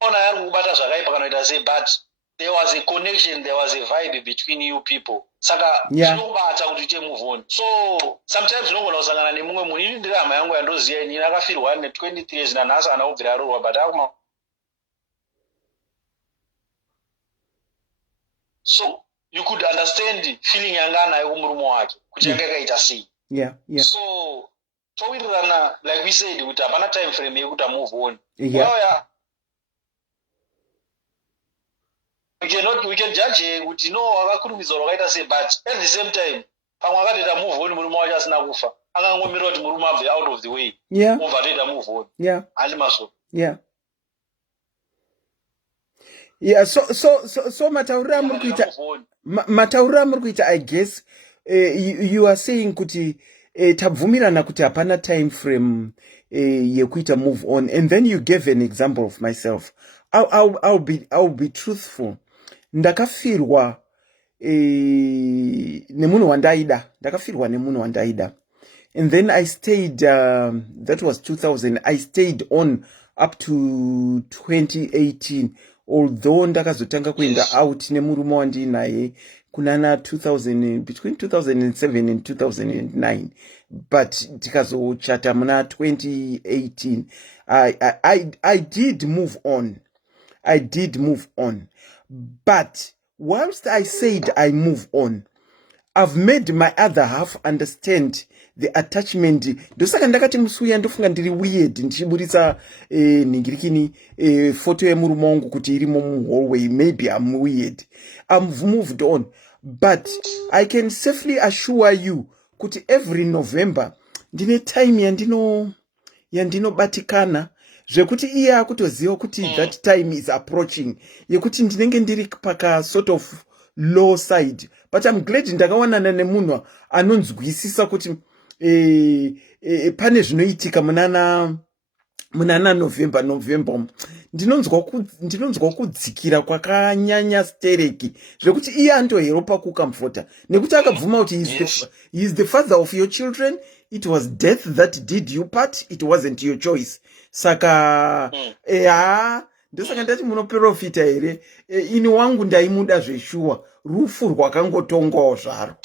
ona ari kubata zvakaipa kana kuita sei, but there was a connection, there was a vibe between you people. Saka chinokubata kuti uite move on. So sometimes unogona kusangana nemumwe munhu. Ini ndiri hama yangu yandoziva ini akafirwa ne23 years nanhasi ana kubvira arorwa, but akuma. So you could understand feeling yanga anayo kumurume wake kuti yanga yakaita sei. Yeah. So towirirana, like we said, kuti hapana time frame yekuti move on. Yeah. we can judge kuti no akakurumidza rwakaita sei, but at the same time pamwe akatoita move on murume wacho asina kufa, akangomirira kuti murume abve out of the way, obva atoita move on. Handi masoro. So mataurira muri kuita, I guess you are saying kuti tabvumirana kuti hapana time frame yekuita move on, and then you gave an example of myself. I'll be truthful. Ndakafirwa nemunhu wandaida, and then I stayed, that was 2000, I stayed on up to 2018, although ndakazotanga kuenda out nemurume wandinaye kunana 2000, between 2007 and 2009, but tikazochata muna 2018. I did move on, but whilst I said I move on, I've made my other half understand the attachment. Ndosaka ndakati musuya ndofunga ndiri weird ndichiburisa ningirikini photo yemurume wangu kuti irimo muhallway. Maybe I'm weird. I've moved on, but I can safely assure you kuti every November ndine time yandinobatikana zvekuti iye akutoziva kuti that time is approaching, yekuti ndinenge ndiri paka sort of low side. But I'm glad ndakawanana nemunhu anonzwisisa kuti pane zvinoitika munana November ndinonzwa kudzikira kwakanyanya stereki zvekuti iye andohero pakukamfota, nekuti akabvuma kuti he is the father of your children. It was death that did you part, it wasn't your choice. Saka ndosaka ndati munoprofita here. Ini wangu ndaimuda zveshuwa, rufu rwakangotongwawo zvaro.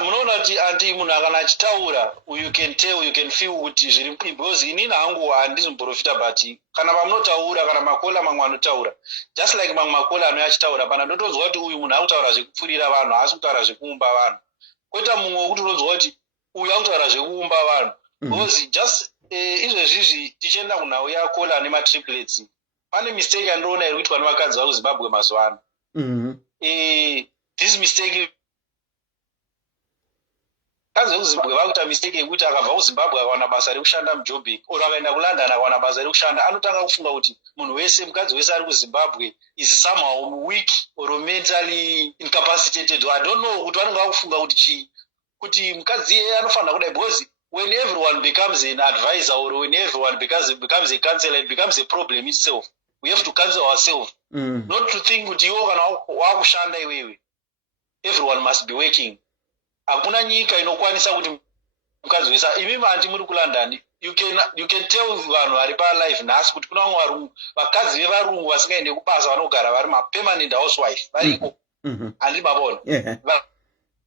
Munoona kuti anti munhu akana achitaura, you can tell, you can feel kuti zviri, because inini hangu handizi muprofita, but kana pamunotaura, kana makola mamwe anotaura, just like mamwe makola anouya achitaura pana, ndotozwa kuti uyu munhu akutaura zvekupfurira vanhu, haasi kutaura zvekuumba vanhu. Koita mumwe wekuti unozwa kuti uyu akutaura zvekuumba vanhu, because just izvezvizvi tichienda kunhau yakola nematriplets, pane mistake andinoona iri kuitwa nevakadzi vari kuZimbabwe mazuva ano. This mistake, kadzi vekuZimbabwe vakuita mistake yekuti akabva kuZimbabwe akawana basa rekushanda muJoburg, or akaenda kuLondon akawana basa rekushanda, anotanga kufunga kuti munhu wese, mukadzi wese ari kuZimbabwe is somehow weak or mentally incapacitated. I don't know kuti vanenge vakufunga kuti mukadzi iye anofanira kudai, because when everyone becomes an advisor, or when everyone becomes a counselor, it becomes a problem itself. We have to counsel ourselves, not to think kuti iwo kana wakushanda iwewe, everyone must be working. Hakuna nyika inokwanisa kuti mukadzi wese, imimi anti muri kuLondon, you can tell vanhu vari palive nhasi kuti kuna vamwe varungu, vakadzi vevarungu vasingaende kubasa vanogara vari permanent housewife variko. Handi mabona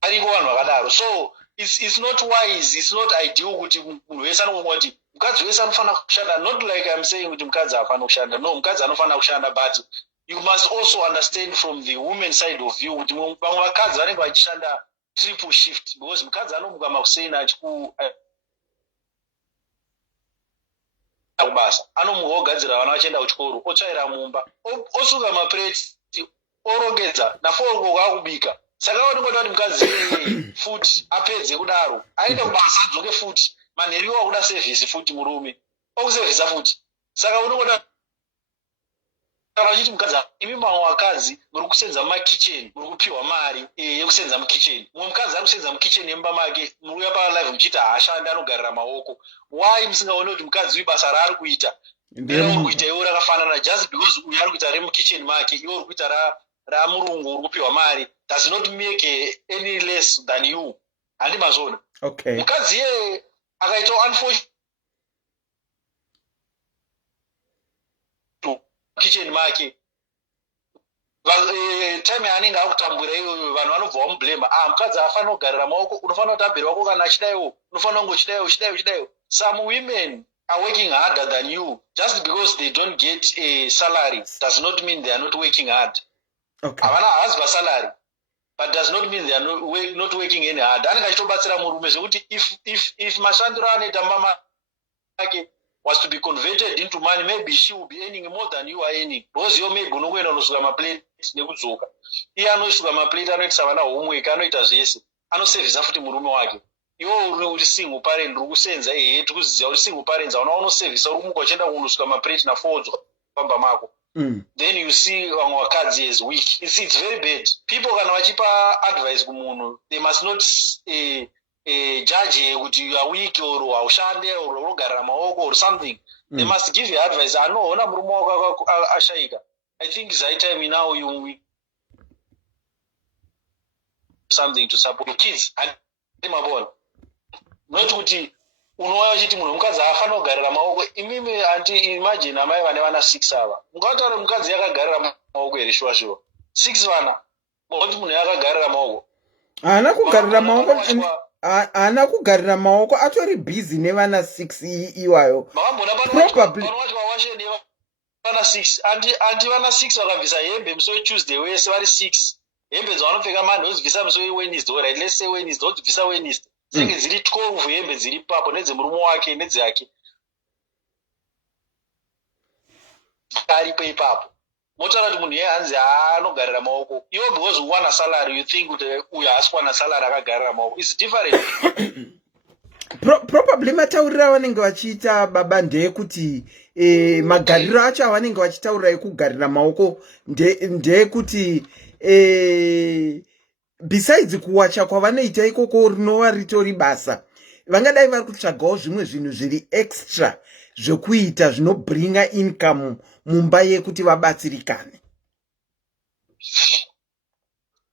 variko vanhu vakadaro. So it's not wise, it's not ideal kuti munhu wese anofunga kuti mukadzi wese anofanira kushanda. Not like I'm saying kuti mukadzi hafanira kushanda, no, mukadzi anofanira kushanda, but you must also understand from the woman side of view kuti vamwe vakadzi vanenge vachishanda triple shift, because mukadzi anomuka makuseni kubasa, anomuka ogadzira vana vachienda kuchikoro, otsvaira mumba, osuka maplate, orongedza, naforoko kwakubika. Saka vanongoda kuti mukadzi futi apedze kudaro aende kubasa adzoke futi, manheriwo akuda service futi, murume okusevhisa futi. Saka unongoda vachiti mukadzi, imi mamwe vakadzi muri kusenza mumakicheni, muri kupiwa mari yekusenza mukicheni. Mumwe mukadzi ari kusenza mukicheni yemumba make, muri palive muchiti haashandi, anogarira maoko. Why musingaoni kuti mukadzi uyu basa raari kuita uri kuita iwo rakafanana, just because uyu ari kuita remukicheni make, iwo uri kuita ramurungu uri kupiwa mari, does not make any less than you. Handi mazona. Okay. Mukadzi iye akaitawo unfortunate kitchen make, time yaanenge akutambura iyoyo vanhu vanobva vamublame, mukadzi haafanira kugarira maoko, unofanira kuti abheri wako kana achidaiwo, unofanira kungochidaiwo. Some women are working harder than you. Just because they don't get a salary does not mean they are not working hard. Okay. Havana hazi salary, but does not mean they are not working any hard. Anenge achitobatsira murume zvekuti if mashandiro anoita mama ake was to be converted into money, maybe she will be earning more than you are earning. Because you maybe unokwenda unosuka maplate nekudzoka. Iye anosuka maplate anoitisa vana homework anoita zvese. Anosevhisa futi murume wake. Iwe uri single parent uri kusenza tikuziva uri single parents auna unosevhisa uri kumuka uchienda kunosuka maplate nafodzwa pamba mako. Then you see vamwe vakadzi as weak. It's very bad. People kana vachipa advice kumunhu, they must not judge kuti you are weak or haushande or unogarira maoko or something. They must give you advice. Anoona murume wako ashaika. I think it's high time now you something to support your kids. And not kuti unoya uchiti munhu mukadzi afana kugarira maoko. Imimi anti imagine amai vane vana 6 ava. Mukataura mukadzi yakagarira maoko here shuwa 6 vana. Kuti munhu yakagarira maoko. Ana kugarira maoko. Ana kugarira maoko atori busy nevana 6 iwayo. Probably vana 6 anti vana 6 vakabvisa hembe musi Tuesday wese vari 6. Hembe dzavanopfeka mani vozibvisa musi Wednesday, right? Let's say Wednesday vozibvisa Wednesday. Senge dziri 12 hembe dziri papo nedzemurume wake nedzake. Aripo ipapo. Motaura kuti munhu iye hanzi anogarira maoko. Iwe because uwana salary you think kuti uyu haasi kuwana salary akagarira maoko. It's different. Probably matauriro avanenge vachiita baba ndeyekuti magariro acho avanenge vachitaurira ekugarira maoko ndeyekuti besides kuwacha kwavanoita ikoko rinova ritori basa, vangadai vari kutsvagawo zvimwe zvinhu zviri extra zvekuita zvinobringa income mumba yekuti vabatsirikane.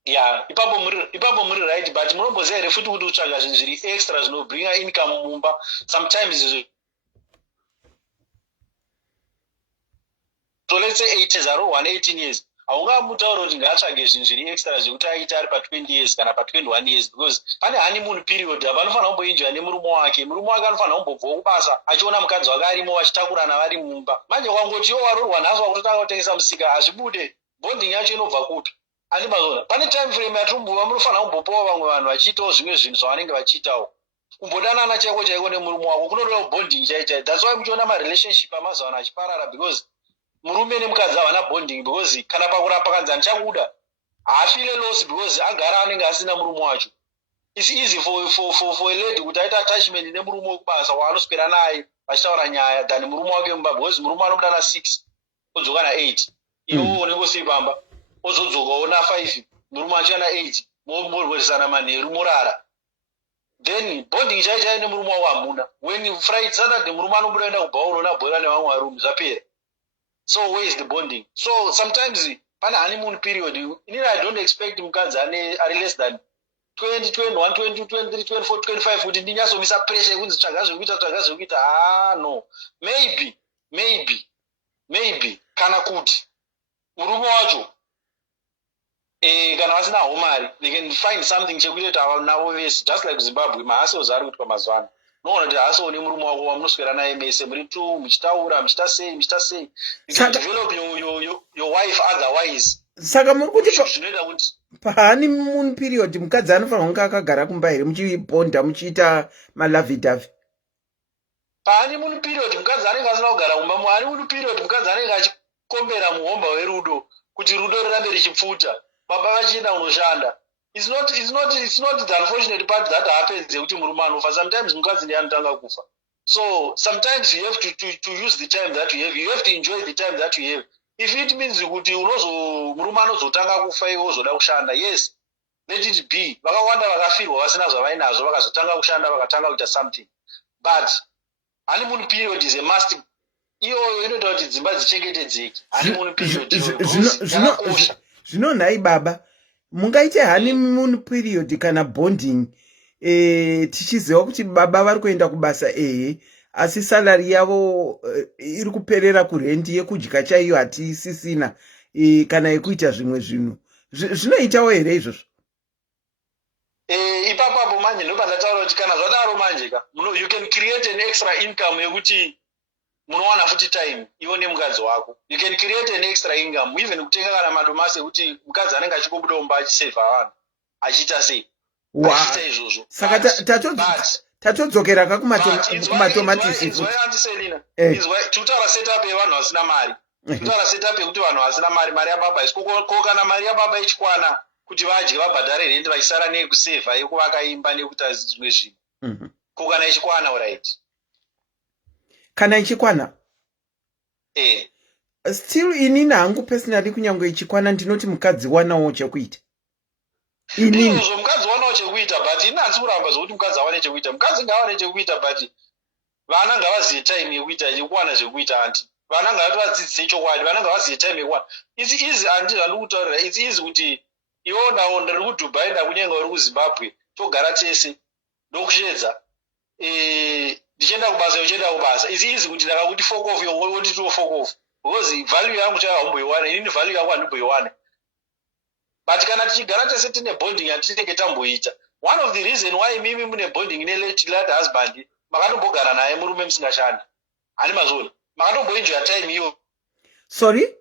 Yeah, ipapo muri right, but munomboziva here futi kuti utsvaga zvinhu zviri extra zvinobringa income mumba sometimes so let's say 8 years aro 18 years haungamutaura kuti ngaatsvage zvinhu zviri extra zvekuti aita ari pa20 years kana pa21 years because pane honeymoon period vanofanira kumboenjoya nemurume wake. Murume wake anofanira kumbobvawo kubasa achiona mukadzi wake arimo vachitakurana vari mumba. Manje kwangoti iwo warorwa nhasi wakutotanga kutengesa musika hazvibude, bonding yacho inobva kupi? Ani mazona pane time frame yatumbuva munofanira kumbopawo vamwe vanhu vachiitawo zvimwe zvinhu zvavanenge vachiitawo. Kumbodanana chaiko chaiko nemurume wako kunodawo bonding chaichai. That's why muchiona marelationship amazuva ano achiparara because murume nemukadzi havana bonding because kana pakurapa kanzi andichakuda haafile loss because agara anenge asina murume wacho. It's easy for a lady kuti aita attachment nemurume wekubasa waanoswera naye vachitaura nyaya than murume wake mumba because murume anobuda na 6 odzoka na 8 iwo unenge usiri pamba ozodzokawo na 5 murume achiva na 8 morweresana manheru morara. Then bonding chaichai nemurume wako hamuna. When Friday Saturday murume anobuda enda kubhawa unoona bhora nevamwe varume zvapera. So where is the bonding? So sometimes pane honeymoon period. I don't expect mukadzi ari less than 20, 21, 22, 23, 24, 25 kuti ndinyatsomisa pressure yekunzi tsvaga zvekuita. No. Maybe kana kuti murume wacho kana vasina homari they can find something chekuita navo vese just like Zimbabwe mahasels ari kuitwa mazuva ano. Noona kuti haasiwo nemurume wako wamunoswera naye mese muri 2 muchitaura muchita sei you can develop your wife otherwise. Saka muri kuti zvinoita kuti pahoneymoon period mukadzi anofanira kunge akagara kumba here muchibonda muchiita malavidavi. Pahoneymoon period mukadzi anenge asina kugara kumba. Muhoneymoon period mukadzi anenge achikombera muhomba werudo kuti rudo rirambe richipfuta baba vachienda kunoshanda. It's not the unfortunate part that happens kuti murume anofa. Sometimes mukadzi ndiye anotanga kufa. So sometimes you have to use the time that you have. You have to enjoy the time that you have. If it means kuti murume anozotanga kufa iwe uzoda kushanda, yes, let it be. Vakawanda vakafirwa vasina zvavainazvo vakazotanga kushanda vakatanga kuita something. But honeymoon period is a must. Iyo inoita kuti dzimba dzichengetedzeke. Honeymoon period yakakosha. Zvino nhai baba mungaite honeymoon period kana bonding tichiziva kuti baba vari kuenda kubasa asi salary yavo iri kuperera kurendi yekudya chaiyo hatisisina kana yekuita zvimwe zvinhu zvinoitawo here izvozvo? Ipapo manje ndopandataura kuti kana zvadaro manje you can create an extra income yekuti munowana futi time iwo nemukadzi wako. You can create an extra income even kutenga kana madomasi ekuti mukadzi anenge achikombuda mumba achisevha vanhu achiita sei achiita izvozvo. Saka tatodzokera kumatomatisi izwa tutaura setup yevanhu vasina mari tutaura setup yekuti vanhu vasina mari yababa isiko kana mari yababa ichikwana kuti vadye vabhadhare rende vachisara neyekusevha yekuvaka imba nekuita zvimwe zvinhu ko kana ichikwana right kana ichikwana still inini hangu personally kunyange ichikwana ndinoti mukadzi wanawo chekuita izvo mukadzi wanawo chekuita but ini handisi kuramba zvokuti mukadzi awane chekuita mukadzi ngaawane chekuita but vana ngavazive time yekuita yekuwana zvekuita anti vana ngavativadzidzise chokwadi vana ngavazive time yekuwana its easy handiri kutaurira its easy kuti iwo nawo ndiri kudubai ndakunyenga uri kuzimbabwe togara tese ndokushedza ndichienda kubasa uchienda kubasa its easy kuti ndakakuti fork off yoti to fork off because value yangu chahamboiwana inini value yangu handimboiwana but kana tichigara tese tine bonding yatinenge tamboita one of the reason why mimi mune bonding nelate husband makatombogara naye murume musingashandi hani mazoni makatomboenjoya time iyo sorry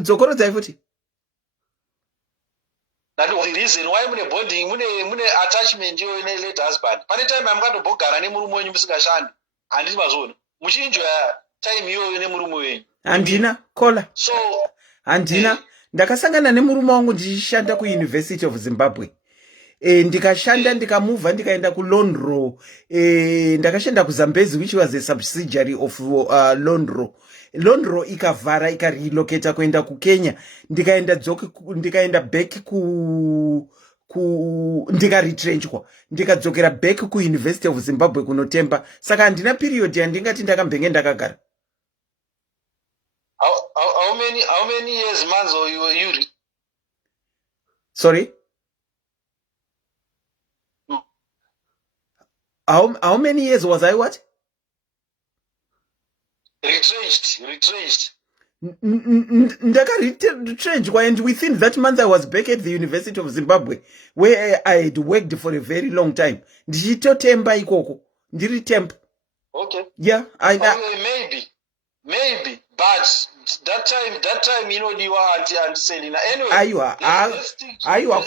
dzokorodzai futi that was the reason why mune bonding mune attachment iyo nelate husband pane time yamukatombogara nemurume wenyu musingashandi handiti mazoni muchienjoya time iyoyo nemurume wenyu handina kola so handina ndakasangana nemurume wangu ndichishanda kuuniversity of zimbabwe ndikashanda ndikamuvha ndikaenda kulondro ndakashanda kuzambezi which was a subsidiary of londro ikavhara ikarelocata kuenda kukenya ndikaenda back ndikaretrenchwa ndikadzokera back kuuniversity of zimbabwe kunotemba saka handina period yandingati ndakambenge ndakagara. How many years, months, or you? Sorry? How many years was I what? Retrenched. Retrenched, and within that month I was back at the University of Zimbabwe, where I had worked for a very long time. Ndichitotemba ikoko. Ndiritemba. Okay. Yeah, maybe, but that time inodiwa and Selina anyway. Aiwa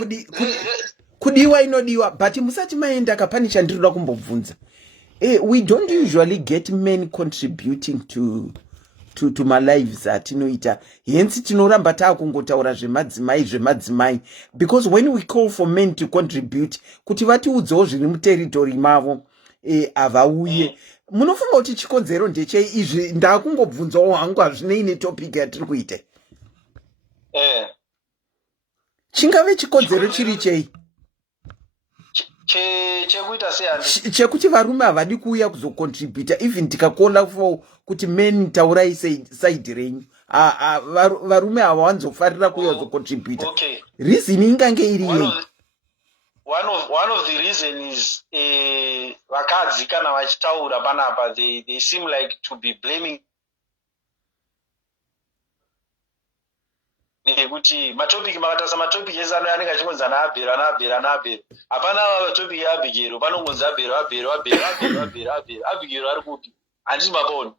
kudiwa inodiwa but musati maenda kapani chandinoda kumbobvunza. We don't usually get men contributing to my lives atinoita. Hence tinoramba takungotaura zvemadzimai because when we call for men to contribute kuti vatiudzewo zviri muterritory mavo avauye. Munofunga kuti chikonzero ndeche izvi ndakungobvunzawo hangu hazvinei netopic yatiri kuita. Chingave chikonzero chiri chei? Chekuita sei chekuti varume havadi kuuya kuzocontributa even tikakola for kuti men taurai side renyu varume havawanzofarira kuuya kuzocontributa. Okay. Reason ingange iri yei? One of the reasons vakadzi kana vachitaura panapa they seem like to be blaming nekuti matopiki makatasa matopiki ese anenge achingonzi anaabhero hapana matopiki eabhigero panongonzi abhero abhigero ari kupi handiti maponi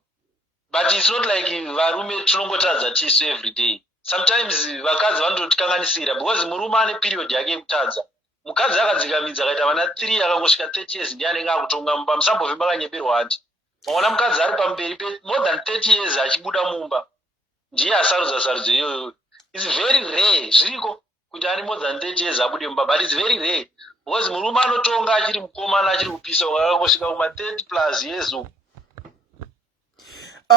but it's not like varume tinongotadza tisu every day. Sometimes vakadzi vanototikanganisira because murume ane period yake yekutadza. Mukadzi akadzikamidza akaita vana 3 akangosvika 30 years ndiye anenge akutonga mumba musambobve makanyeperwa ati maona mukadzi ari pamberi more than 30 years achibuda mumba ndiye asarudza iyoyo. It's very rare zviriko kuti ani more than 30 years abude mumba but it's very rare because murume anotonga achiri mukomana achiri kupisa akangosvika kuma 30 plus years.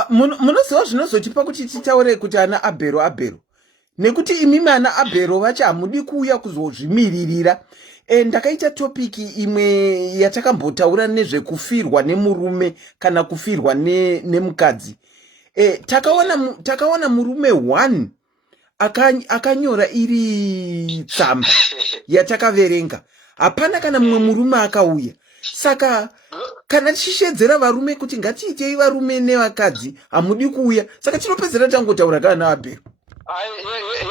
Munoziva zvinozotipa kuti titaure kuti ana abhero nekuti imimi ana abhero vacho hamudi kuuya kuzozvimiririra. Ndakaita topiki imwe yatakambotaura nezvekufirwa nemurume kana kufirwa nemukadzi. Takaona murume 1 akanyora iri tsamba yatakaverenga. Hapana kana mumwe murume akauya. Saka kana tichishedzera varume kuti ngatiitei varume nevakadzi hamudi kuuya. Saka tinopedzera tangotaura kana abhero.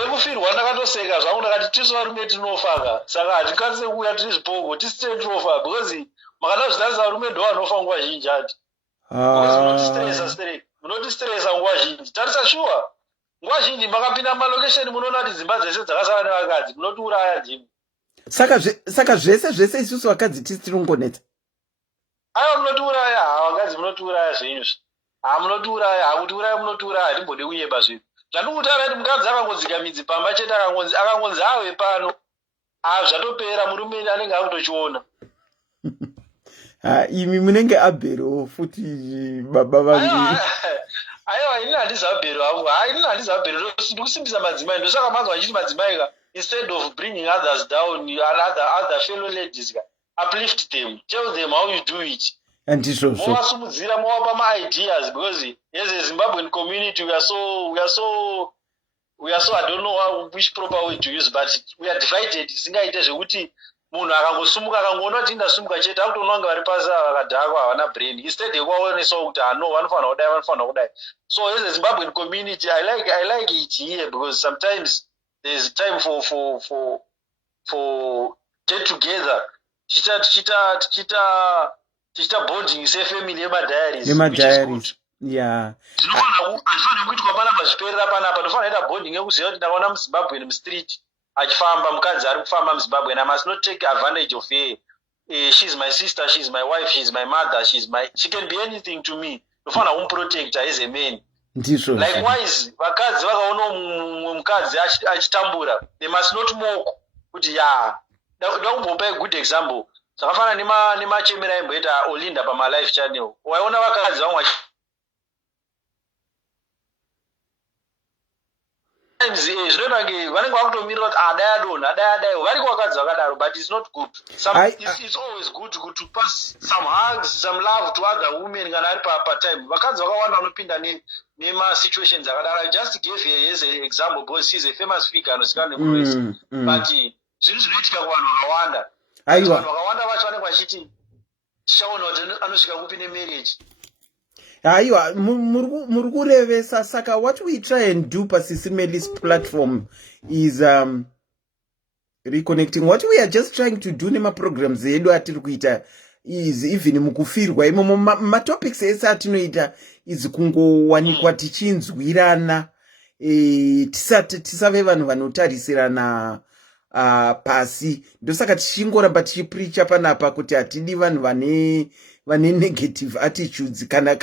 Yekufirwa ndakatoseka zvangu ndakati tisu varume tinofaka saka hatikwanise kuuya tiri zvipogo tisite tinofa because makada zvitarisa varume ndo vanofa nguva zhinji ati munotistresa nguva zhinji. Tarisa shuwa nguva zhinji makapinda mumalokesheni munoona kuti dzimba dzese dzakasara nevakadzi munotiuraya ndimi. Saka zvese isusu vakadzi tisi tinongonetsa. aiwa munotiuraya havakadzi munotiuraya zvenyu munotiuraya hakutiuraya munotiuraya hatimbode kuyeba zvinhu zvandikutaura kuti mukadzi akangodzika midzi pamba chete akangonzi ave pano zvatopera murume anenge akutochiona. imi munenge abhero futi baba vangu. Aiwa ini handizabhero hangu ini handizabhero ndikusimbisa madzimai ndosaka manzwa achiti madzimai ka instead of bringing others down other fellow ladies ka uplift them, tell them how you do it. Movasumudzira movapa ma-ideas because as a Zimbabwean community we are so I don't know which proper way to use, but we are divided. Singaite zvekuti munhu akangosumuka akangoona kuti indasumuka chete akutoona kunge vari pasi vakadhakwa havana brain instead yekuvaonesawo kuti no vanofana kudai. So as a Zimbabwean community I like it here because sometimes there's time for get together tichita bonding sefamily yemadiaries. Yeah. Hazvifanira kuitwa panapa zviperera panapa, tofanira kuita bonding yekuziva kuti ndakaona muZimbabwe mustreet achifamba mukadzi ari kufamba muZimbabwe and I must not take advantage of her. She's my sister, she's my wife, she's my mother, she can be anything to me. Tofanira kumprotect as a man. Likewise vakadzi vakaona mumwe mukadzi achitambura they must not mock kuti nda kumbopa a good example zvakafanana nemachemera aimboita Olinda pamalife channel. Waiona vakadzi vamwe zvinoita kunge vanenge vakutomirira kuti adai vari kwakadzi vakadaro, but it's not good. It's always good to pass some hugs, some love to other women kana ari patime. Vakadzi vakawanda vanopinda nemasituations akadaro. I just gave her as an example because she's a famous figure anozikanwa nemunhu wese, but zvinhu zvinoitika kuvanhu vakawanda. Vanhu vakawanda vacho vanenge vachiti tichaona kuti anosvika kupi nemarriage. Aiwa, muri kurevesa. Saka what we try and do paSIS MELLY's platform is reconnecting. What we are just trying to do nemaprograms edu atiri kuita is even mukufirwa imomo matopics ese atinoita is kungowanikwa tichinzwirana tisave vanhu vanotarisirana pasi. Ndosaka tichingoramba tichipreacha panapa kuti hatidi vanhu vane negative attitudes kana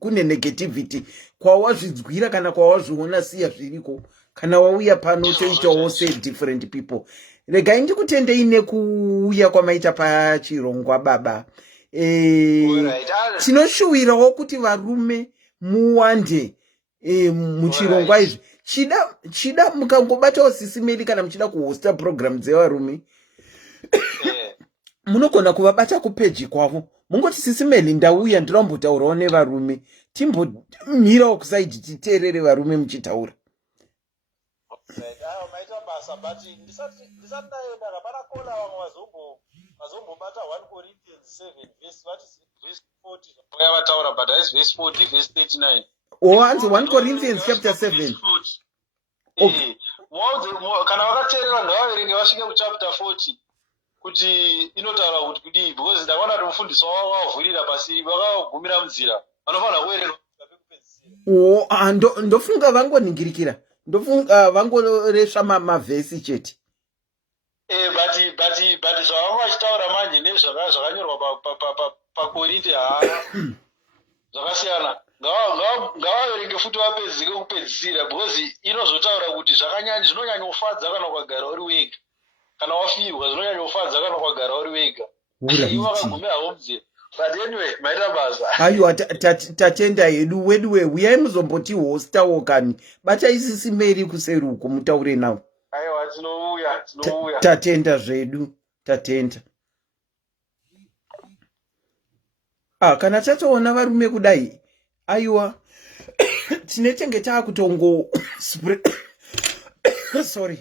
kune negativity kwawazvidzwira kana kwawazviona siya zviriko kana wauya pano toitawo se different people. Regai ndikutendei nekuuya kwamaita pachirongwa baba. Tinoshuwirawo kuti varume muwande muchirongwa izvi. Chida mukangobatawo SIS MELLY kana muchida kuhosta program dzevarume munogona kuvabata kupeji kwavo mungoti SIS MELLY ndauya ndirambotaurawo nevarume timbomirawo kusaidi titeerere varume muchitaura. Maita basa but ndisati ndaenda hapana kola vamwe vazombobata 1 Corinthians 7 verse 40 vataura but haisi verse 40 verse 39. Hanzi 1 Corinthians chapter 7. Kana vakateerera ngavaverenge vasvike kuchapter 40 kuti inotaura kuti kudii, because ndakaona kuti mufundisi wavo vakavhurira pasi vakagumira munzira vanofanira kuverengwa. Ndofunga vangoningirikira, ndofunga vangoresva mavhesi chete. But zvavanga vachitaura manje nezvakanyorwa paKorinte zvakasiyana. Ngavaverenge futi vapedzike kupedzisira, because inozotaura kuti zvinonyanyofadza kana ukagara uri wega, kana wafirwa zvinonyanyofadza kana ukagara uri wega. Ivo vakagumira homze. But anyway, maita basa. Aiwa, tatenda yedu weduwe uyai muzombotihostawo kani batai SIS MELLY kuseruko mutaure navo. Aiwa, tinouya. Tatenda zvedu, tatenda. Kana tatoona varume kudai aiwa tinetenge taakutongo sorry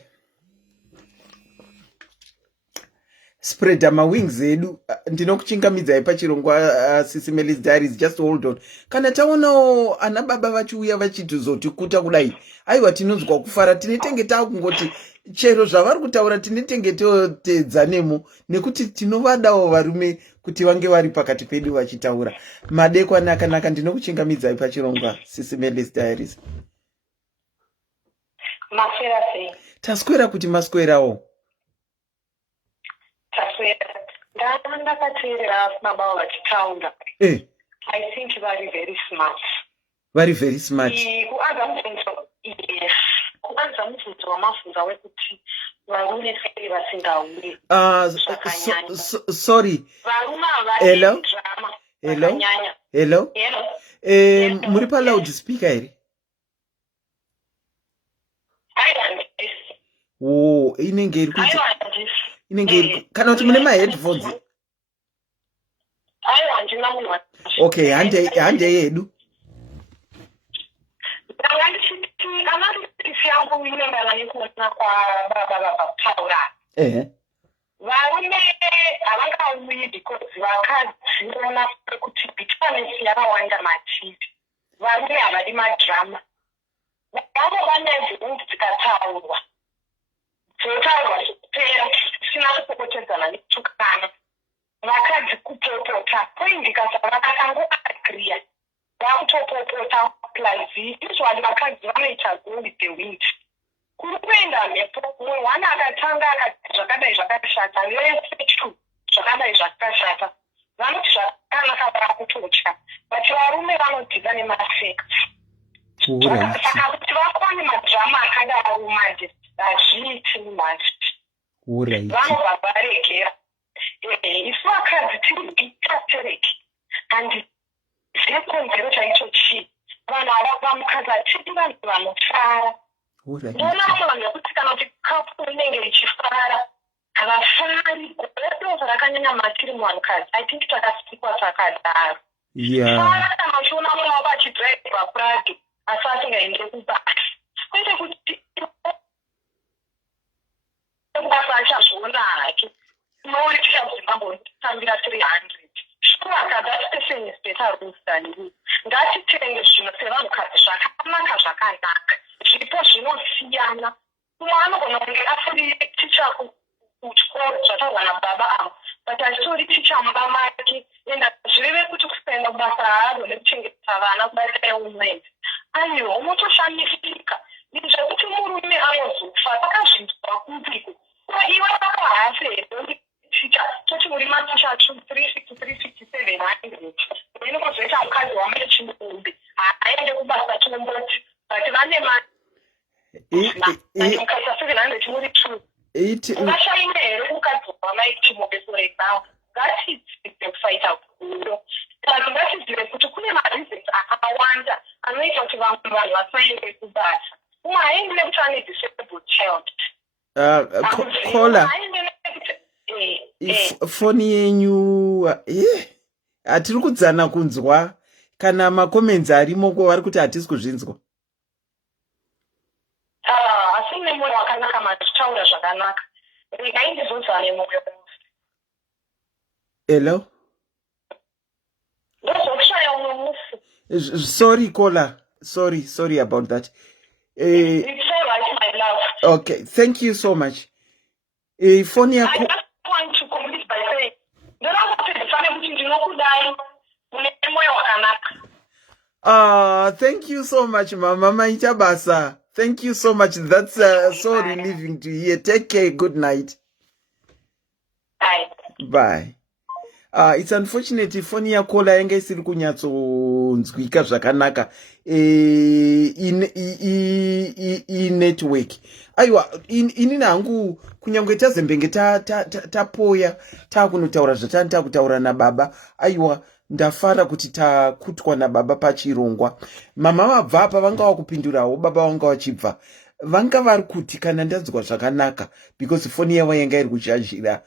spread mawings edu. Ndinokuchingamidzai pachirongwa SIS MELLY's diaries, just hold on. Kana taonawo ana baba vachiuya vachitizotikuta kudai aiwa tinonzwa kufara. Tinetenge taakungoti chero zvavari kutaura tinetenge totedza nemo nekuti tinovadawo varume kuti vange vari pakati pedu vachitaura. Madekwana akanaka. Ndinokuchingamidzai pachirongwa SIS MELLY's diaries. Maswera sei? Taswera kuti maswerawo. Taswera. ndakateerera baba vachitaura. I think vari very smart. Very, very smart. Yes. Kuanza mubvunzo wamabvunza wekuti varume sei vasingauyi. Sorry. Varume Hello? drama. Hello? Hello? Muri pa loudspeaker here? Oh, inenge iri kuti. Inenge iri. Kana kuti mune ma-headphones? Okay, hande yedu. Analysis yangu inaendana nekuona kwa baba vataura. Varume havangauyi because vakadziona kuti bitterness yakawanda matiri. Varume havadi madhirama. Vavo vanezvungu dzikataurwa. Dzotaurwa zvekupera zvisina kupopotedzana nekutukana. Vakadzi kupopota poindikasa vakakangoagriya. Vakutopopota plazi usually vakadzi vanoita go with the wind. Kuri kuenda mhepo mumwe wana akatanga akati zvakadai zvakashata vese zvakadai zvakashata vanoti zvakanaka vakutotya but varume vanodhika nemasect. Saka kuti vakwane madhirama akadaro manje hazviiti manje vanobva varegera. Isu vakadzi tiri dictatorate and zvekonzero chaicho chii vanhu havakwa mukadzi hatidi vanhu vanofara. Ndinoona nekuti kana kuti kapu inenge ichifara havafari godo rakanyanya matiri muvanhukadzi. I think takasikwa takadaro. Fara kana uchiona mumwe wavo achidhiraivha prado asi asingaende kubasa kwete kuti kubasa achazviona hake unouri tichazimbambotambira 300. That person is better rules than you. Ngatitenge zvino sevanhukadzi zvakanaka zvakanaka. Zvipo zvinosiyana. Umwe anogona kunge asiri ticha kuchikoro zvataurwa nababa avo. But asiri ticha mumba make. Enda zvireve kuti kusaenda kubasa haagone kuchengetedza vana kubaira umweni. Aiwa unotoshamisika. Zvekuti murume anozofa pakazvinzwa kupiko. Iwe vakahafe here. Toti muri maticha 36700 inokozoita mukadzi wamune chimumbi haende kubasa tomboti but vane mukadzi 700 muri 2 ungashaine here mukadzi wamai chimumbi for example ngatidzidzire kusaita guro kana ngatidzidzire kuti kune mareasons akawanda anoita kuti vamwe vanhu vasaende kubasa umwe haendi nekuti ane disabled child kola foni yenyu hatiri kudzana kunzwa kana makomenzi arimo vari kuti hatisi kuzvinzwa. Asi nemwoyo wakanaka matichaura zvakanaka regai ndizodzane mwoyo. Hello? Ndozokushaya umwe musi. Sorry kola, sorry about that. It's all right, my love. Okay, thank you so much. Foni yako thank you so much, Mama Maita Basa. Thank you so much. That's so relieving to hear. Take care. Good night. Bye. It's unfortunate phone yakola yanga isiri kunyatsonzwika zvakanaka in network. Aiwa ini nangu kunyangwe tazembenge tapoya takunotaura zvatani takutaura nababa. Aiwa ndafara kuti takutwa nababa pachirongwa. Mama vabva apa vanga vakupindurawo baba vanga vachibva. Vanga vari kuti kana ndanzwa zvakanaka because phone yavo yanga iri kushashira.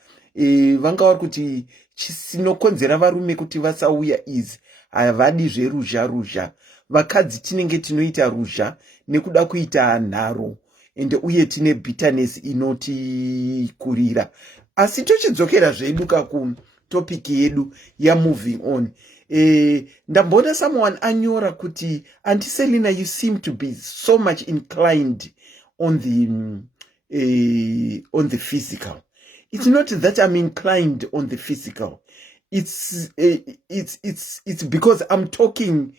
Vanga vari kuti chisinokonzera varume kuti vasauya izi havadi zveruzha. Vakadzi tinenge tinoita ruzha nekuda kuita nharo ende uye tine bitterness inotikurira. Asi tochidzokera zvedu topic yedu ya moving on. Ndambona someone anyora kuti Auntie Selina, you seem to be so much inclined on the physical. It's not that I'm inclined on the physical. It's because I'm talking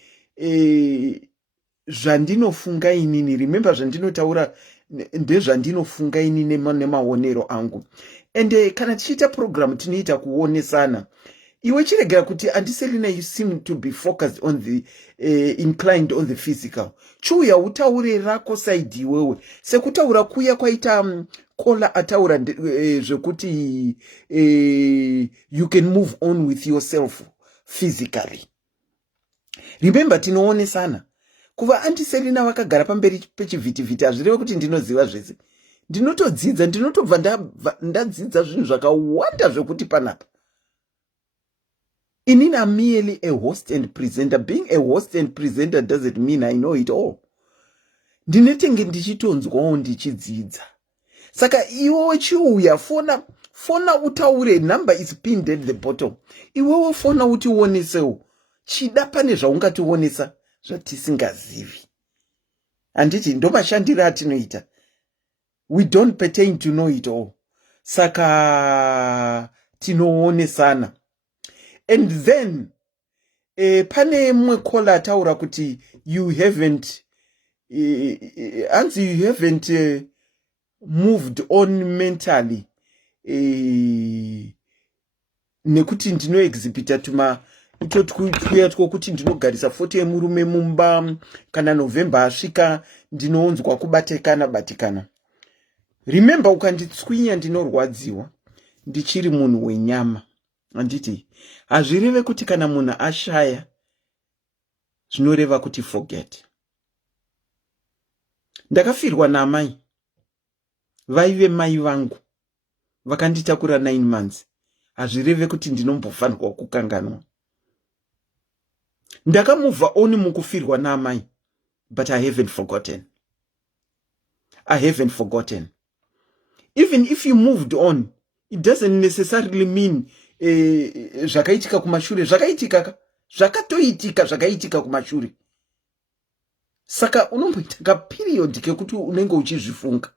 Jandino funga inini. Remember Jandino taura ndezvandinofunga ini nemaonero angu. And kana tichiita program tinoita kuonesana. Iwe chiregera kuti andiselina, you seem to be focused on the inclined on the physical. Chuya utaure rako side iwewe. Sekutaura kuya kwaita kola ataura zvekuti you can move on with yourself physically. Remember tinoonesana. Kuva andiselina vakagara pamberi pechivhitivhiti hazvireve kuti ndinoziva zvese. Ndinotodzidza, ndinotobva ndadzidza zvinhu zvakawanda zvekuti panapa. Inini, I'm merely a host and presenter. Being a host and presenter doesn't mean I know it all. Ndinetenge ndichitonzwawo ndichidzidza. Saka iwewe chiuya fona utaure, number is pinned at the bottom. Iwewe fona utionesewo. Chida pane zvaungationesa zvatisingazivi. Anditi ndo mashandiro atinoita. We don't pertain to know it all. Saka tinoonesana. And then pane mwe kola ataura kuti you haven't moved on mentally, nekuti ndino exhibita tuma itotkuya kuti ndinogarisa 40 yemurume mumba, kana November asvika ndinoonzwa batikana. Remember, ukanditswinya ndinorwadziwa ndichiri munhu wenyama. Anditi hazvireve kuti kana munhu ashaya zvinoreva kuti forget. Ndakafirwa namai vaive mai vangu vakanditakura 9 months. Hazvireve kuti ndinombofanirwa kukanganwa. Ndakamuvha oni mukufirwa namai, but I haven't forgotten. Even if you moved on, it doesn't necessarily mean zvakaitika kumashure zvakaitika kumashure. Saka unomboita ka period kekuti unenge uchizvifunga.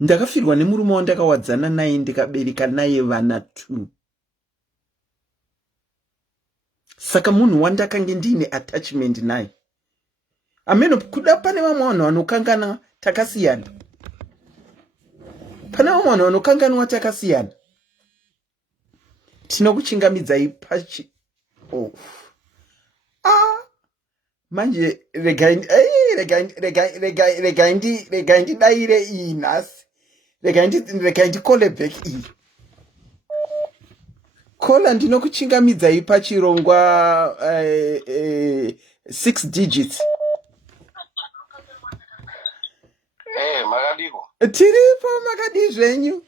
Ndakafirwa nemurume wandakawadzana naye ndikabereka naye vana 2. Saka munhu wandakange ndine attachment naye. Ameno kuda pane vamwe vanhu vanokangana takasiyana. Pana vamwe vanhu vanokanganwa takasiyana. Tinokuchingamidzai pachi. Manje regai ndidaire iyi nhasi. Regai ndikole back iyi. Kola ndinokuchingamidzai pachirongwa 6 digits. Makadiko. Tiripo makadi zvenyu.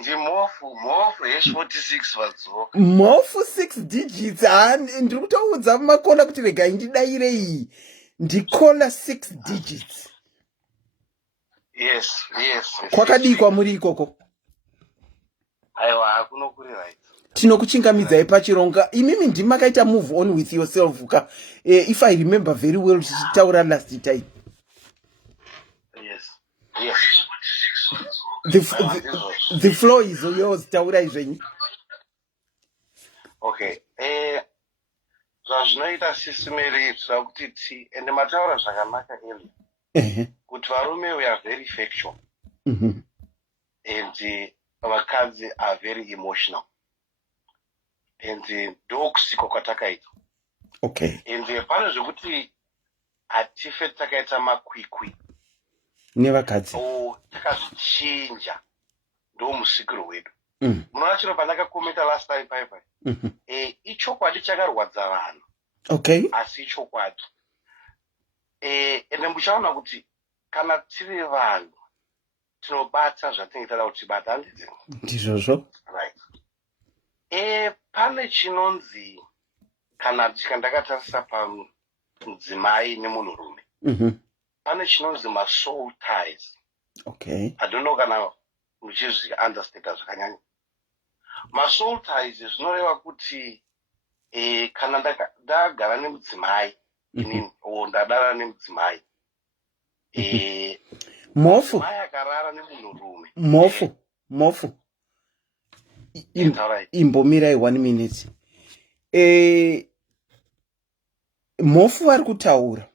Ndi mofu H46 vadzoka. Mofu 6 digits. Ndiri kutoudza makona kuti regai ndidaire iyi. Ndikola 6 digits. Yes. Kwakadikwa muri ikoko. Aiwa, kunokuri right. Tinokuchingamidzai pachironga. Imimi ndimakaita move on with yourself. If I remember very well, tichitaura last time. Yes. The floor is yours. Taura izvenyu. Okay. Zvazvinoita SIS MELLY kuti ende mataura zvakanaka eli. Kuti varume we are very factual. And vakadzi are very emotional. And ndokusiko kwatakaita. Okay. And pane zvekuti hatife takaita makwikwi. Nevakadzi. Takazvichinja ndo musikiro wedu. Munoona chiro pandakakomenta last time paipai. Ichokwadi chakarwadza vanhu. Okay. Asi ichokwadi. Ende muchaona kuti kana tiri vanhu tinobata zvatinenge tada kuti tibata handiti. Ndizvozvo. Right. Pane chinonzi kana ndakatarisa pamudzimai nemunhurume. Pane chinonzi soul ties. Okay. I don't know kana muchizvi understand zvakanyanya. Soul ties zvinoreva kuti kana ndagara nemudzimai inini ndadara nemudzimai mofu mai akarara nemunhurume mofu imbomirai 1 minute. Mofu vari kutaura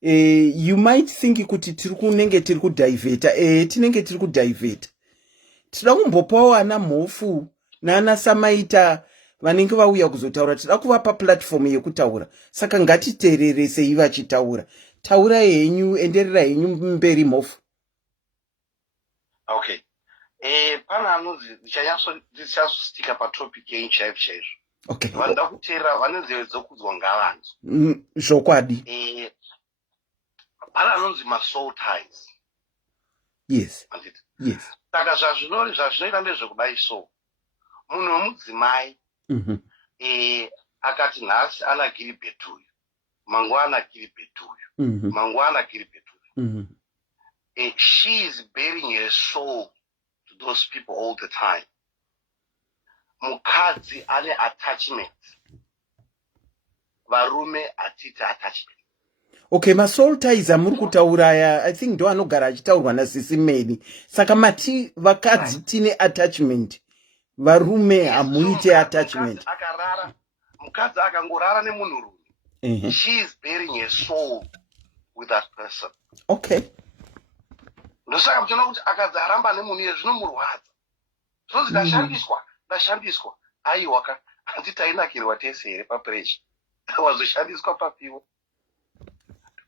You might think kuti kunenge tiri kudivheta. Tinenge tiri kudivheta. Tinoda kumbopawo ana mhofu nana samaita vanenge vauya kuzotaura. Tinoda kuvapa platform yekutaura. Saka ngatiteereresei vachitaura. Taura henyu, enderera henyu mberi mhofu. Okay. Pana anonzi ndichasostika patopic yenyu chaizvo chaizvo. Okay. Vanoda kuteera vane nzeve dzokudzwa ngavanhu. Zvokwadi. Pana anonzi masoul ties. Yes. Yes. Saka zvazvinoita ndezvekudai so. Munhu wemudzimai akati nhasi ana Gilbert uyu. Mangwana Gilbert uyu. Mangwana Gilbert uyu. She is bearing her soul to those people all the time. Mukadzi ane attachment. Varume atite attachment. Okay, masoul ties amuri kutauraya, I think ndo anogara achitaurwa naSIS MELLY. Saka mati vakadzi tine attachment. Varume hamuite attachment. Mukadzi akangorara nemunhurume. She is bearing her soul with that person. Okay. Ndosaka mchona kuti akadzi aramba nemunhu iye zvinomurwadza. Zvonzi ndashandiswa. Aiwa handiti ainakirwa tese here papressure. Wazoshandiswa papiwo.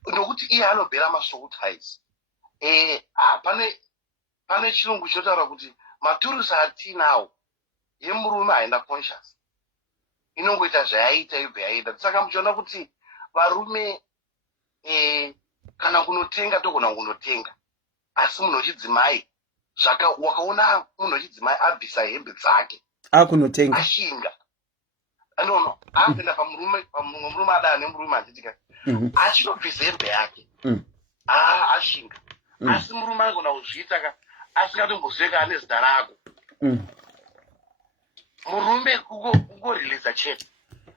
Ndokuti iye anobhera masoul ties. Pane chirungu chinotaura kuti maturusi atinawo yemurume haina conscious. Inongoita zvayaita ibve yaita. Saka muchiona kuti varume kana kunotenga togona kunotenga. Asi munhu wechidzimai wakaona munhu wechidzimai abvisa hembe dzake akunotenga ashinga anono apinda pamurume adana nemurume achitika achinobvisa hembe yake ashinga asi murume anogona kuzviita asingatombozveka ane zita rako murume kungoriliza chete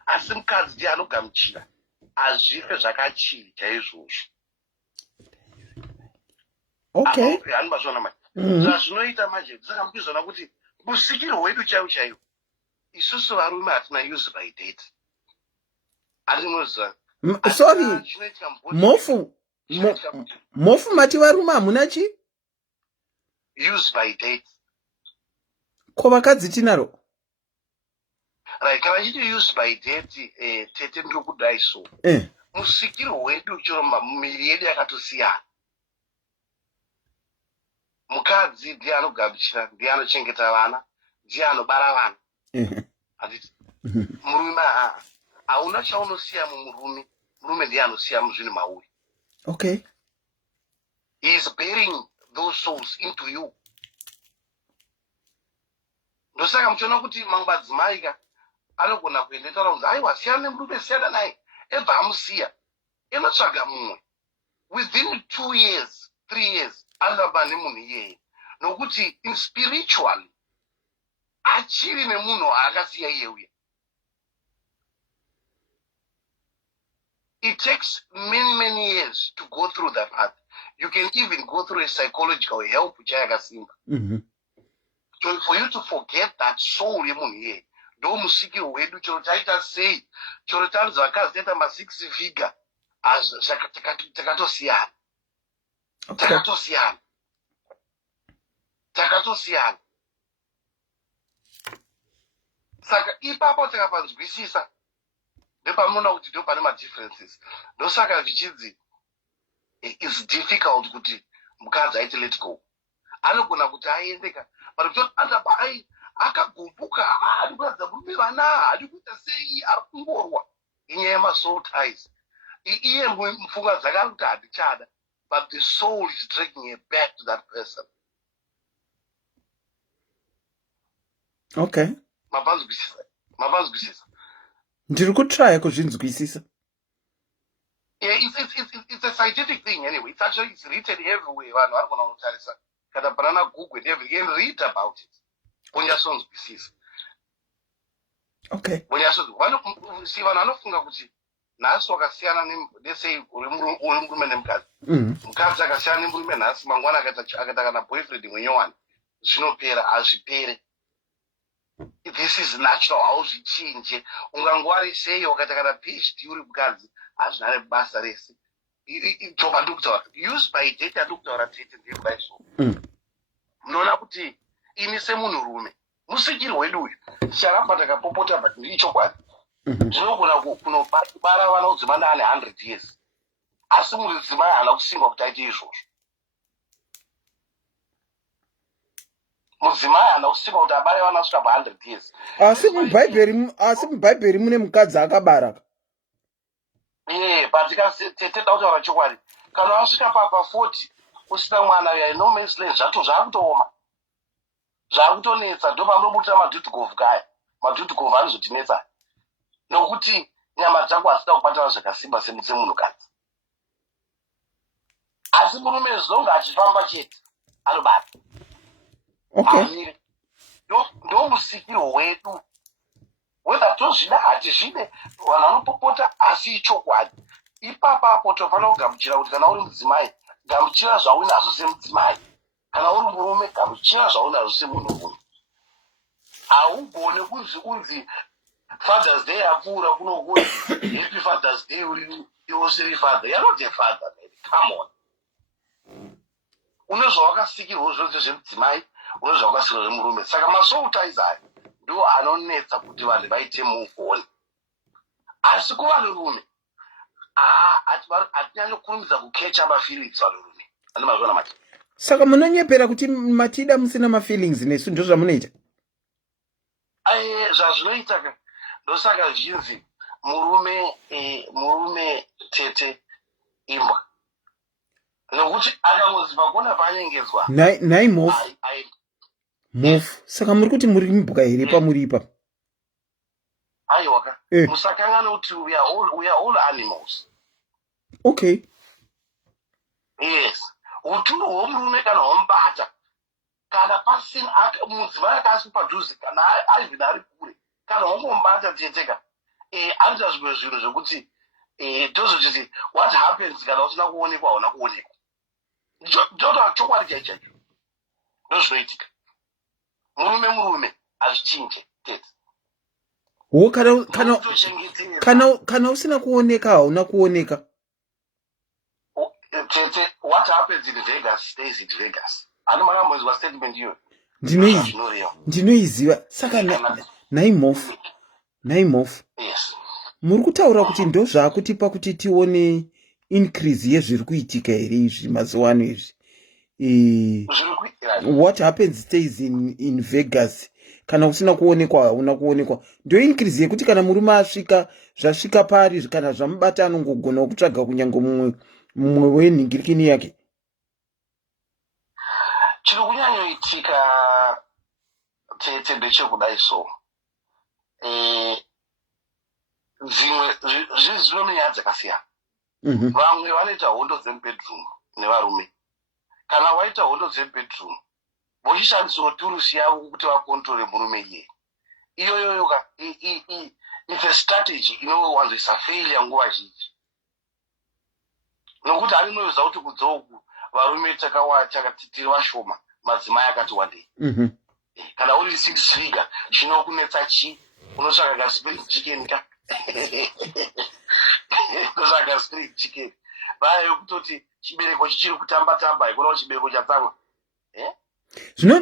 asi mukadzi ndiye anogamuchira azvife zvakachiri chaizvozvo. Okay. Zvazvinoita manje saka mukizona kuti musikiro wedu chaiwo isusu varume hatina use by date. Atinoziva. Sorry. Mofu mati varume hamuna chi? Use by date. Ko vakadzi tinaro? Right, kana chiti use by date tete ndiri kudai so. Musikiro wedu chiroma miviri yedu yakatosiyana. Mukadzi ndiye anogamuchira, ndiye anochengeta vana, ndiye anobara vana. Handiti murume hauna chaunosiya mumurume, murume ndiye anosiya muzvinhu mauri. Okay. He is bearing those souls into you. Ndosaka muchiona kuti mamwe madzimai anogona kuendeta kunzi aiwa siyana nemurume siyana naye, ebva amusiya, inotsvaga mumwe. Within 2 years, 3 years, another nemunhu iyeye. Nokuti in spiritually achiri nemunhu akasiya iye uya. It takes many years to go through that path. You can even go through a psychological help chayakasimba. So for you to forget that soul yemunhu iyeye, ndo musikiro wedu chero taita sei, chero tanzi vakazi taita ma6 figure takatosiyana. Takatosiyana. Saka ipapo takapanzwisisa ndopamuona kuti ndo pane madifferences. Ndosaka zvichidzi it's difficult kuti mukadzi aite let go. Anogona kuti aendeka but kuti andabai akagumbuka ari kuradza murume vana ari kuita sei ari kungorwa inyaya yemasoul ties. Iye mfunga dzake ari kuti hadichada. But the soul is dragging her back to that person. Okay. Mabazwisisa. Ndiri kutry kuzvinzwisisa. Yeah, it's a scientific thing anyway. It's written everywhere. Vanhu vari kona kutarisa kana banana Google and everything and read about it. Unyasonzwisisa. Okay. Si vanhu vanofunga kuti nhasi wakasiyana nesei uri murume nemukadzi. Mukadzi akasiyana nemurume nhasi mangwana akaita kana boyfriend mwenyowani zvinopera hazvipere. This is natural, hauzvichinje. Ungangwari sei wakaita kana PhD uri mukadzi hazvina nebasa rese. Joba ndokutaura use by date yandokutaura tete ndekudai so munoona kuti ini semunhurume musikiri wedu uyu tichakamba takapopota but ichokwadi ndinogona kunobara vana kudzimai ane 100 years asi mudzimai haana kusimba kuti aite izvozvo. Mudzimai haana kusimba kuti abare vana kusvika pa100 years. Asi mubhaibheri mune mukadzi akabara. But tete dautaura chokwadi kana wasvika pa 40 usina mwana uya no man's land zvakutooma zvakutonetsa ndo panobuta madhudhugov kaya madhudhugov anozotinetsa nokuti nyama dzako hasina kubatana zvakasimba semunhukadzi. Asi murume zvonga achifamba chete anobata. Okay. Ndo musikiro wedu whether tozvida hatizvide vanhu vanopopota asi ichokwadi. Ipapapo tofanira kugamuchira kuti kana uri mudzimai gamuchira zvaunazvo semudzimai, kana uri murume gamuchira zvaunazvo semunhurume. Haugone kunzi Father's Day yapfuura kunokuti happy Father's Day uri usiri father. You're not a father, man. Come on. Une zvawakasikirwa zvose zvemudzimai, une zvawakasikirwa zvemurume. Saka masoutaiza ndo anonetsa kuti vanhu vaite move on. Asi kuvanhurume hatinyanyokurumidza kukecha mafeelings vanhurume. Ane mazvona mati. Saka munonyepera kuti matida musina mafeelings nesu ndo zvamunoita? Zvazvinoita ka ndosaka zvinzi murume tete imbwa. Nokuti akangozi pakona paanyengedzwa. Nai mofu. Mofu. Saka muri kuti muri mbuka here pamuripa. Aiwa ka. Musakangana kuti we are all animals. Okay. Yes. Uturu hwomurume kana hwomubata. Kana pasina mudzimai akasi padhuze kana ari kure. Kana hwongomubata teteka. Anoita zvimwe zvinhu zvokuti tozochiti what happens kana usina kuonekwa hauna kuonekwa. Ndotaura chokwadi chaicho. Ndozvinoitika. Murume hazvichinje tete. Wo kana usina kuoneka hauna kuoneka. Tete, what happens in Vegas stays in Vegas. Ano makamboizwa statement iyo. Ndinoiziva. Saka nai mofu. Yes. Muri kutaura kuti ndo zvakutipa kuti tione increase yezviri kuitika here izvi mazuva ano izvi. What happens stays in Vegas. Kana usina kuonekwa hauna kuonekwa. Ndio increase yekuti kana murume asvika zvasvika pari kana zvamubata anongogona kutsvaga kunyange mumwe wenhingirikini yake. Chiri kunyanyoitika tete ndechekudai so. Dzimwe zvinonyaya dzakasiyana. Vamwe vanoita hondo dzemubedroom nevarume. Kana waita hondo dzemubedroom vochishandisawo turusi yavo kuti vakontrole murume iye. Iyoyoyo ka it's a strategy inowanzoisa failure nguva zhinji. Nokuti anoziva kuti kudzoku varume tiri vashoma madzimai akati wandei. Kana uri 6 figure chinokunetsa chi unotsvaka ka spring chicken ka. Unotsvaka spring chicken. Vaya kutoti chibereko chichiri kutamba ikuona chibereko chatsamwa. Zvino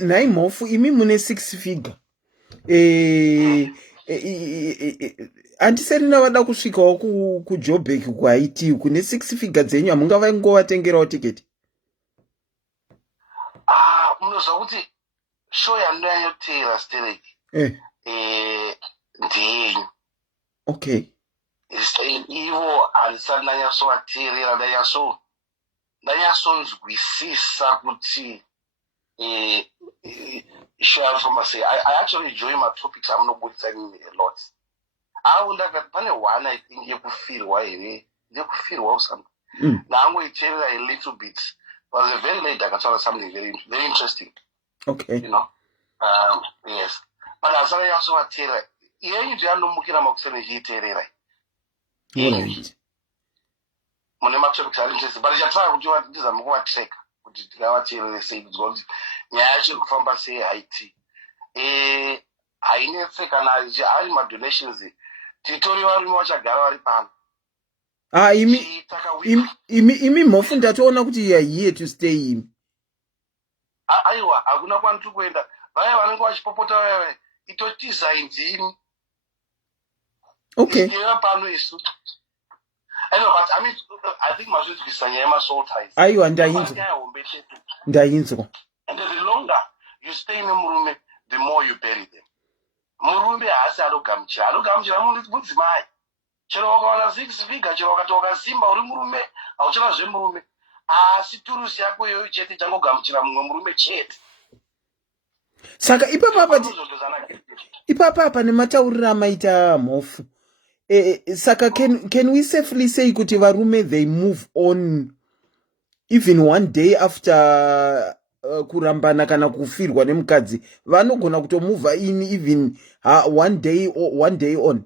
nai mofu imi mune 6 figure. Andiserina vada kusvikawo kuJoburg kuHaiti kune 6 figure dzenyu hamungava ngovatengerawo tiketi. Munozva kuti show yandinyanyoteera stereki ndeyenyu. Okay. Ivo handisati ndanyatsovateerera ndanyatsonzwisisa kuti shamfamba sei. I actually enjoy my topics amunobudisa a lot. Pane one I think yekufirwa here. Yekufirwa or something. Nangoiteerera a little bit. It was a very late akataura something very interesting. Okay. You know. Yes. But asana yasovateerera. Iyenyu ndiyanomukira makuseni zviiteerera. Right. Mune matopics ari interesting. But chatara kuti ndizama kuvatreka kuti tikavateerere sei kuti nyaya yacho iri kufamba sei Haiti. Hainetse kana ari madonations titori varume vachagara vari pano. imi mofu ndatoona kuti you are here to stay imi. Aiwa, hakuna kwandiri kuenda. Vaya vanenge vachipopota vaya itotiza ndini. Okay. Iva pano isu. I know, but I think mazvizwisa nyaya yemasalt ties. Aiwa, ndainzwa. And the longer you stay nemurume, the more you bury them. Murume haasi anogamuchira mudzimai. Chero wakawana 6 figure, chero wakati wakasimba uri murume, hauchina zvemurume. Asi turusi yako iyoyo chete changogamuchira mumwe murume chete. Saka ipapa nematauriro amaita mhofu. Saka can we safely say kuti varume they move on even one day after kurambana kana kufirwa nemukadzi vanogona kutomuvha in even one day on?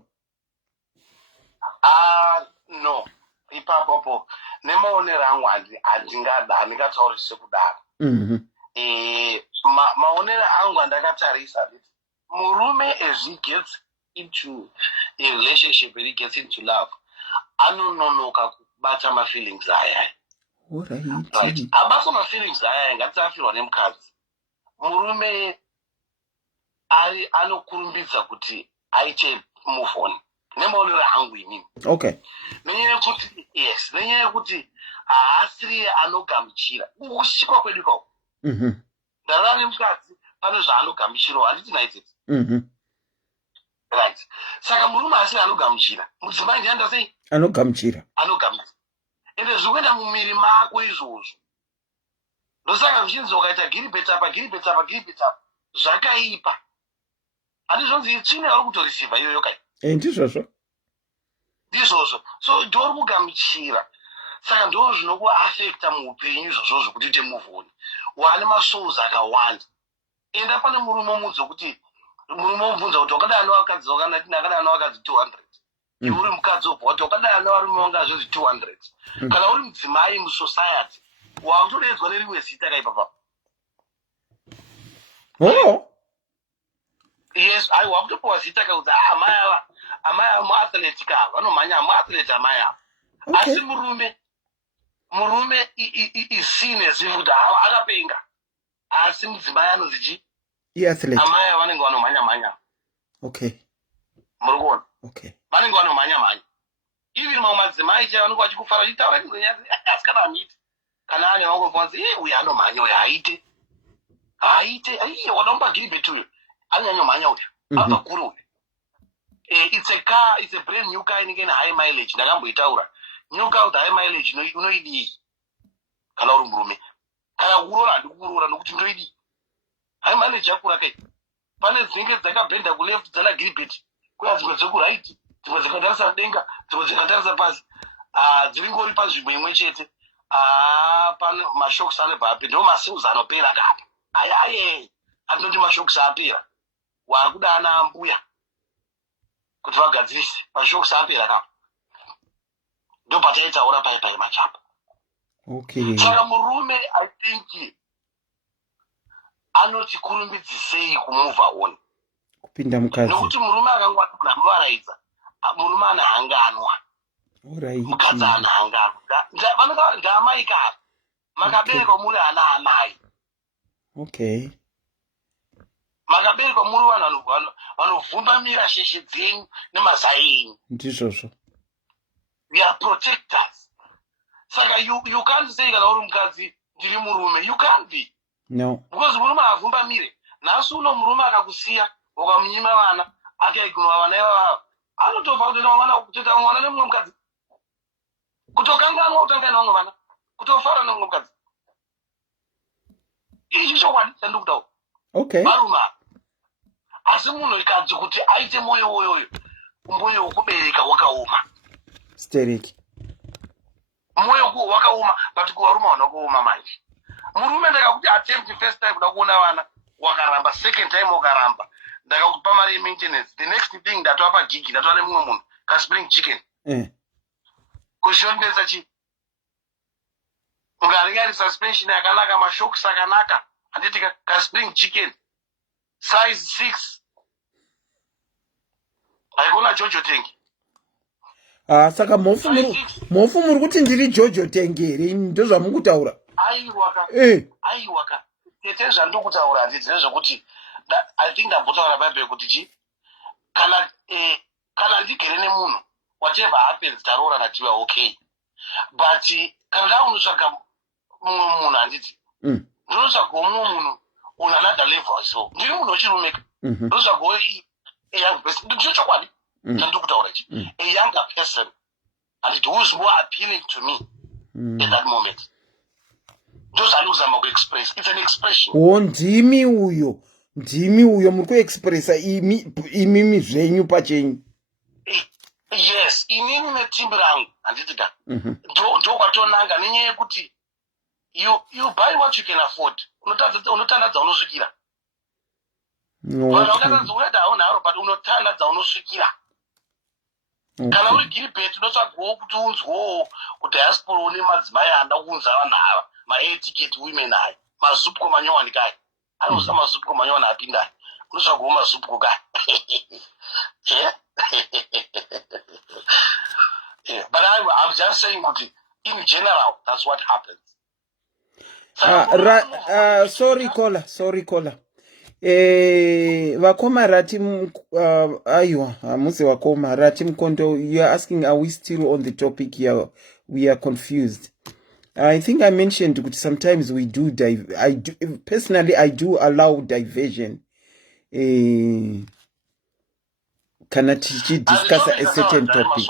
No, ipapo nemaonero angu handingataurise kudaro. Maonero angu andakatarisa murume as he gets into a relationship, and he gets into love, anononoka kubata mafeelings aya. Right. Abasa mafeelings aya ngatisafirwa nemukadzi. Murume anokurumbidza kuti aite move on. Nemaonero angu inini. Okay. Nenyaya yekuti haasiri anogamuchira. Kusvikwa kwedu ikoko. Ndarara nemukadzi pane zvaanogamuchirawo, handiti naitete. Right. Saka murume asiri anogamuchira. Mudzimai ndiye andasei? Anogamuchira. Ende zvikuenda mumiri mako izvozvo. Ndosaka zvichinzi ukaita giribheti apa. Zvakaipa. Handizvonzi itsvine vari kutorisivha iyoyo kai. Ndizvozvo. So ndori kugamuchira. Saka ndo zvinokuafekta muupenyu izvozvo kuti uite move on. Wane masouls akawanda. Enda pane murume omudza kuti wakadai nevakadzi wakanati nakadai nevakadzi 200. Iwe uri mukadzi wobva wati wakadai nevarume vanga zvozvi 200. Kana uri mudzimai musociety wakutodedzwa nerimwe zita kaipapa. Yes, wakutopiwa zita kakuti amai ava muathlete ka vanomhanya muathlete amai ava. Asi murume iseen as if kuti akapenga. Asi mudzimai anonzi chi? Athlete. Amai ava vanenge vanomhanya. Okay. Muri kuona? Okay. Vanenge vanomhanya. Even mamwe madzimai chaivo vanenge vachikufara vachitaura nyaya asikana hamiti. Kana ane vangofanzi uyu anomhanya uyu haite. Wadaumba giribheti uyu. Anyanyomhanya uyu. Abva kure uyu. It's a car, it's a brand new car inenge ine high mileage. Ndakamboitaura. New car with high mileage unoidii. Kana uri murume. Kana kuroora handikuroora nokuti ndoidii. High mileage yakura kai. Pane dzinenge dzakabhenda kuleft dzana giribheti. Kuya dzimwe dzekuright. Dzimwe dzikatarisa mudenga. Dzimwe dzikatarisa pasi. Dziringori panzvimbo imwe chete. Pane mashokisi anobva apera. Ndo masingles anopera kapa. Andinoti mashokisi apera. Wakuda ana ambuya kuti vagadzirise mashokisi apera kapa. Ndo pataitaura pai machapa. Okay. Saka murume I think anotikurumbidzisei kumove on. Kupinda mukadzi. Nokuti murume akangwa kunovaraidza. Murume anahanganwa. Mukadzi anahanganwa. Vanonga ndaamai kare. Makaberekwa muri ana amai. Okay. Makaberekwa muri vanhu vanovhumba mira sheshe dzenyu nemazai enyu. Ndizvozvo. We are protectors. Saka you can't say kana uri mukadzi ndiri murume. You can't be. No. Because murume akavhumba mire. Nhasi uno murume akakusiya ukamunyima vana akaiguma vana ivava. Anotofa kutoita mwana nemumwe mukadzi. Kutokanganwa utanga nevamwe vana. Kutofara nemumwe mukadzi. Ichi chokwadi chandiri kutaura. Okay. Varume. Asi munhukadzi kuti aite moyo wokubereka wakaoma. Stereki. Moyo wakaoma, but kuvarume wakaoma manje. Murume ndakakuti attempt first time kuda kuona vana wakaramba, second time wakaramba. Ndakakupa mari maintenance. The next thing ndatova gigi, ndatova nemumwe munhu ka spring chicken. Kushondesa chi. Ungaringa suspension yakanaka, mashocks akanaka. Handiti ka spring chicken. Size 6. Haikona Jojo tengi. saka mofu muri kuti ndiri Jojo Tengere ndozvamukutaura. Aiwaka tete zvandokutaura handizire zvokuti I think ndambotaura baibe kuti chi kana ndigere nemunhu whatever happens taroora nativa okay, but kana ndaunotsvaga mumwe munhu handiti ndinotsvagawo mumwe munhu on another level. So ndiri munhu wechirumeka ndinotsvagawo young person. Ndichokwadi ndandokutaura chi a younger person and who is more appealing to me at that moment. Those are looks express. It's an expression. Ndimi uyo muri kuexpressa imimi zvenyu pachenyu. Yes, inini netimbi rangu handitika ndokwatonanga nenyaya yekuti you buy what you can afford. Unotandadza unosvikira. Vanhu unoita hauna haro but unotandadza unosvikira. Kana uri Gilbert unotsvagawo kuti unzwewo kudiaspora une madzimai anda kunza vanhu ava ma-etiquette women aya mazupko manyowani kaya anosa mazupko manyowani apinda unotsvagawo mazupko kaya. But I'm just saying kuti in general that's what happens. Sorry caller. Vakoma rati aiwa hamusi vakoma rati mkondo, you are asking are we still on the topic here? We are confused. I think I mentioned that sometimes we do personally I do allow diversion. Can discuss a certain topic.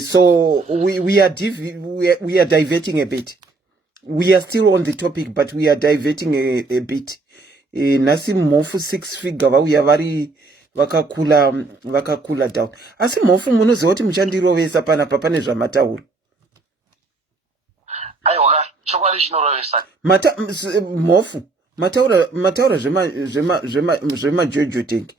So we are diverting a bit. We are still on the topic but we are diverting a bit. Nasi mofu 6 figure vauya vari vakakula down. Asi mofu munoziva kuti muchandirovesa panapa pane zvamataura. Aiwa chokwadi chinorovesa. Mofu mataura zvema Jojo Tank.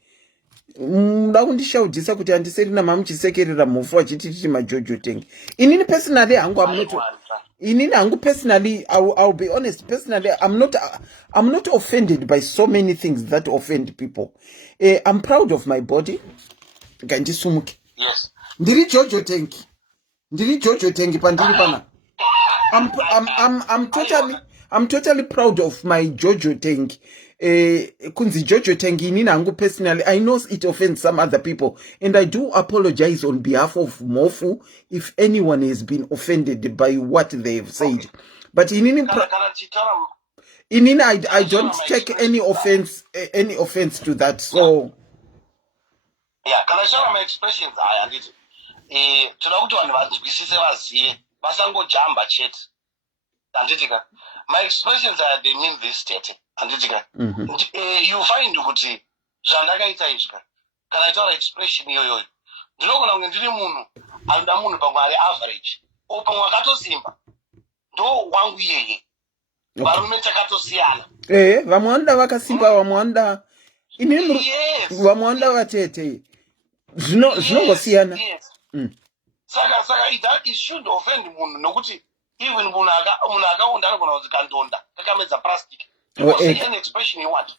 Muda kundishaudhisa kuti handiseri mamuchisekerera mofu achiti maJojo Tank. Inini personally hangu personally, I'll be honest. Personally, I'm not offended by so many things that offend people. I'm proud of my body. Yes. Ndiri Jojo Tank pandiri pana. I'm totally proud of my Jojo Tank. Kunzi Jojo Tank inini hangu personally, I know it offends some other people, and I do apologize on behalf of Mofu if anyone has been offended by what they've said. But inini I don't take any offense to that. So yeah, kana shama my expressions aya nditi toda kuti vanhu vanzwisise vaziye vasangojamba chete. Anditika my expressions are they mean this state. Anditika you find kuti zvandakaita izvi kana itaura expression iyoyo ndinogona kunge ndiri munhu anoda munhu pamwe ari average pamwe akatosimba ndo wangu iyeye. Varume takatosiyana. Vamwe vanoda vakasimba, vamwe vanoda vamwe vanoda vatete. Zvinongosiyana. Saka it should offend munhu nokuti even munhu akaunda anogona kuti kandonda kakamedza plastic. An expression you want.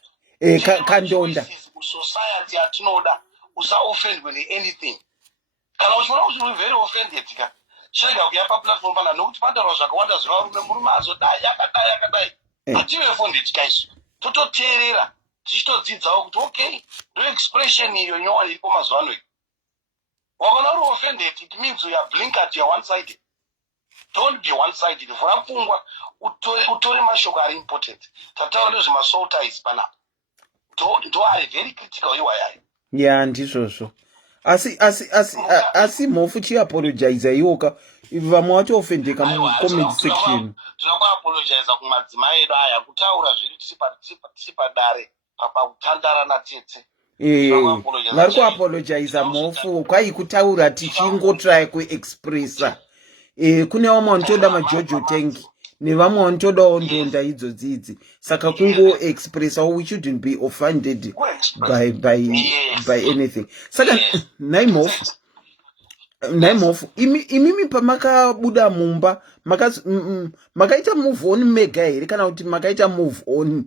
Kandonda. Society atinoda usa offend with anything. Kana uchiona kuti uri very offended ka shega kuyapa platform pana nokuti pataura zvakawanda zvarume murume azodai yakadai. Ative offended guys. Tototeerera tichitodzidzawo kuti okay ndo expression iyo nyowani iripo mazuva ano. Wakona uri offended it means you are blinkered, you are one-sided. Don't be one-sided. Vhura pfungwa utore mashoko ari important. Tataura nezvemasoul ties panapa. Ndo ari very critical iwayayo. Yeah, ndizvozvo. Asi Mofu chiapologize iwoka vamwe vachiofendeka mucomment section. Tinokuapologiza kumadzimai edu aya kutaura zviri tisi padare pakutandara natete. Vari kuapologiza Mofu kwai kutaura tichingotry kuexpressa. Kune vamwe vanotoda maJojo Tank nevamwe vanotodawo ndonda idzodzidzi. Saka kungo expressa, we shouldn't be offended by anything. Saka nai Mofu imimi pamakabuda mumba makaita move on mega here kana kuti makaita move on.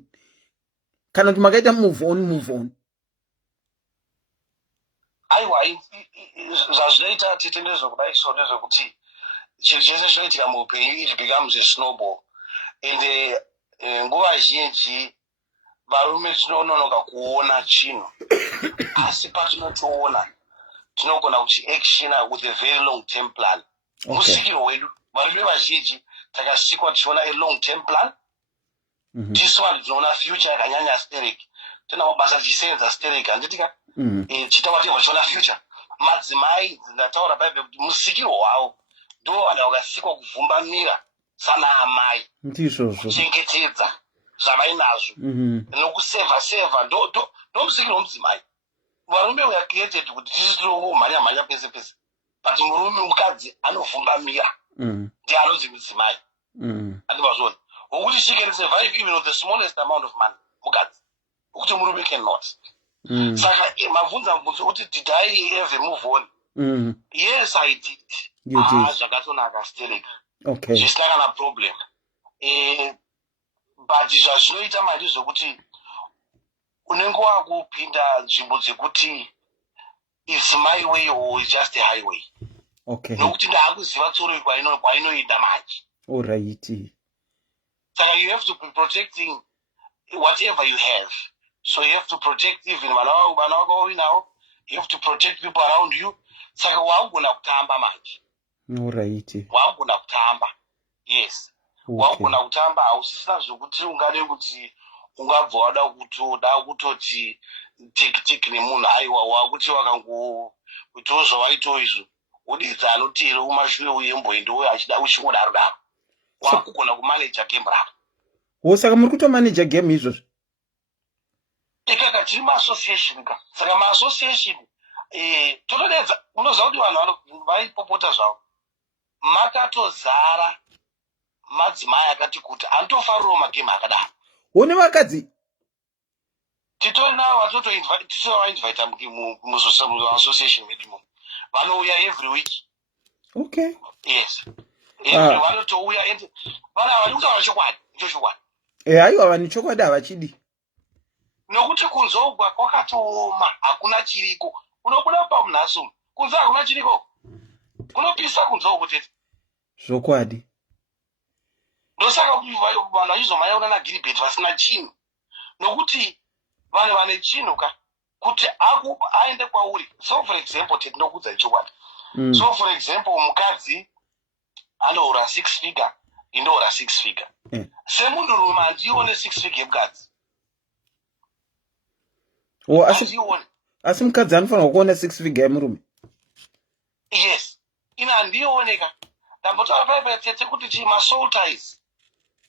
aiwa zvazvinoita tite ndezvekudai so ndezvekuti chinhu chese chinoitika muupenyu it becomes a snowball ende nguva zhinji varume tinononoka kuona chinhu asi patinochiona tinogona kuchiactiona with a very long term plan. Musikiro wedu varume vazhinji takasikwa tichiona a long term plan. This one tinoona future yakanyanya sterek tena mabasa chisenza sterek handitika chitaura tichiona future. Madzimai ndataura bhaibheri kuti musikiro hwavo ndo vanhu vakasikwa kuvhumbamira sana amai kuchengetedza zvavainazvo nokusevha ndo musikiro womudzimai. Varume we are created kuti tisitongomhanya pese pese but murume mukadzi anovhumbamira ndiye anonzi mudzimai andivazvona wokuti she can survive even with the smallest amount of money mukadzi wokuti murume cannot. Saka mabvunza mubvunzo kuti did I ever move on? Yes I did. Zvakatonaka stereka zvisina kana problem but zvazvinoita mari zvokuti unenge wakupinda nzvimbo dzekuti it's my way or it's just a highway. Nokuti ndaakuziva tsoro kwainoenda manje. Saka you have to be protecting whatever you have. So you have to protect even vana vako uinawo, you have to protect people around you. Saka waugona kutamba manje. Waugona kutamba. Yes. Waugona kutamba hausisina zvokuti ungade kuti ungabva wada kutoti tekiteki nemunhu aiwa wakuti wakangoitawo zvawaitawo izvo udidza anoteera kumashure uyembo endo achida uchingodaro daro wakugona kumaneja game rako. Saka muri kutomaneja game izvozvo ikaka tiri maassociation ka. Saka maassociation totodedza unoziva kuti vanhu vaipopota zvavo makatozara madzimai akati kuti anotofarirawo magame akadaro. Une vakadzi titori navo vatotoinvita muassociation medu vanouya every week. Yes. Vanotouya and vana vani kutaura chokwadi ndicho chokwadi. Aiwa vane chokwadi havachidi nokuti kunze ugwa kwakatooma hakuna chiriko. Unobuda pamunhasi kunze hakuna chiriko kunopisa kunze uko tete zvokwadi. Ndosaka vanhu vachizomanya kuna nagiribheti vasina chinhu nokuti vanhu vane chinhu ka kuti aende kwauri. So for example tindokudza chokwadi. So for example mukadzi anoura 6 figure indoura 6 figure. Semunhurume handione 6 figure yemukadzi. Asi mukadzi anofanirwa kuona 6 figure yemurume. Yes. Ina handioneka. Ndambotaura bhaibheri tete kuti chima soul ties.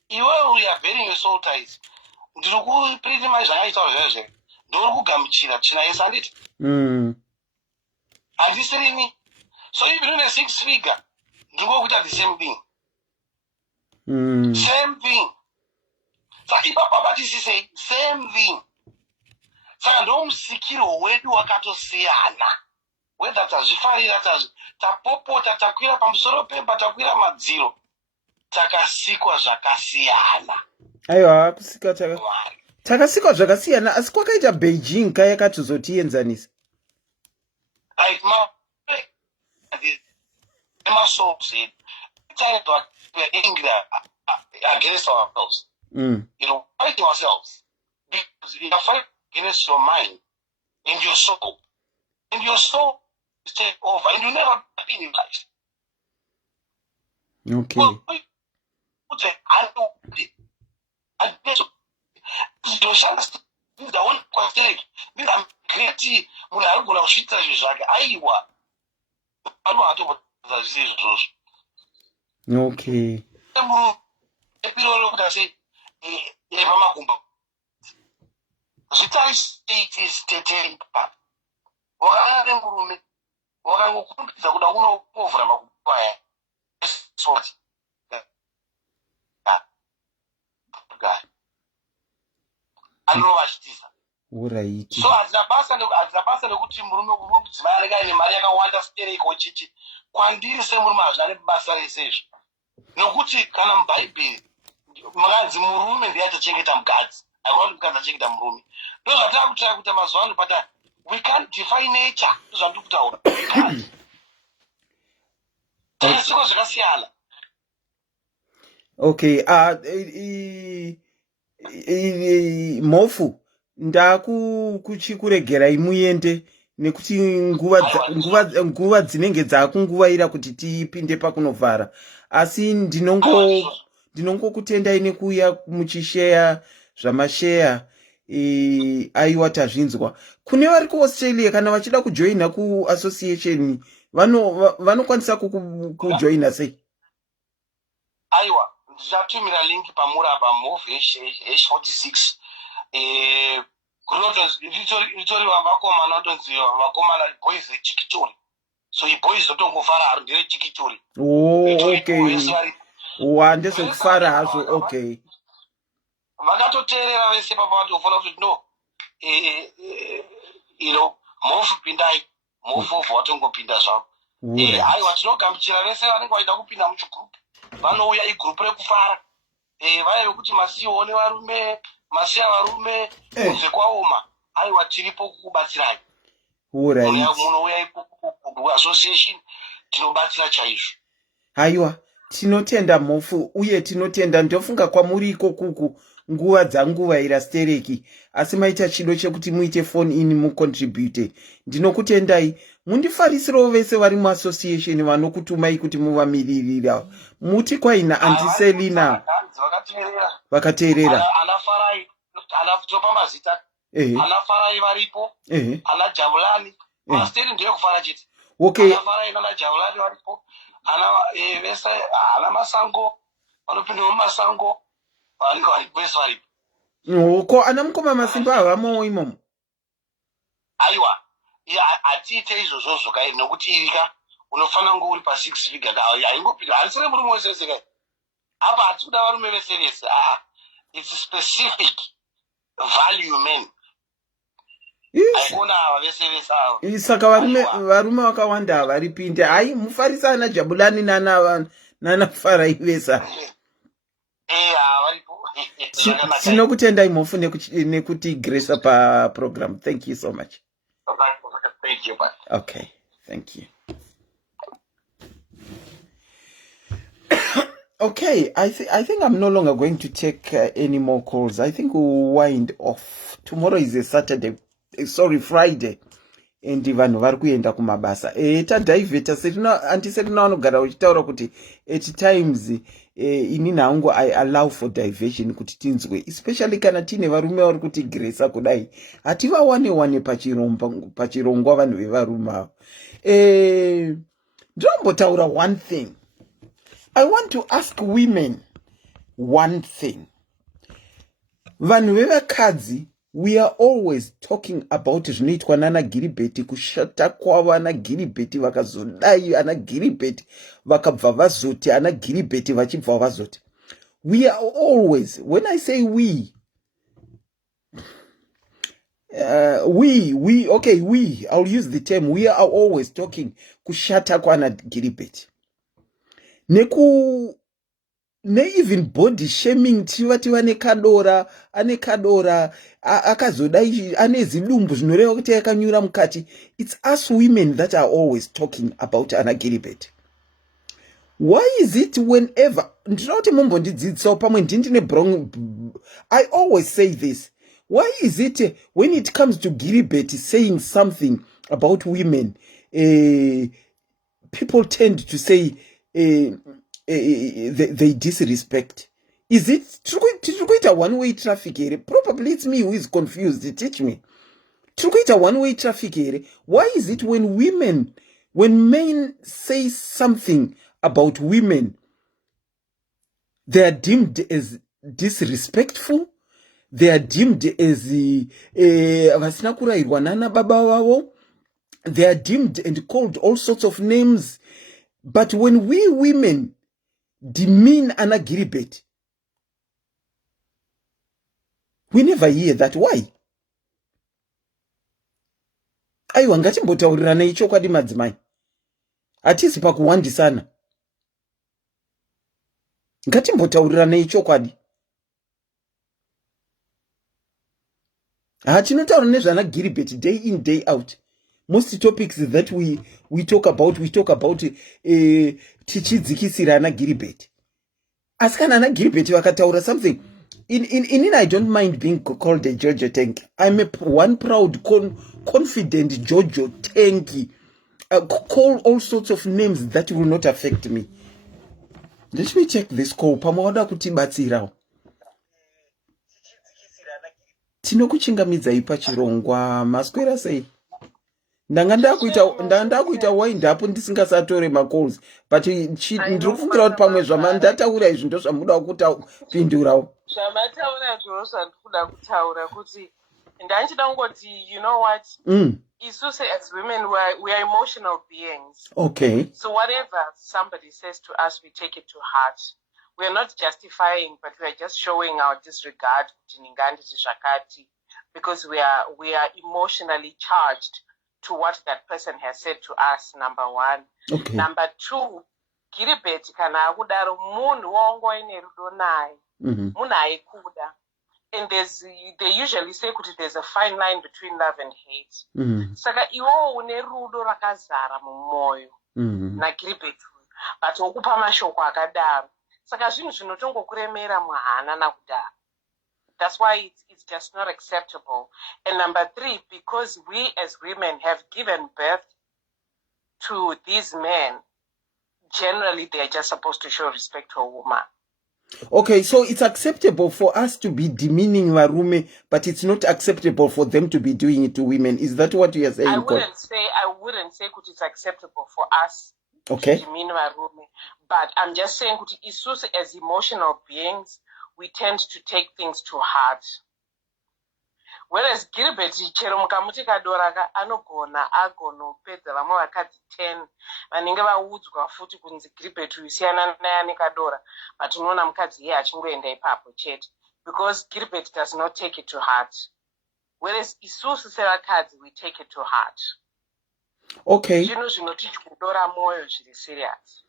Iwewe we are bearing your soul ties. Ndiri kupiriti mai zvakaitawo zvezve. Ndori kugamuchira china yese handiti. Handisirini. So even une 6 figure ndingokuita the same thing. Same thing. Saka ipapa batisisei same thing. Saka ndo musikiro wedu wakatosiyana. Whether tazvifarira tapopota takwira pamusoro pemba takwira madziro takasikwa zvakasiyana. Aiwa kusika takasikwa zvakasiyana asi kwakaita Beijing kaya katozotienzanisa. Like my soul said, we're angry against ourselves. You know, fighting ourselves. Because you are fighting against your mind and your soul. And your soul is take over and you never be in life. Okay. Okay. Right. So azabasa nekuti murume kurudzimai anenge aine mari yakawanda stereko chichi kwandiri semurume hazvina nebasa resezvo nokuti kana mubhaibheri makanzi murume ndiye achachengeta mukadzi haikona kuti mukadzi achengeta murume ndozvatava kutira kuita mazuva ano pata we can't define nature. We can't. Okay, Mofu, kuchikuregerai muende nekuti nguva dzinenge dzakunguvaira kuti tipinde pakunovhara, asi ndinongokutendai nekuuya muchisheya zvamasheya. Aiwa, tazvinzwa. Kune vari kuAustralia kana vachida kujoina kuassociation vanokwanisa kujoina sei? Aiwa, ndichatumira link pamuraba move h46 ritori vavakomana vatonzi vakomana boys echikitori, so iboys zotongofara haro ndere chikitori. Okay, ndezvekufara hazvo. Okay, vakatoteerera vese papa vatofanira kuti no mofu pindai, mofu ovha watongopinda zvavo. Aiwa, tinogamuchira vese vanenge vaida kupinda muchigrupu vanouya igrupu rekufara. Vaya vekuti masione varume, masiya varume, kunze kwaoma. Aiwa, tiripo kukubatsirai. Munouya ipoku association, tinobatsira chaizvo. Aiwa, tinotenda Mofu, uye tinotenda, ndofunga kwamuri ikokuku nguva dzanguvaira stereki, asi maita chido chekuti muite phone in mucontribute. Ndinokutendai. Mundifarisirawo vese vari muassociation vanokutumai kuti muvamiririra. Muti kwaina antiselina vakateerera. Anafarai, anatopa mazita. Anafarai varipo. Ana Jabulani. Masteri ndiye kufara chete. Okay. Anafarai nana Jabulani varipo. Ana vese ana masango. Vanopinda mumasango. Vanenge varipo vese varipo. Ko ana mukoma masimba havamo imomo. Aiwa. Atiite izvozvo kai, nokuti irika unofanira kunge uri pa6 figure kai, haingopinda harisire murume wese wese kai. Apa hatisi kuda varume vese vese. It's specific value men. Haikona ava vese vese ava. Saka varume vakawanda havaripinde. Hai, mufarisa ana Jabulani nana Farai vese. Havaripo. Tinokutendai Mofu nekuti grace paprogram. Thank you so much. Thank you, bye. Okay, thank you. Okay, I think I'm no longer going to take any more calls. I think we'll wind off. Tomorrow is a Saturday, Friday. And vanhu vari kuenda kumabasa. Tadhaivheta antiserina vanogara uchitaura kuti at times inini hangu I allow for diversion kuti tinzwe, especially kana tine varume vari kutigresa kudai. Hativawane pachirongwa vanhu vevarume avo. Ndombotaura one thing. I want to ask women one thing. Vanhu vevakadzi, we are always talking about zvinoitwa nana Gilibert, kushata kwavo ana Gilibert vakazodai, ana Gilibert vakabva vazoti, ana Gilibert vachibva vazoti. We are always, when I say we, I'll use the term, we are always talking kushata kwa ana Gilibert. Even body shaming, tivati ane kadora, akazodai, ane zilumbu zvinoreva kuti yakanyura mukati. It's us women that are always talking about Anna Gilibert. Why is it whenever, I always say this. Why is it when it comes to Gilibert saying something about women, people tend to say they disrespect? Is it a one-way traffic here? Probably it's me who is confused. Teach me. A one-way traffic here. Why is it when men say something about women, they are deemed as disrespectful? They are deemed as they are deemed and called all sorts of names. But when we women demean Anna Gilibert, we never hear that. Why? Aiwa, ngatimbotaurira ichokwadi madzimai. Hatisi pakuwandisana. Ngatimbotaurira ichokwadi. Hatinotaura nezvana Gilbert day in day out. Most topics that we talk about tichidzikisira ana Gilbert. Asi kana ana Gilbert vakataura something in I don't mind being called a Jojo Tank. I'm one proud confident Jojo Tanky. Call all sorts of names that will not affect me. Let me check this call. Pamawada kutibatsirawo. Tinokuchingamidzai pachirongwa maswera sei. Ndanga kuita wind up ndisingasatore macalls but ndiri kufungira kuti pamwe zvamandataura izvi ndo zvamuda kupindurawo. Zvamataura ndizvo zvandikuda kutaura kuti ndanchida kungoti you know what isusu as women we are emotional beings. Okay. So whatever somebody says to us we take it to heart. We are not justifying but we are just showing our disregard kuti ndinganditi zvakati because we are emotionally charged to what that person has said to us, number one. Okay. Number two, Gilbert kana akudaro munhu waongoine rudo naye. Munhu aikuda. And they usually say kuti there's a fine line between love and hate. Saka iwo une rudo rakazara mumwoyo na Gilbert but okupa mashoko akadaro. Saka zvinhu zvinotongokuremera muhana nakudaro. That's why it's just not acceptable. And number three, because we as women have given birth to these men, generally they're just supposed to show respect to a woman. Okay, so it's acceptable for us to be demeaning Varume, but it's not acceptable for them to be doing it to women. Is that what you are saying? I wouldn't say it's acceptable for us to demean Varume, but I'm just saying isusu as emotional beings, we tend to take things to heart. Whereas Gilbert chero mukamuti kadoraka anogona agonopedza vamwe vakadzi 10 vanenge vaudzwa futi kunzi Gilbert usiyana naye ane kadora but unoona mukadzi iye achingoenda ipapo chete because Gilbert does not take it to heart. Whereas isusu sevakadzi we take it to heart. Okay. Zvinhu zvinoti kudora moyo zviri serious.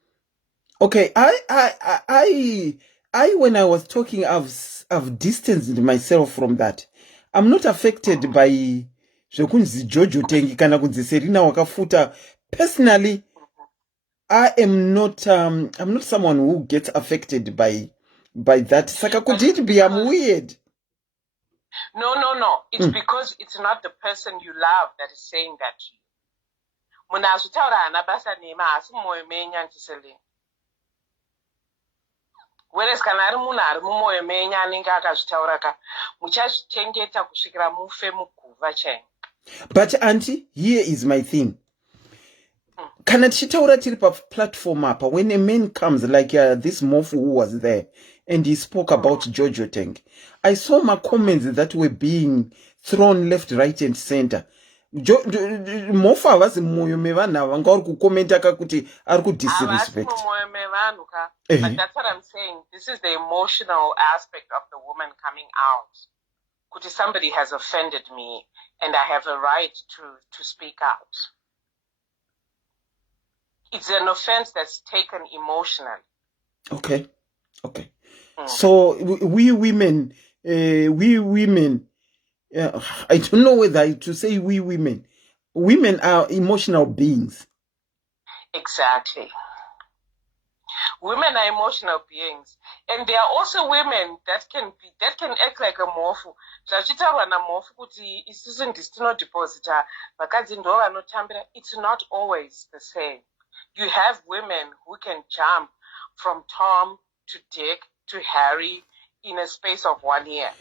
Okay, I when I was talking, I've distanced myself from that. I'm not affected by zvekunzi Jojo Tengi kana kunzi Serena wakafuta. Personally, I'm not someone who gets affected by that. Saka could it be I'm weird? No. It's because it's not the person you love that is saying that to you. Muna azvitaura hana basa nema asi moyo menyanjisele. Whereas kana ari munhu ari mumwoyo menyu anenge akazvitaura muchazvichengeta kusvikira mufe muguva chaimo. But auntie, here is my thing. Kana tichitaura tiri platform apa, when a man comes like this Mofu who was there and he spoke about Jojo Tank, I saw my comments that were being thrown left, right and center. Mofu avazi mumwoyo mevanhu vanga vari kukomenta kakuti ari kudisrespect. But that's what I'm saying. This is the emotional aspect of the woman coming out. Kuti somebody has offended me and I have a right to speak out. It's an offense that's taken emotionally. Okay. So we women, I don't know whether to say we women are emotional beings. Exactly. Women are emotional beings, and there are also women that can act like a mofu. Zvachitaurwa namofu kuti isusu ndisinodeposita vakadzi ndo vanotambira. It's not always the same. You have women who can jump from Tom to Dick to Harry in a space of 1 year.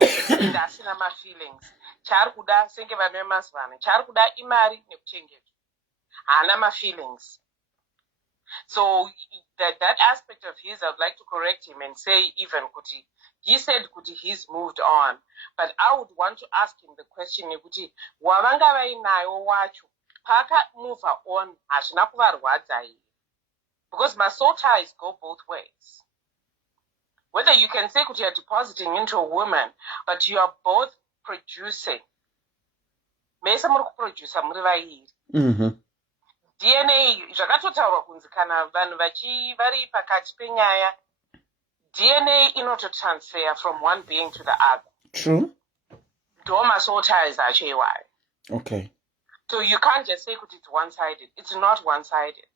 Ndasina ma feelings. Chari kuda senge vanhu vemazuva chari kuda imari nekuchengetwa. Hana ma feelings. So that aspect of his, I would like to correct him and say even kuti he said kuti he's moved on, but I would want to ask him the question kuti wavanga vainayo wacho paka move on hazvina kuvarwadza here, because my soul ties go both ways. Whether you can say kuti you're depositing into a woman, but you are both producing. Mese muri kuproducer muri vairi. DNA zvakatotaurwa kunzi kana vanhu vari pakati penyaya, DNA inototransfer from one being to the other. True. Doma soul ties actually why. Okay. So you can't just say it's one-sided. It's not one-sided.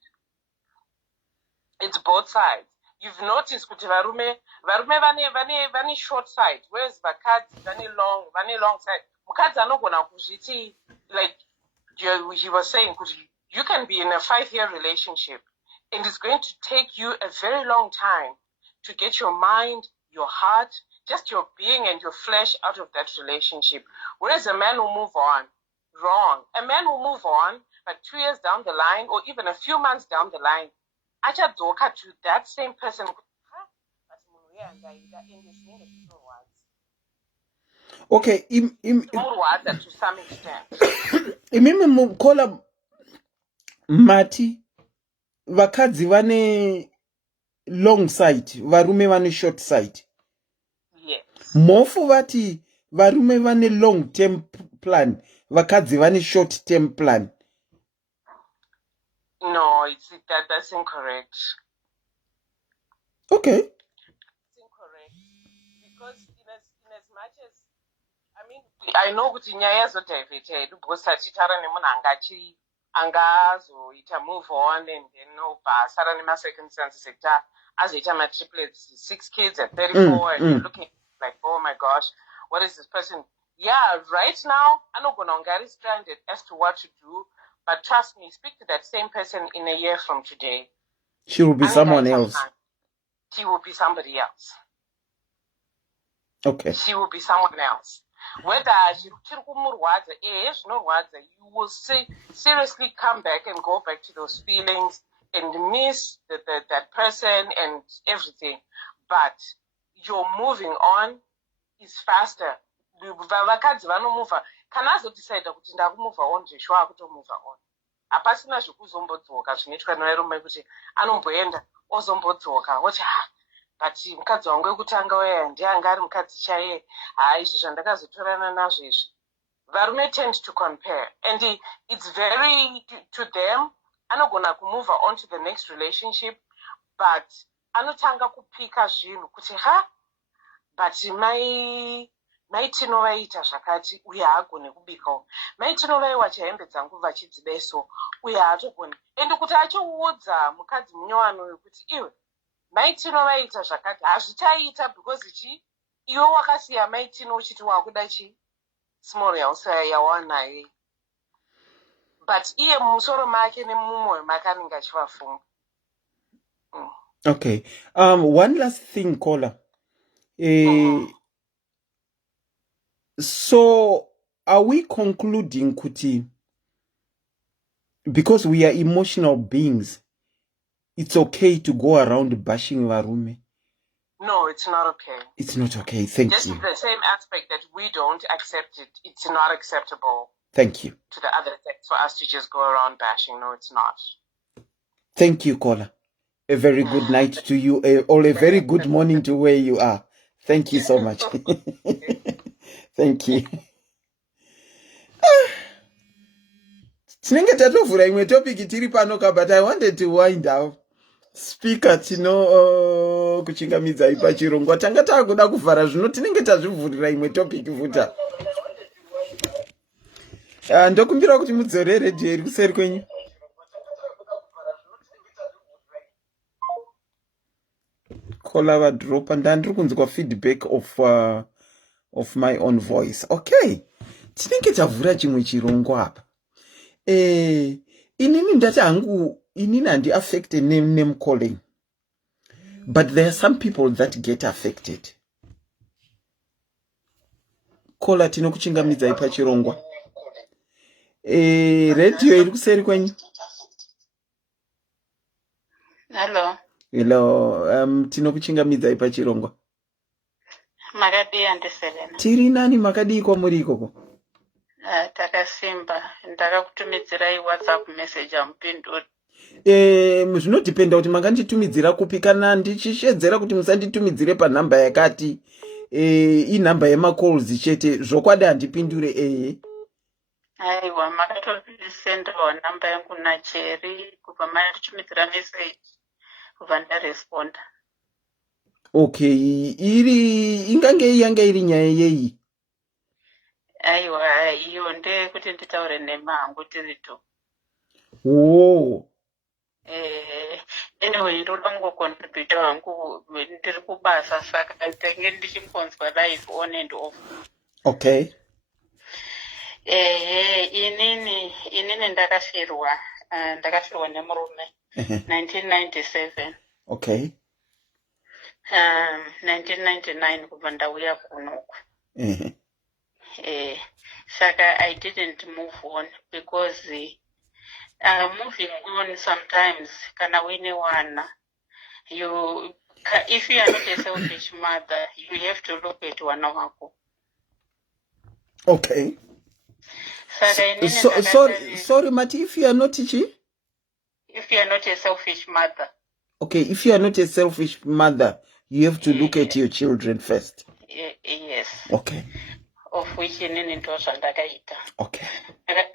It's both sides. You've noticed kuti varume vane short side, whereas vakadzi vane long side. Mukadzi anogona kuzviti, like he was saying, you can be in a 5-year relationship and it's going to take you a very long time to get your mind, your heart, just your being and your flesh out of that relationship. Whereas a man will move on. Wrong. A man will move on, but 2 years down the line or even a few months down the line, achadzoka to that same person. Okay, to some extent. Imimi mukola mati vakadzi vane long sight, varume vane short sight. Yes. Mofu vati varume vane long term plan, vakadzi vane short term plan. No, that's incorrect. Okay. It's incorrect because in as much as I know kuti nyaya zodivheta hedu because tachitaura nemunhu angazoita move on and then obva asara nemacircumstances ekuti azoita matriplets 6 kids at 34 and you're looking like, oh my gosh, what is this person? Yeah, right now anogona kunge ari stranded as to what to do, but trust me, speak to that same person in a year from today. She will be someone else. She will be somebody else. Okay. She will be someone else. Whether you will seriously come back and go back to those feelings and miss that person and everything. But your moving on is faster. Vakadzi vanomova kana azodecida kuti ndakumova on zvesho akutomova on. Hapasina zvekuzombodzoka zvinoitwa nevarume kuti anomboenda ozombodzoka woti but mukadzi wangu wekutanga weya ndianga ari mukadzi chaiye izvi zvandakazotorana nazvo izvi. Varume tend to compare and it's very to them anogona kumove on to the next relationship but anotanga kupika zvinhu kuti but mai tinovaita zvakati uye haagone kubikawo, mai tinovaiwa chahembe dzangu vachidzibeso uye haatogoni, ende kuti achiudza mukadzi munyowano wekuti iwe mai tinovaita zvakati hazvichaita because iwe wakasiya mai tino uchiti wakuda small house yawanaye, but iye mumusoro make nemumwoyo make anenge achivafunga. Okay. One last thing, caller. So are we concluding kuti because we are emotional beings, it's okay to go around bashing varume? No, it's not okay. It's not okay. Thank Just you. Just the same aspect that we don't accept it. It's not acceptable. Thank you. To the other sex for us to just go around bashing. No, it's not. Thank you, caller. A very good night to you, or a very good morning to where you are. Thank you so much. Thank you. Tinenge tatovhura imwe topic tiri panoka, but I wanted to wind up. Speaker tino kuchingamidza pachirongwa tanga takuda kuvhara zvino tinenge tazvivhurira imwe topic futa. Ndokumbira kuti mudzore radio iri kuseri kwenyu. Kola va drop and ndiri kunzwa feedback of my own voice. Okay. Tinenge tavhura chimwe chirongwa apa. Inini ndati hangu inini handi affected name calling. But there are some people that get affected. Kola tino kuchingamidza pachirongwa. Radio iri kuseri kwenyu. Hello. Hello, tino kuchingamidza pachirongwa. Makadi andiselena. Tiri nani makadi kwa muri ikoko? Takasimba. Ndakakutumidzirai WhatsApp message amupinduri. Zvinodependa kuti makanditumidzira kupi, kana ndichishedzera kuti musanditumidzire panhamba yakati inhamba yemacalls chete zvokwadi handipindure. Aiwa, makatosendawo namba yangu naCheri kubva manditumidzira message kubva ndaresponda. Okay, ingange yanga iri nyaya yeyi? aiwa iyo ndekuti nditaure nemangu tiritu. Anyway, ndoda kungocontribute wangu ndiri kubasa saka ndenge ndichimbonzwa live on and off. Okay. Inini ndakafirwa nemurume 1997. Okay. 1999 kubva ndauya kunoku. Saka I didn't move on because moving on sometimes kana wine one if you are not a selfish mother you have to look at one wako. Okay. Sorry Mati, if you are not a selfish mother. Okay, if you are not a selfish mother, you have to look at your children first. Yes. Okay. Of which inini ndozva ndakaita. Okay.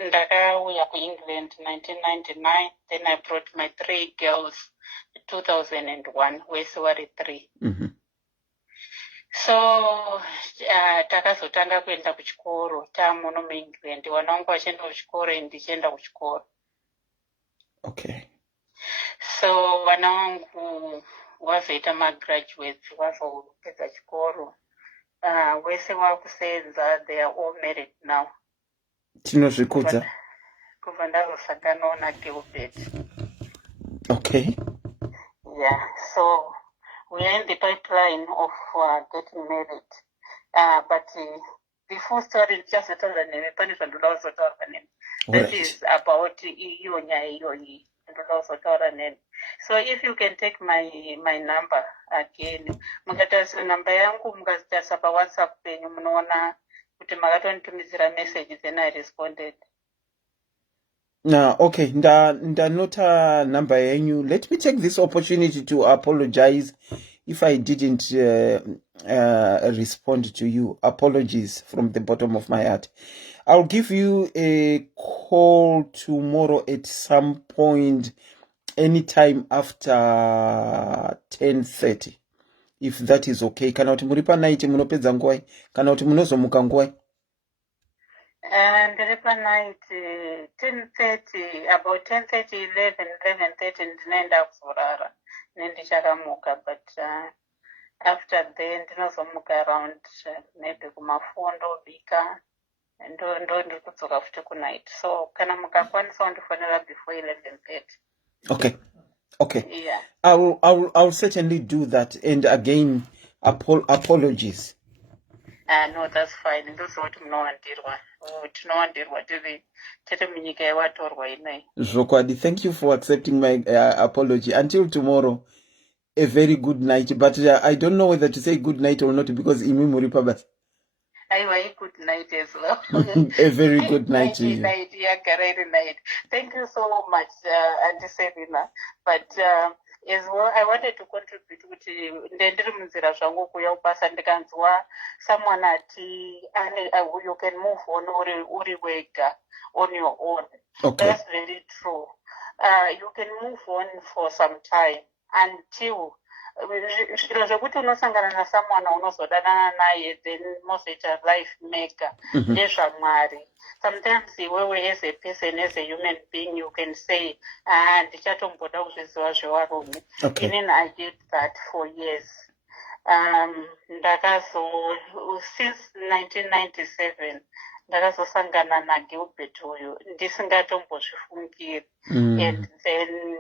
Ndakauya kuEngland 1999, then I brought my 3 girls 2001 wese vari 3. So takazotanga kuenda kuchikoro tamuno muEngland, vana vangu vachienda kuchikoro ndichienda kuchikoro. Okay. So vana vangu vazoita magraduates vazopedza chikoro. Wese vakusenza, they are all married now. Tinozvikudza. Kubva ndazosanganawo naGilbert. Okay. Yeah, so we are in the pipeline of getting married. But the full story just told the name, pane zvandoda kuzotaura nemi. That is about iyo nyaya iyoyi ndoda kuzotaura nemi. So if you can take my number again, mukatarisa number yangu mukatarisa paWhatsApp penyu munoona kuti makatonditumizira message then I responded. Okay, ndanota number yenyu. Let me take this opportunity to apologize if I didn't respond to you. Apologies from the bottom of my heart. I'll give you a call tomorrow at some point, anytime after 10:30, if that is okay. Kana kuti muri panaiti munopedza nguwai kana kuti munozomuka nguwai? Ndiri panight 10:30, about 10:30, 11:30 ndinoenda kuzorara nendichakamuka, but after then ndinozomuka around maybe kumafondo bika ndo ndiri kudzoka futi kunight. So kana mukakwanisa kundifonera before 11:30. Okay. Yeah. I'll certainly do that. And again, apologies. No, that's fine. Ndozoti munowandirwa. Tinowandirwa tiri munyika yevatorwa inei. Zvokwadi, thank you for accepting my apology. Until tomorrow, a very good night. But I don't know whether to say good night or not because imi muri pabasa. Aiwa, good night as well. A very good night to you. Night, yeah, great night. Thank you so much, Auntie Selina. But as well, I wanted to contribute kuti ndendiri munzira zvangu kuya kupasa ndikanzwa someone ati you can move on uri wega on your own. Okay. That's very true. You can move on for some time until zviro zvekuti unosangana nasomeone unozodanana naye then mozoita life maker ndezvamwari. Sometimes iwewe as a person, as a human being, you can say ndichatomboda kuzviziva zvevarume. Okay. Inini I did that for years. Since 1997 ndakazosangana naGilbert uyu ndisingatombozvifungiri. And then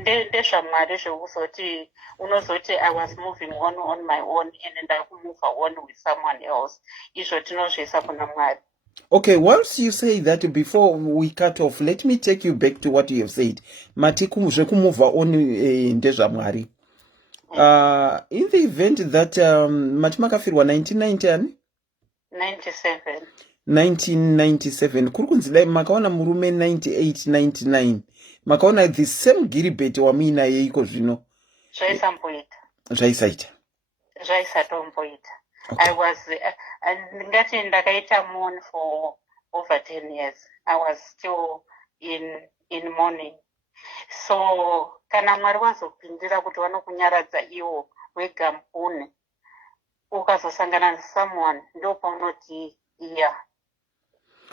ndezvamwari zvekuzoti unozoti I was moving on my own and ndakumove on with someone else. Izvo tinozviisa kuna Mwari. Okay, once you say that, before we cut off, let me take you back to what you have said. Mati kumove on ndezvamwari. In the event that Mati makafirwa 1997. 1997 kuri kunzi makaona murume 98 99 makaona the same Gilbert wamina yeiko zvino zvaisaita. I was ndingati ndakaita mourn for over 10 years. I was still in mourning. So kana Mwari wazopindira kuti vanokunyaradza iwo wega mupune ukazosangana na someone ndo paunoti iya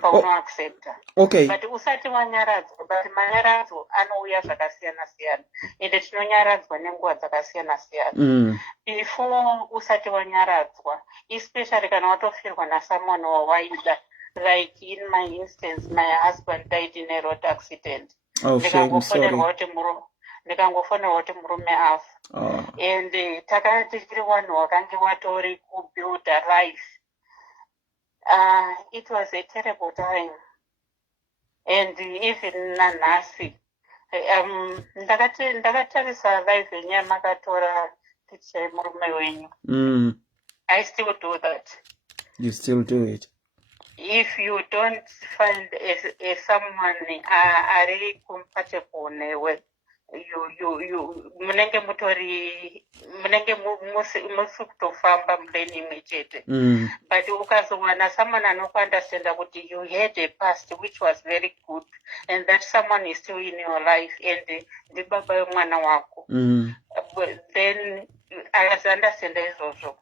paunoaccepta. Okay. But usati wanyaradzwa, but manyaradzo anouya zvakasiyana siyana ende tinonyaradzwa nenguva dzakasiyana siyana. Before usati wanyaradzwa, especially kana watofirwa nasomeone wawaida, like in my instance, my husband died in a road accident. Oh, shame, sorry. Ndikangofonera kuti murume afa. And takati tiri vanhu vakange vatori kubuild a life. It was a terrible time. And even nanhasi ndakatarisa life yenyu yamakatora tichai murume wenyu. I still do that. You still do it? If you don't find a someone are compatible newe, you munenge musi kutofamba mlane imwe chete. But ukazowana someone anokuunderstanda kuti you had a past which was very good, and that someone is still in your life, and ndi baba wemwana wako, then akazounderstanda izvozvo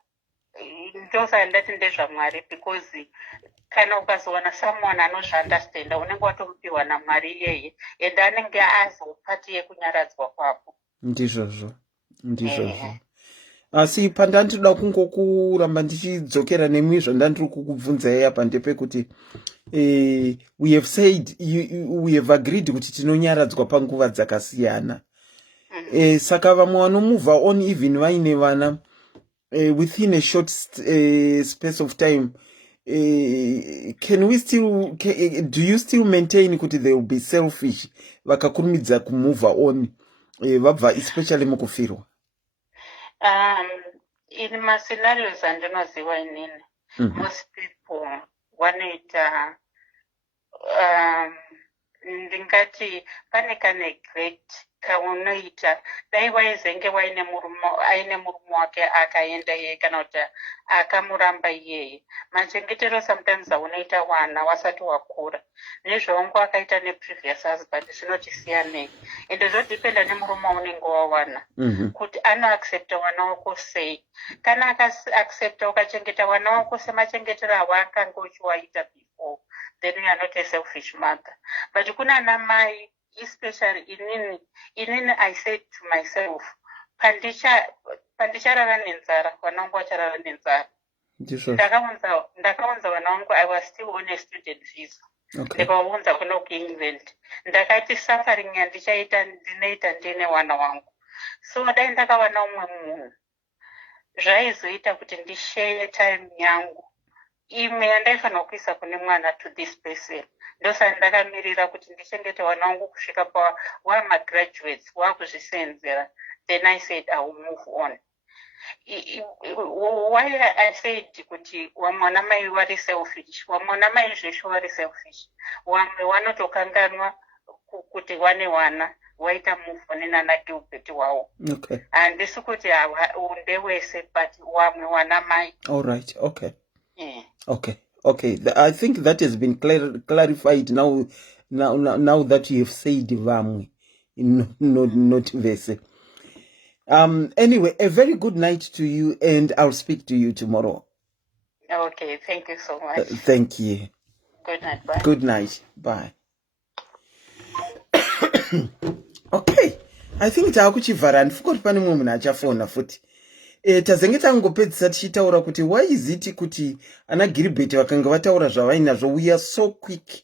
ndosandati ndezvaMwari, because kana ukazowana someone anozviunderstanda unenge watomupiwa naMwari iyeye, and anenge azopati yekunyaradzwa kwako. Ndizvozvo. Asi pandandoda kungokuramba ndichidzokera nemwi zvandandiri kukubvunzai apa ndepekuti we have said we have agreed kuti tinonyaradzwa panguva dzakasiyana. Saka vamwe vanomove on even vaine vana within a short space of time. Can we still do you still maintain kuti they will be selfish vakakurumidza kumove on vabva especially mukufirwa? In my scenarios andinoziva inini, most people vanoita ndingati pane kaneglect kaunoita dai waizenge aine murume wake akaenda yeye kana kuti akamuramba iyeye. Machengetero sometimes aunoita wana wasati wakura nezvaungu akaita neprevious husband zvinotisiyanei, ende zvodhipenda nemurume unenge wawana kuti anoaccepta wana wako sei. Kana akaaccepta ukachengeta wana wako semachengetero awakanga uchiwaita before, then you are not a selfish mother. But kuna namai, especially inini I said to myself, pandicharara nenzara wanangu wacharara nenzara. Ndakaunza wanangu I was still on a student visa. Ndikaunza kuno kuEngland. Ndakati suffering ndinoita ndine wana wangu. So dai ndakawana umwe munhu zvaizoita kuti ndishare time yangu imwe yandaifanira kuisa kune mwana to this person. Ndosaka ndakamirira kuti ndichengete wana wangu kusvika wamagraduates wakuzvisenzera. Then I said I will move on. Why I said kuti wamwana mai wari selfish, wamwana mai zveshe wari selfish, wamwe wanotokanganwa kuti wane wana waita move on nana Gilbert wawo. Handisi kuti ndewese but wamwe wana mai. All right, okay. Okay. I think that has been clarified now that you have said vamwe, not vese. Anyway, a very good night to you, and I'll speak to you tomorrow. Okay, thank you so much. Thank you. Good night, bye. Good night, bye. Okay, I think taakuchivhara ndifukoti pane mumwe munhu achafona futi. Tazenge tangopedzisa tichitaura kuti why is it kuti ana Gilbert vakanga vataura zvavainazvo we are so quick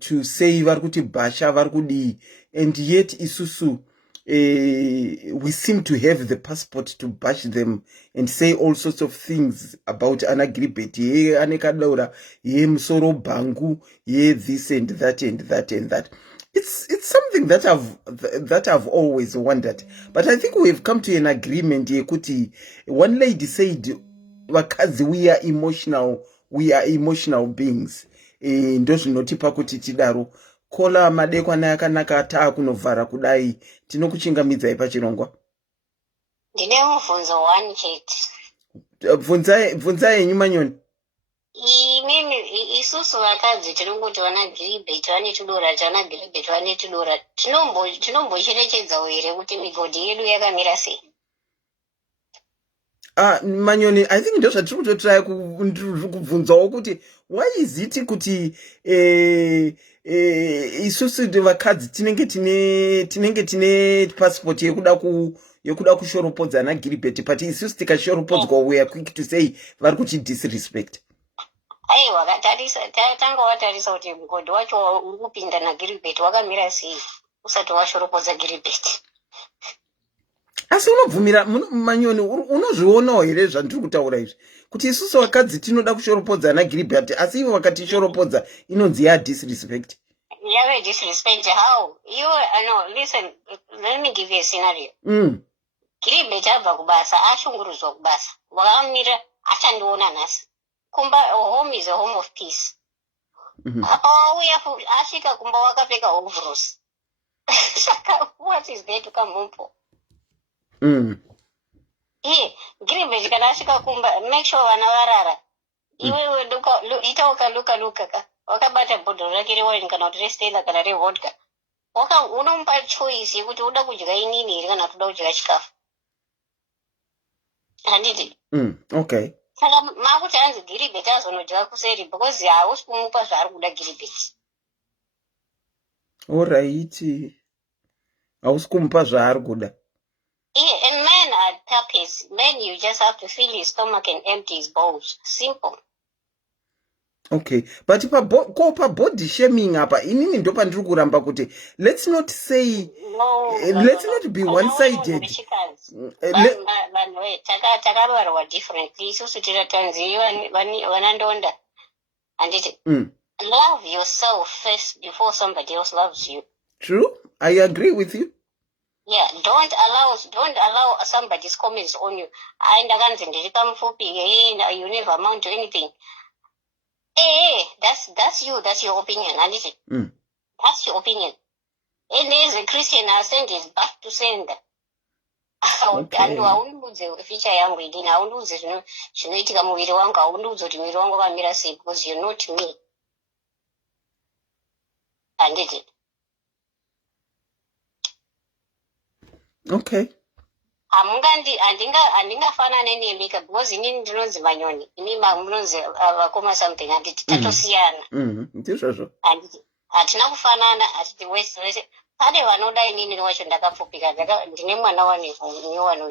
to say vari kuti bhasha vari kudii, and yet isusu we seem to have the passport to bash them and say all sorts of things about Anna Gilbert. Ye anekadaura, ye musoro bangu, ye this and that and that and that. It's something that I've always wondered. But I think we have come to an agreement. Yekuti, one lady said, "Wakazi, we are emotional beings." Ndozvinotipa kuti tidaro. Kola madekwana yakanaka ata kunovhara kudai tinokuchingamidzai pachirongwa. Ndine mubvunzo one chete. Bvunzai yenyu manyoni. Imini isusu vakadzi tinongoti vana Gilbert vanetidora chana Gilbert vanetidora tinombocherechedza here kuti migodhi yedu yakamira sei? Manyoni, I think ndo zvatiri kutotry kubvunzawo kuti why is it kuti isusu vakadzi tinenge tine passport yekuda kushoropodza na Gilbert, but isusu tikashoropodzwa we are quick to say vari kuchidisrespect. Aiwa, tanga watarisa kuti mgodhi wacho uri kupinda naGilbert wakamira sei usati washoropodza Gilbert. Asi unobvumira Manyoni, unozvionawo here zvandiri kutaura izvi kuti isusu vakadzi tinoda kushoropodza naGilbert, asi ivo vakatishoropodza inonzi disrespect. Yave disrespect how? No, listen, let me give you a scenario. Gilbert abva kubasa, ashungurudzwa kubasa, wakamira achandiona nhasi. Kumba, home is a home of peace. Apa wauya asvika kumba wakapfeka overalls. Saka what is there to come home for? Gilbert kana asvika kumba, make sure vana varara. Iwewe ita ukaluka ka. Wakabata bhodhoro rake rewine kana kuti restela kana revodka. Unompa choice yekuti uda kudya inini here kana kuti uda kudya chikafu. Handiti? Okay. Saka makuti hanzi Gilbert azonodya kuseri because hausi kumupa zvaari kuda Gilbert. Alright. Hausi kumupa zvaari kuda. And men are puppies. Men, you just have to fill his stomach and empty his bowls. Simple. Okay, but pa body shaming apa inini ndo pandiri kuramba kuti let's not say let's not be one sided. Takabarwa differently. Isusu tiratanzi vanandonda. Anditi. Love yourself first before somebody else loves you. True, I agree with you. Yeah, don't allow somebody's comments on you. You never amount to anything. Hey, that's you. That's your opinion, isn't it? That's your opinion. And as a Christian, I'll send it back to sender. Okay. Feature yangu idini aunduze zvinoitika muviri wangu aunduze kuti muviri wangu wakamira sei because you're not me. Handiti. Okay. Handingafanane nemi because inini ndinonzi Manyoni, inini munonzi vakoma something handiti tatosiyana. Ndizvozvo. Handiti hatina kufanana hatiti wese. Pane vanoda inini wacho ndakapfupika ndine mwana wani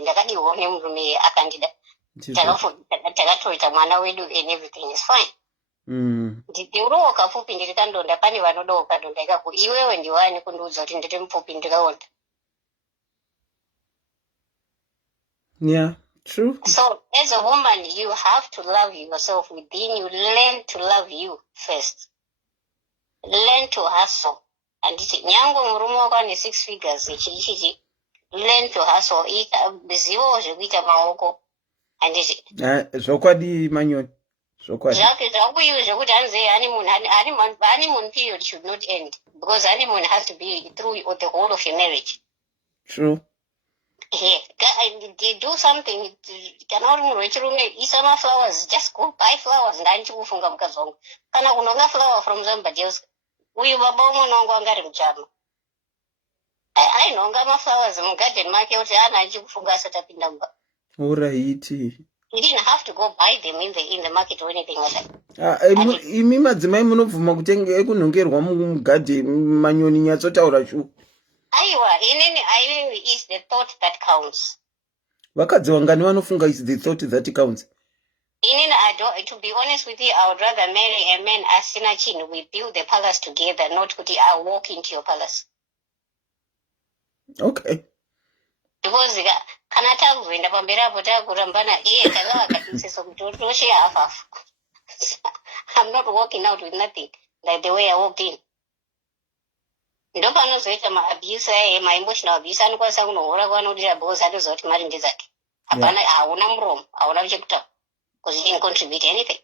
ndakadiwa nemurume akandida. Takatoita mwana wedu and everything is fine. Ndiriwo kapfupi ndiri kandonda, pane vanodawo kandonda ikako iwewe ndiwani kundiudza kuti ndiri mupfupi ndikaonda. Yeah, true. So as a woman, you have to love yourself within you. Learn to love you first. Learn to hustle. And nyango murume wako ane 6 figures ichi. Learn to hustle. Zivo zvekuita maoko. And zvokwadi Manyoni. Zvokwadi. Zvakuyu zvekuti hanzi honeymoon period should not end because honeymoon has to be through the whole of your marriage. True. Yeah, they do something. Kana uri munhu wechirume, isa maflowers, just go buy flowers. Ndanchikufunga mukadzi wangu. Kana kunonga flower from somebody else. Uyu baba womwana wangu angari muchama. Ainonga maflowers mugarden make kuti ana achikufunga asati apinda mumba. Alright. You didn't have to go buy them in the market or anything like that. Imi madzimai munobvuma kutenga kunongerwa mugarden Manyoni nyatsotaura shu. Aiwa, inini is the thought that counts. Vakadzi vangani vanofunga is the thought that counts. Inini, to be honest with you, I would rather marry a man asina chin. We build the palace together, not kuti I walk into your palace. Okay. Because kana takuenda pamberi apo takurambana takavakatiseso kuti toshe hafafu. I'm not walking out with nothing like the way I walked in. Ndo panozoita maabuse emotional abuse anokwanisa kunohora kwanodira boss atozoti mari ndezake. Hapana, hauna muromo, hauna chekutaura. Because you didn't contribute anything.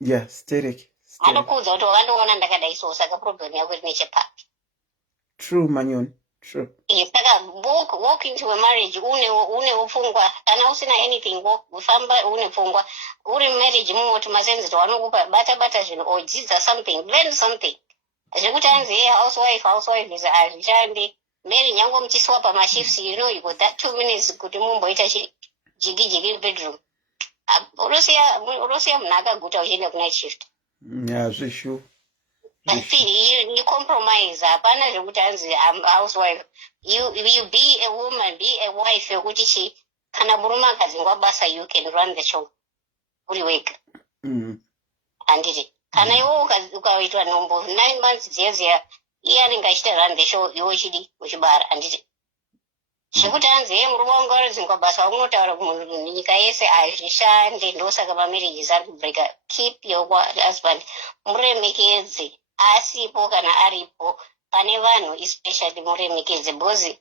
Yeah, sterek. Anokuudza kuti wakandoona ndakadai so saka problem yako iri nechepari. True, Manyoni. True. Saka walk into a marriage une pfungwa kana usina anything ufamba une pfungwa uri marriage mumoti masenzi wanokupa bata zvinhu odzidza something, learn something. Zvekuti hanzi housewife is azvishandi. Mary nyango muchiswapa mashifts, you got that 2 minutes kuti mumboita jigi bedroom. Urosia mnaga guta uchienda ku night shift. Yeah, sure. You compromise. Apana zvekuti anzi I'm a housewife. You be a woman, be a wife yokuti chi kana murume akadzingwa basa you can run the show. Uri wega. Anditi. Kana iwo ukaitwa nombo 9 months dziya iye anenge achita run the show iwo chidi uchibara anditi. Zvekuti anzi murume wangu akadzingwa basa unotaura kumunhu nyika yese azvishande ndosaka pamarriages ari kubreaka. Keep your husband muremekedze. Asipo kana aripo pane vanhu especially muremekedze bozi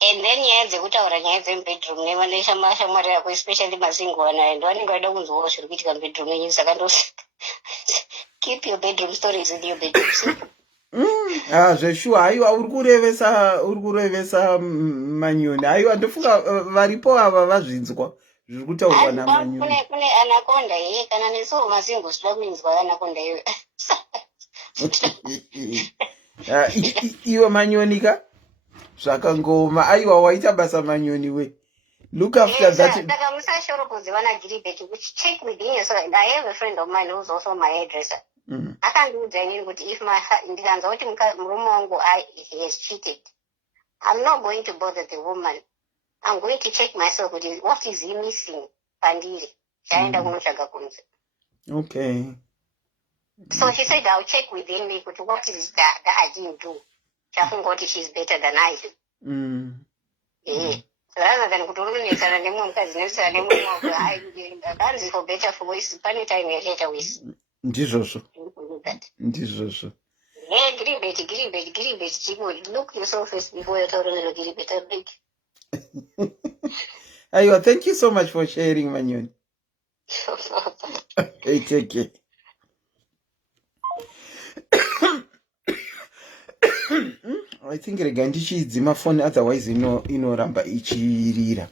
and then nyaya dzekutaura nyaya dzemubedroom nevaneshamwari yako especially masingo anayo ndo vanenge vada kunzwawo zviri kuitika mubedroom yenyu saka ndo keep your bedroom stories in your bedroom. zveshuwa haiwa uri kurevesa manyoni haiwa ndofunga varipo ava vazvinzwa zviri kutaurwa namanyoni. Kune anakonda iye kana nesuwo masingo zvida kuinzwa anakonda iwe. Iwe manyoni ka zvakangoma aiwa waita basa manyoni we look after that. Saka musashorokodze vana Gilbert which check with me. So I have a friend of mine who's also my hairdresser. Akandiudza inini kuti if ndikanzwa kuti murume wangu he has cheated, I'm not going to bother the woman. I'm going to check myself with what is he missing pandiri chaenda kunotsvaga kunze. Okay. So she said, I'll check within me what is that I didn't do. Chafungoti she's better than I do. So rather than kuturunisana nemwe mukadzi nesana nemwe wako akanzi for better for worse pane time later worse. Ndizvozvo. Hey, Gilbert, look yourself first before you tell me Gilbert. Aiwa, thank you so much for sharing, Manyoni. Hey, take care. I think rega ndichidzima phone otherwise inoramba ichirira.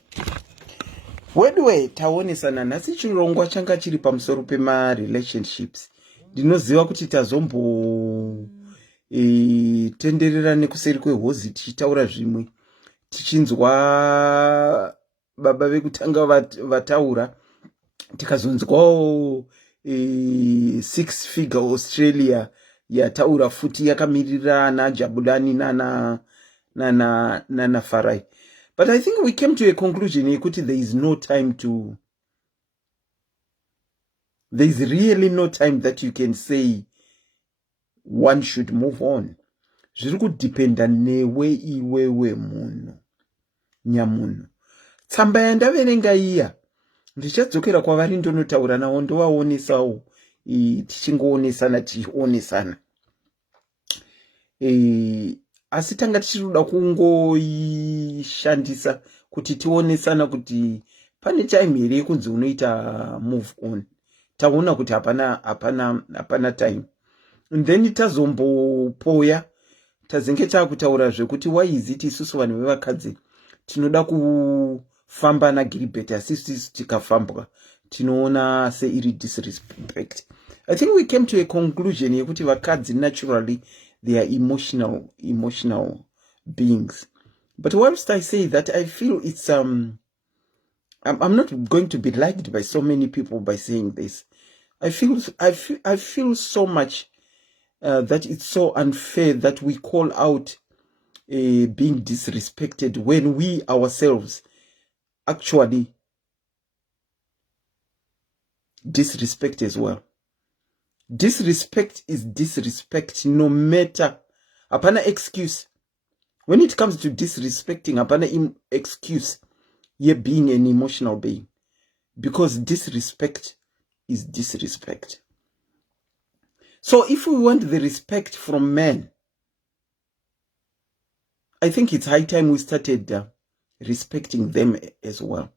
Wedwe taonesana nhasi chirongwa changa chiri pamusoro pema relationships. Ndinoziva kuti tazombo tenderera nekuseri kwehozi tichitaura zvimwe. Tichinzwa baba vekutanga vataura tikazonzwawo 6 figure Australia yataura futi yakamirira ana Jabulani nana Farai. But I think we came to a conclusion yekuti there is really no time that you can say one should move on. Zviri kudependa newe iwewe munhu nyamunhu. Tsamba yandaverenga iya ndichadzokera kwavari ndonotaura navo ndovaonesawo tichionesana. Asi tanga tichiruda kungoishandisa kuti tionesana kuti pane time here yekunzi unoita move on. Taona kuti hapana time. And then tazombopoya tazenge taakutaura zvekuti why is it isusu vanhu vevakadzi tinoda kufamba naGilbert asi tikafambwa tinoona seiri disrespect. I think we came to a conclusion yekuti vakadzi naturally they are emotional beings. But whilst I say that, I feel it's I'm not going to be liked by so many people by saying this. I feel so much that it's so unfair that we call out being disrespected when we ourselves actually disrespect as well. Disrespect is disrespect no matter. Hapana excuse. When it comes to disrespecting, hapana excuse ye being an emotional being. Because disrespect is disrespect. So if we want the respect from men, I think it's high time we started respecting them as well.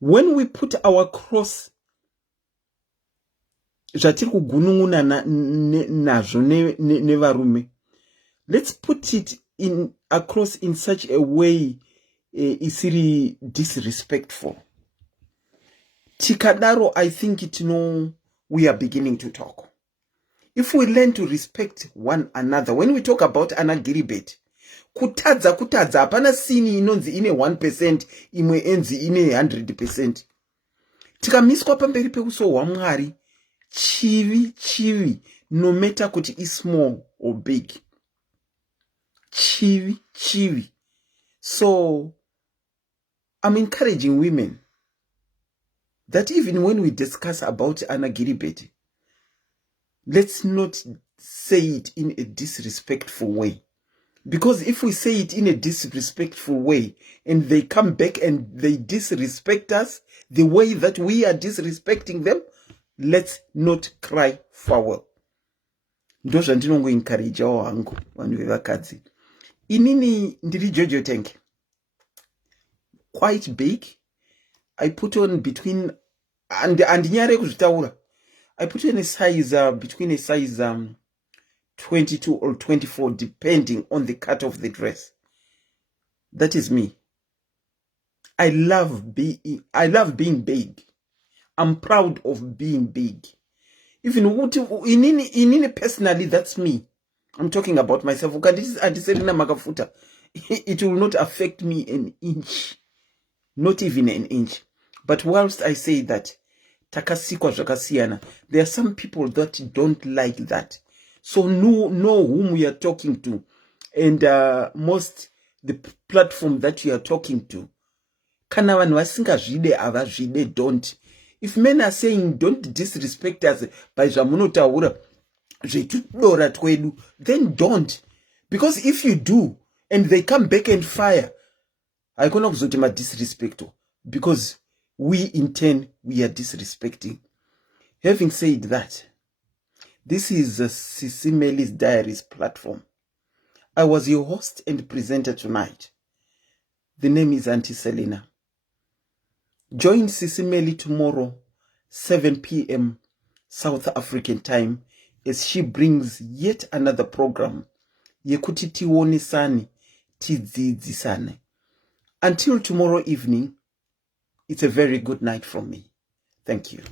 When we put our cross zvatiri kugunun'una nazvo nevarume, let's put it across in such a way isiri disrespectful. Tikadaro, I think we are beginning to talk. If we learn to respect one another, when we talk about Anna Gilbert, kutadza hapana sini inonzi ine 1% imwe enzi ine 100%. Tikamiswa pamberi peuso hwaMwari, chivi no matter kuti is small or big, chivi. So I'm encouraging women that even when we discuss about Anna Giribet, let's not say it in a disrespectful way. Because if we say it in a disrespectful way and they come back and they disrespect us the way that we are disrespecting them, let's not cry foul. Ndo zvandinongo encourage wangu vanhu vevakadzi. Inini ndiri Jojo Tank. Quite big. I put on between and nyare kuzvitaura. I put on a size between a size 22 or 24 depending on the cut of the dress. That is me. I love being big. I'm proud of being big. Even in personally, that's me. I'm talking about myself. It will not affect me an inch. Not even an inch. But whilst I say that, takasikwa zvakasiyana, there are some people that don't like that. So know whom we are talking to. And the platform that you are talking to. Kana vanhu vasingazvide avazvide, don't. If men are saying don't disrespect us by zvamunotaura zvetudora twedu, then don't. Because if you do, and they come back and fire, haikona kuzoti madisrespecto. Because we in turn, we are disrespecting. Having said that, this is SIS MELLY's Diaries platform. I was your host and presenter tonight. The name is Auntie Selena. Join SIS MELLY tomorrow, 7 p.m. South African time, as she brings yet another program. Yekuti tionesane, tidzidzisane. Until tomorrow evening, it's a very good night from me. Thank you.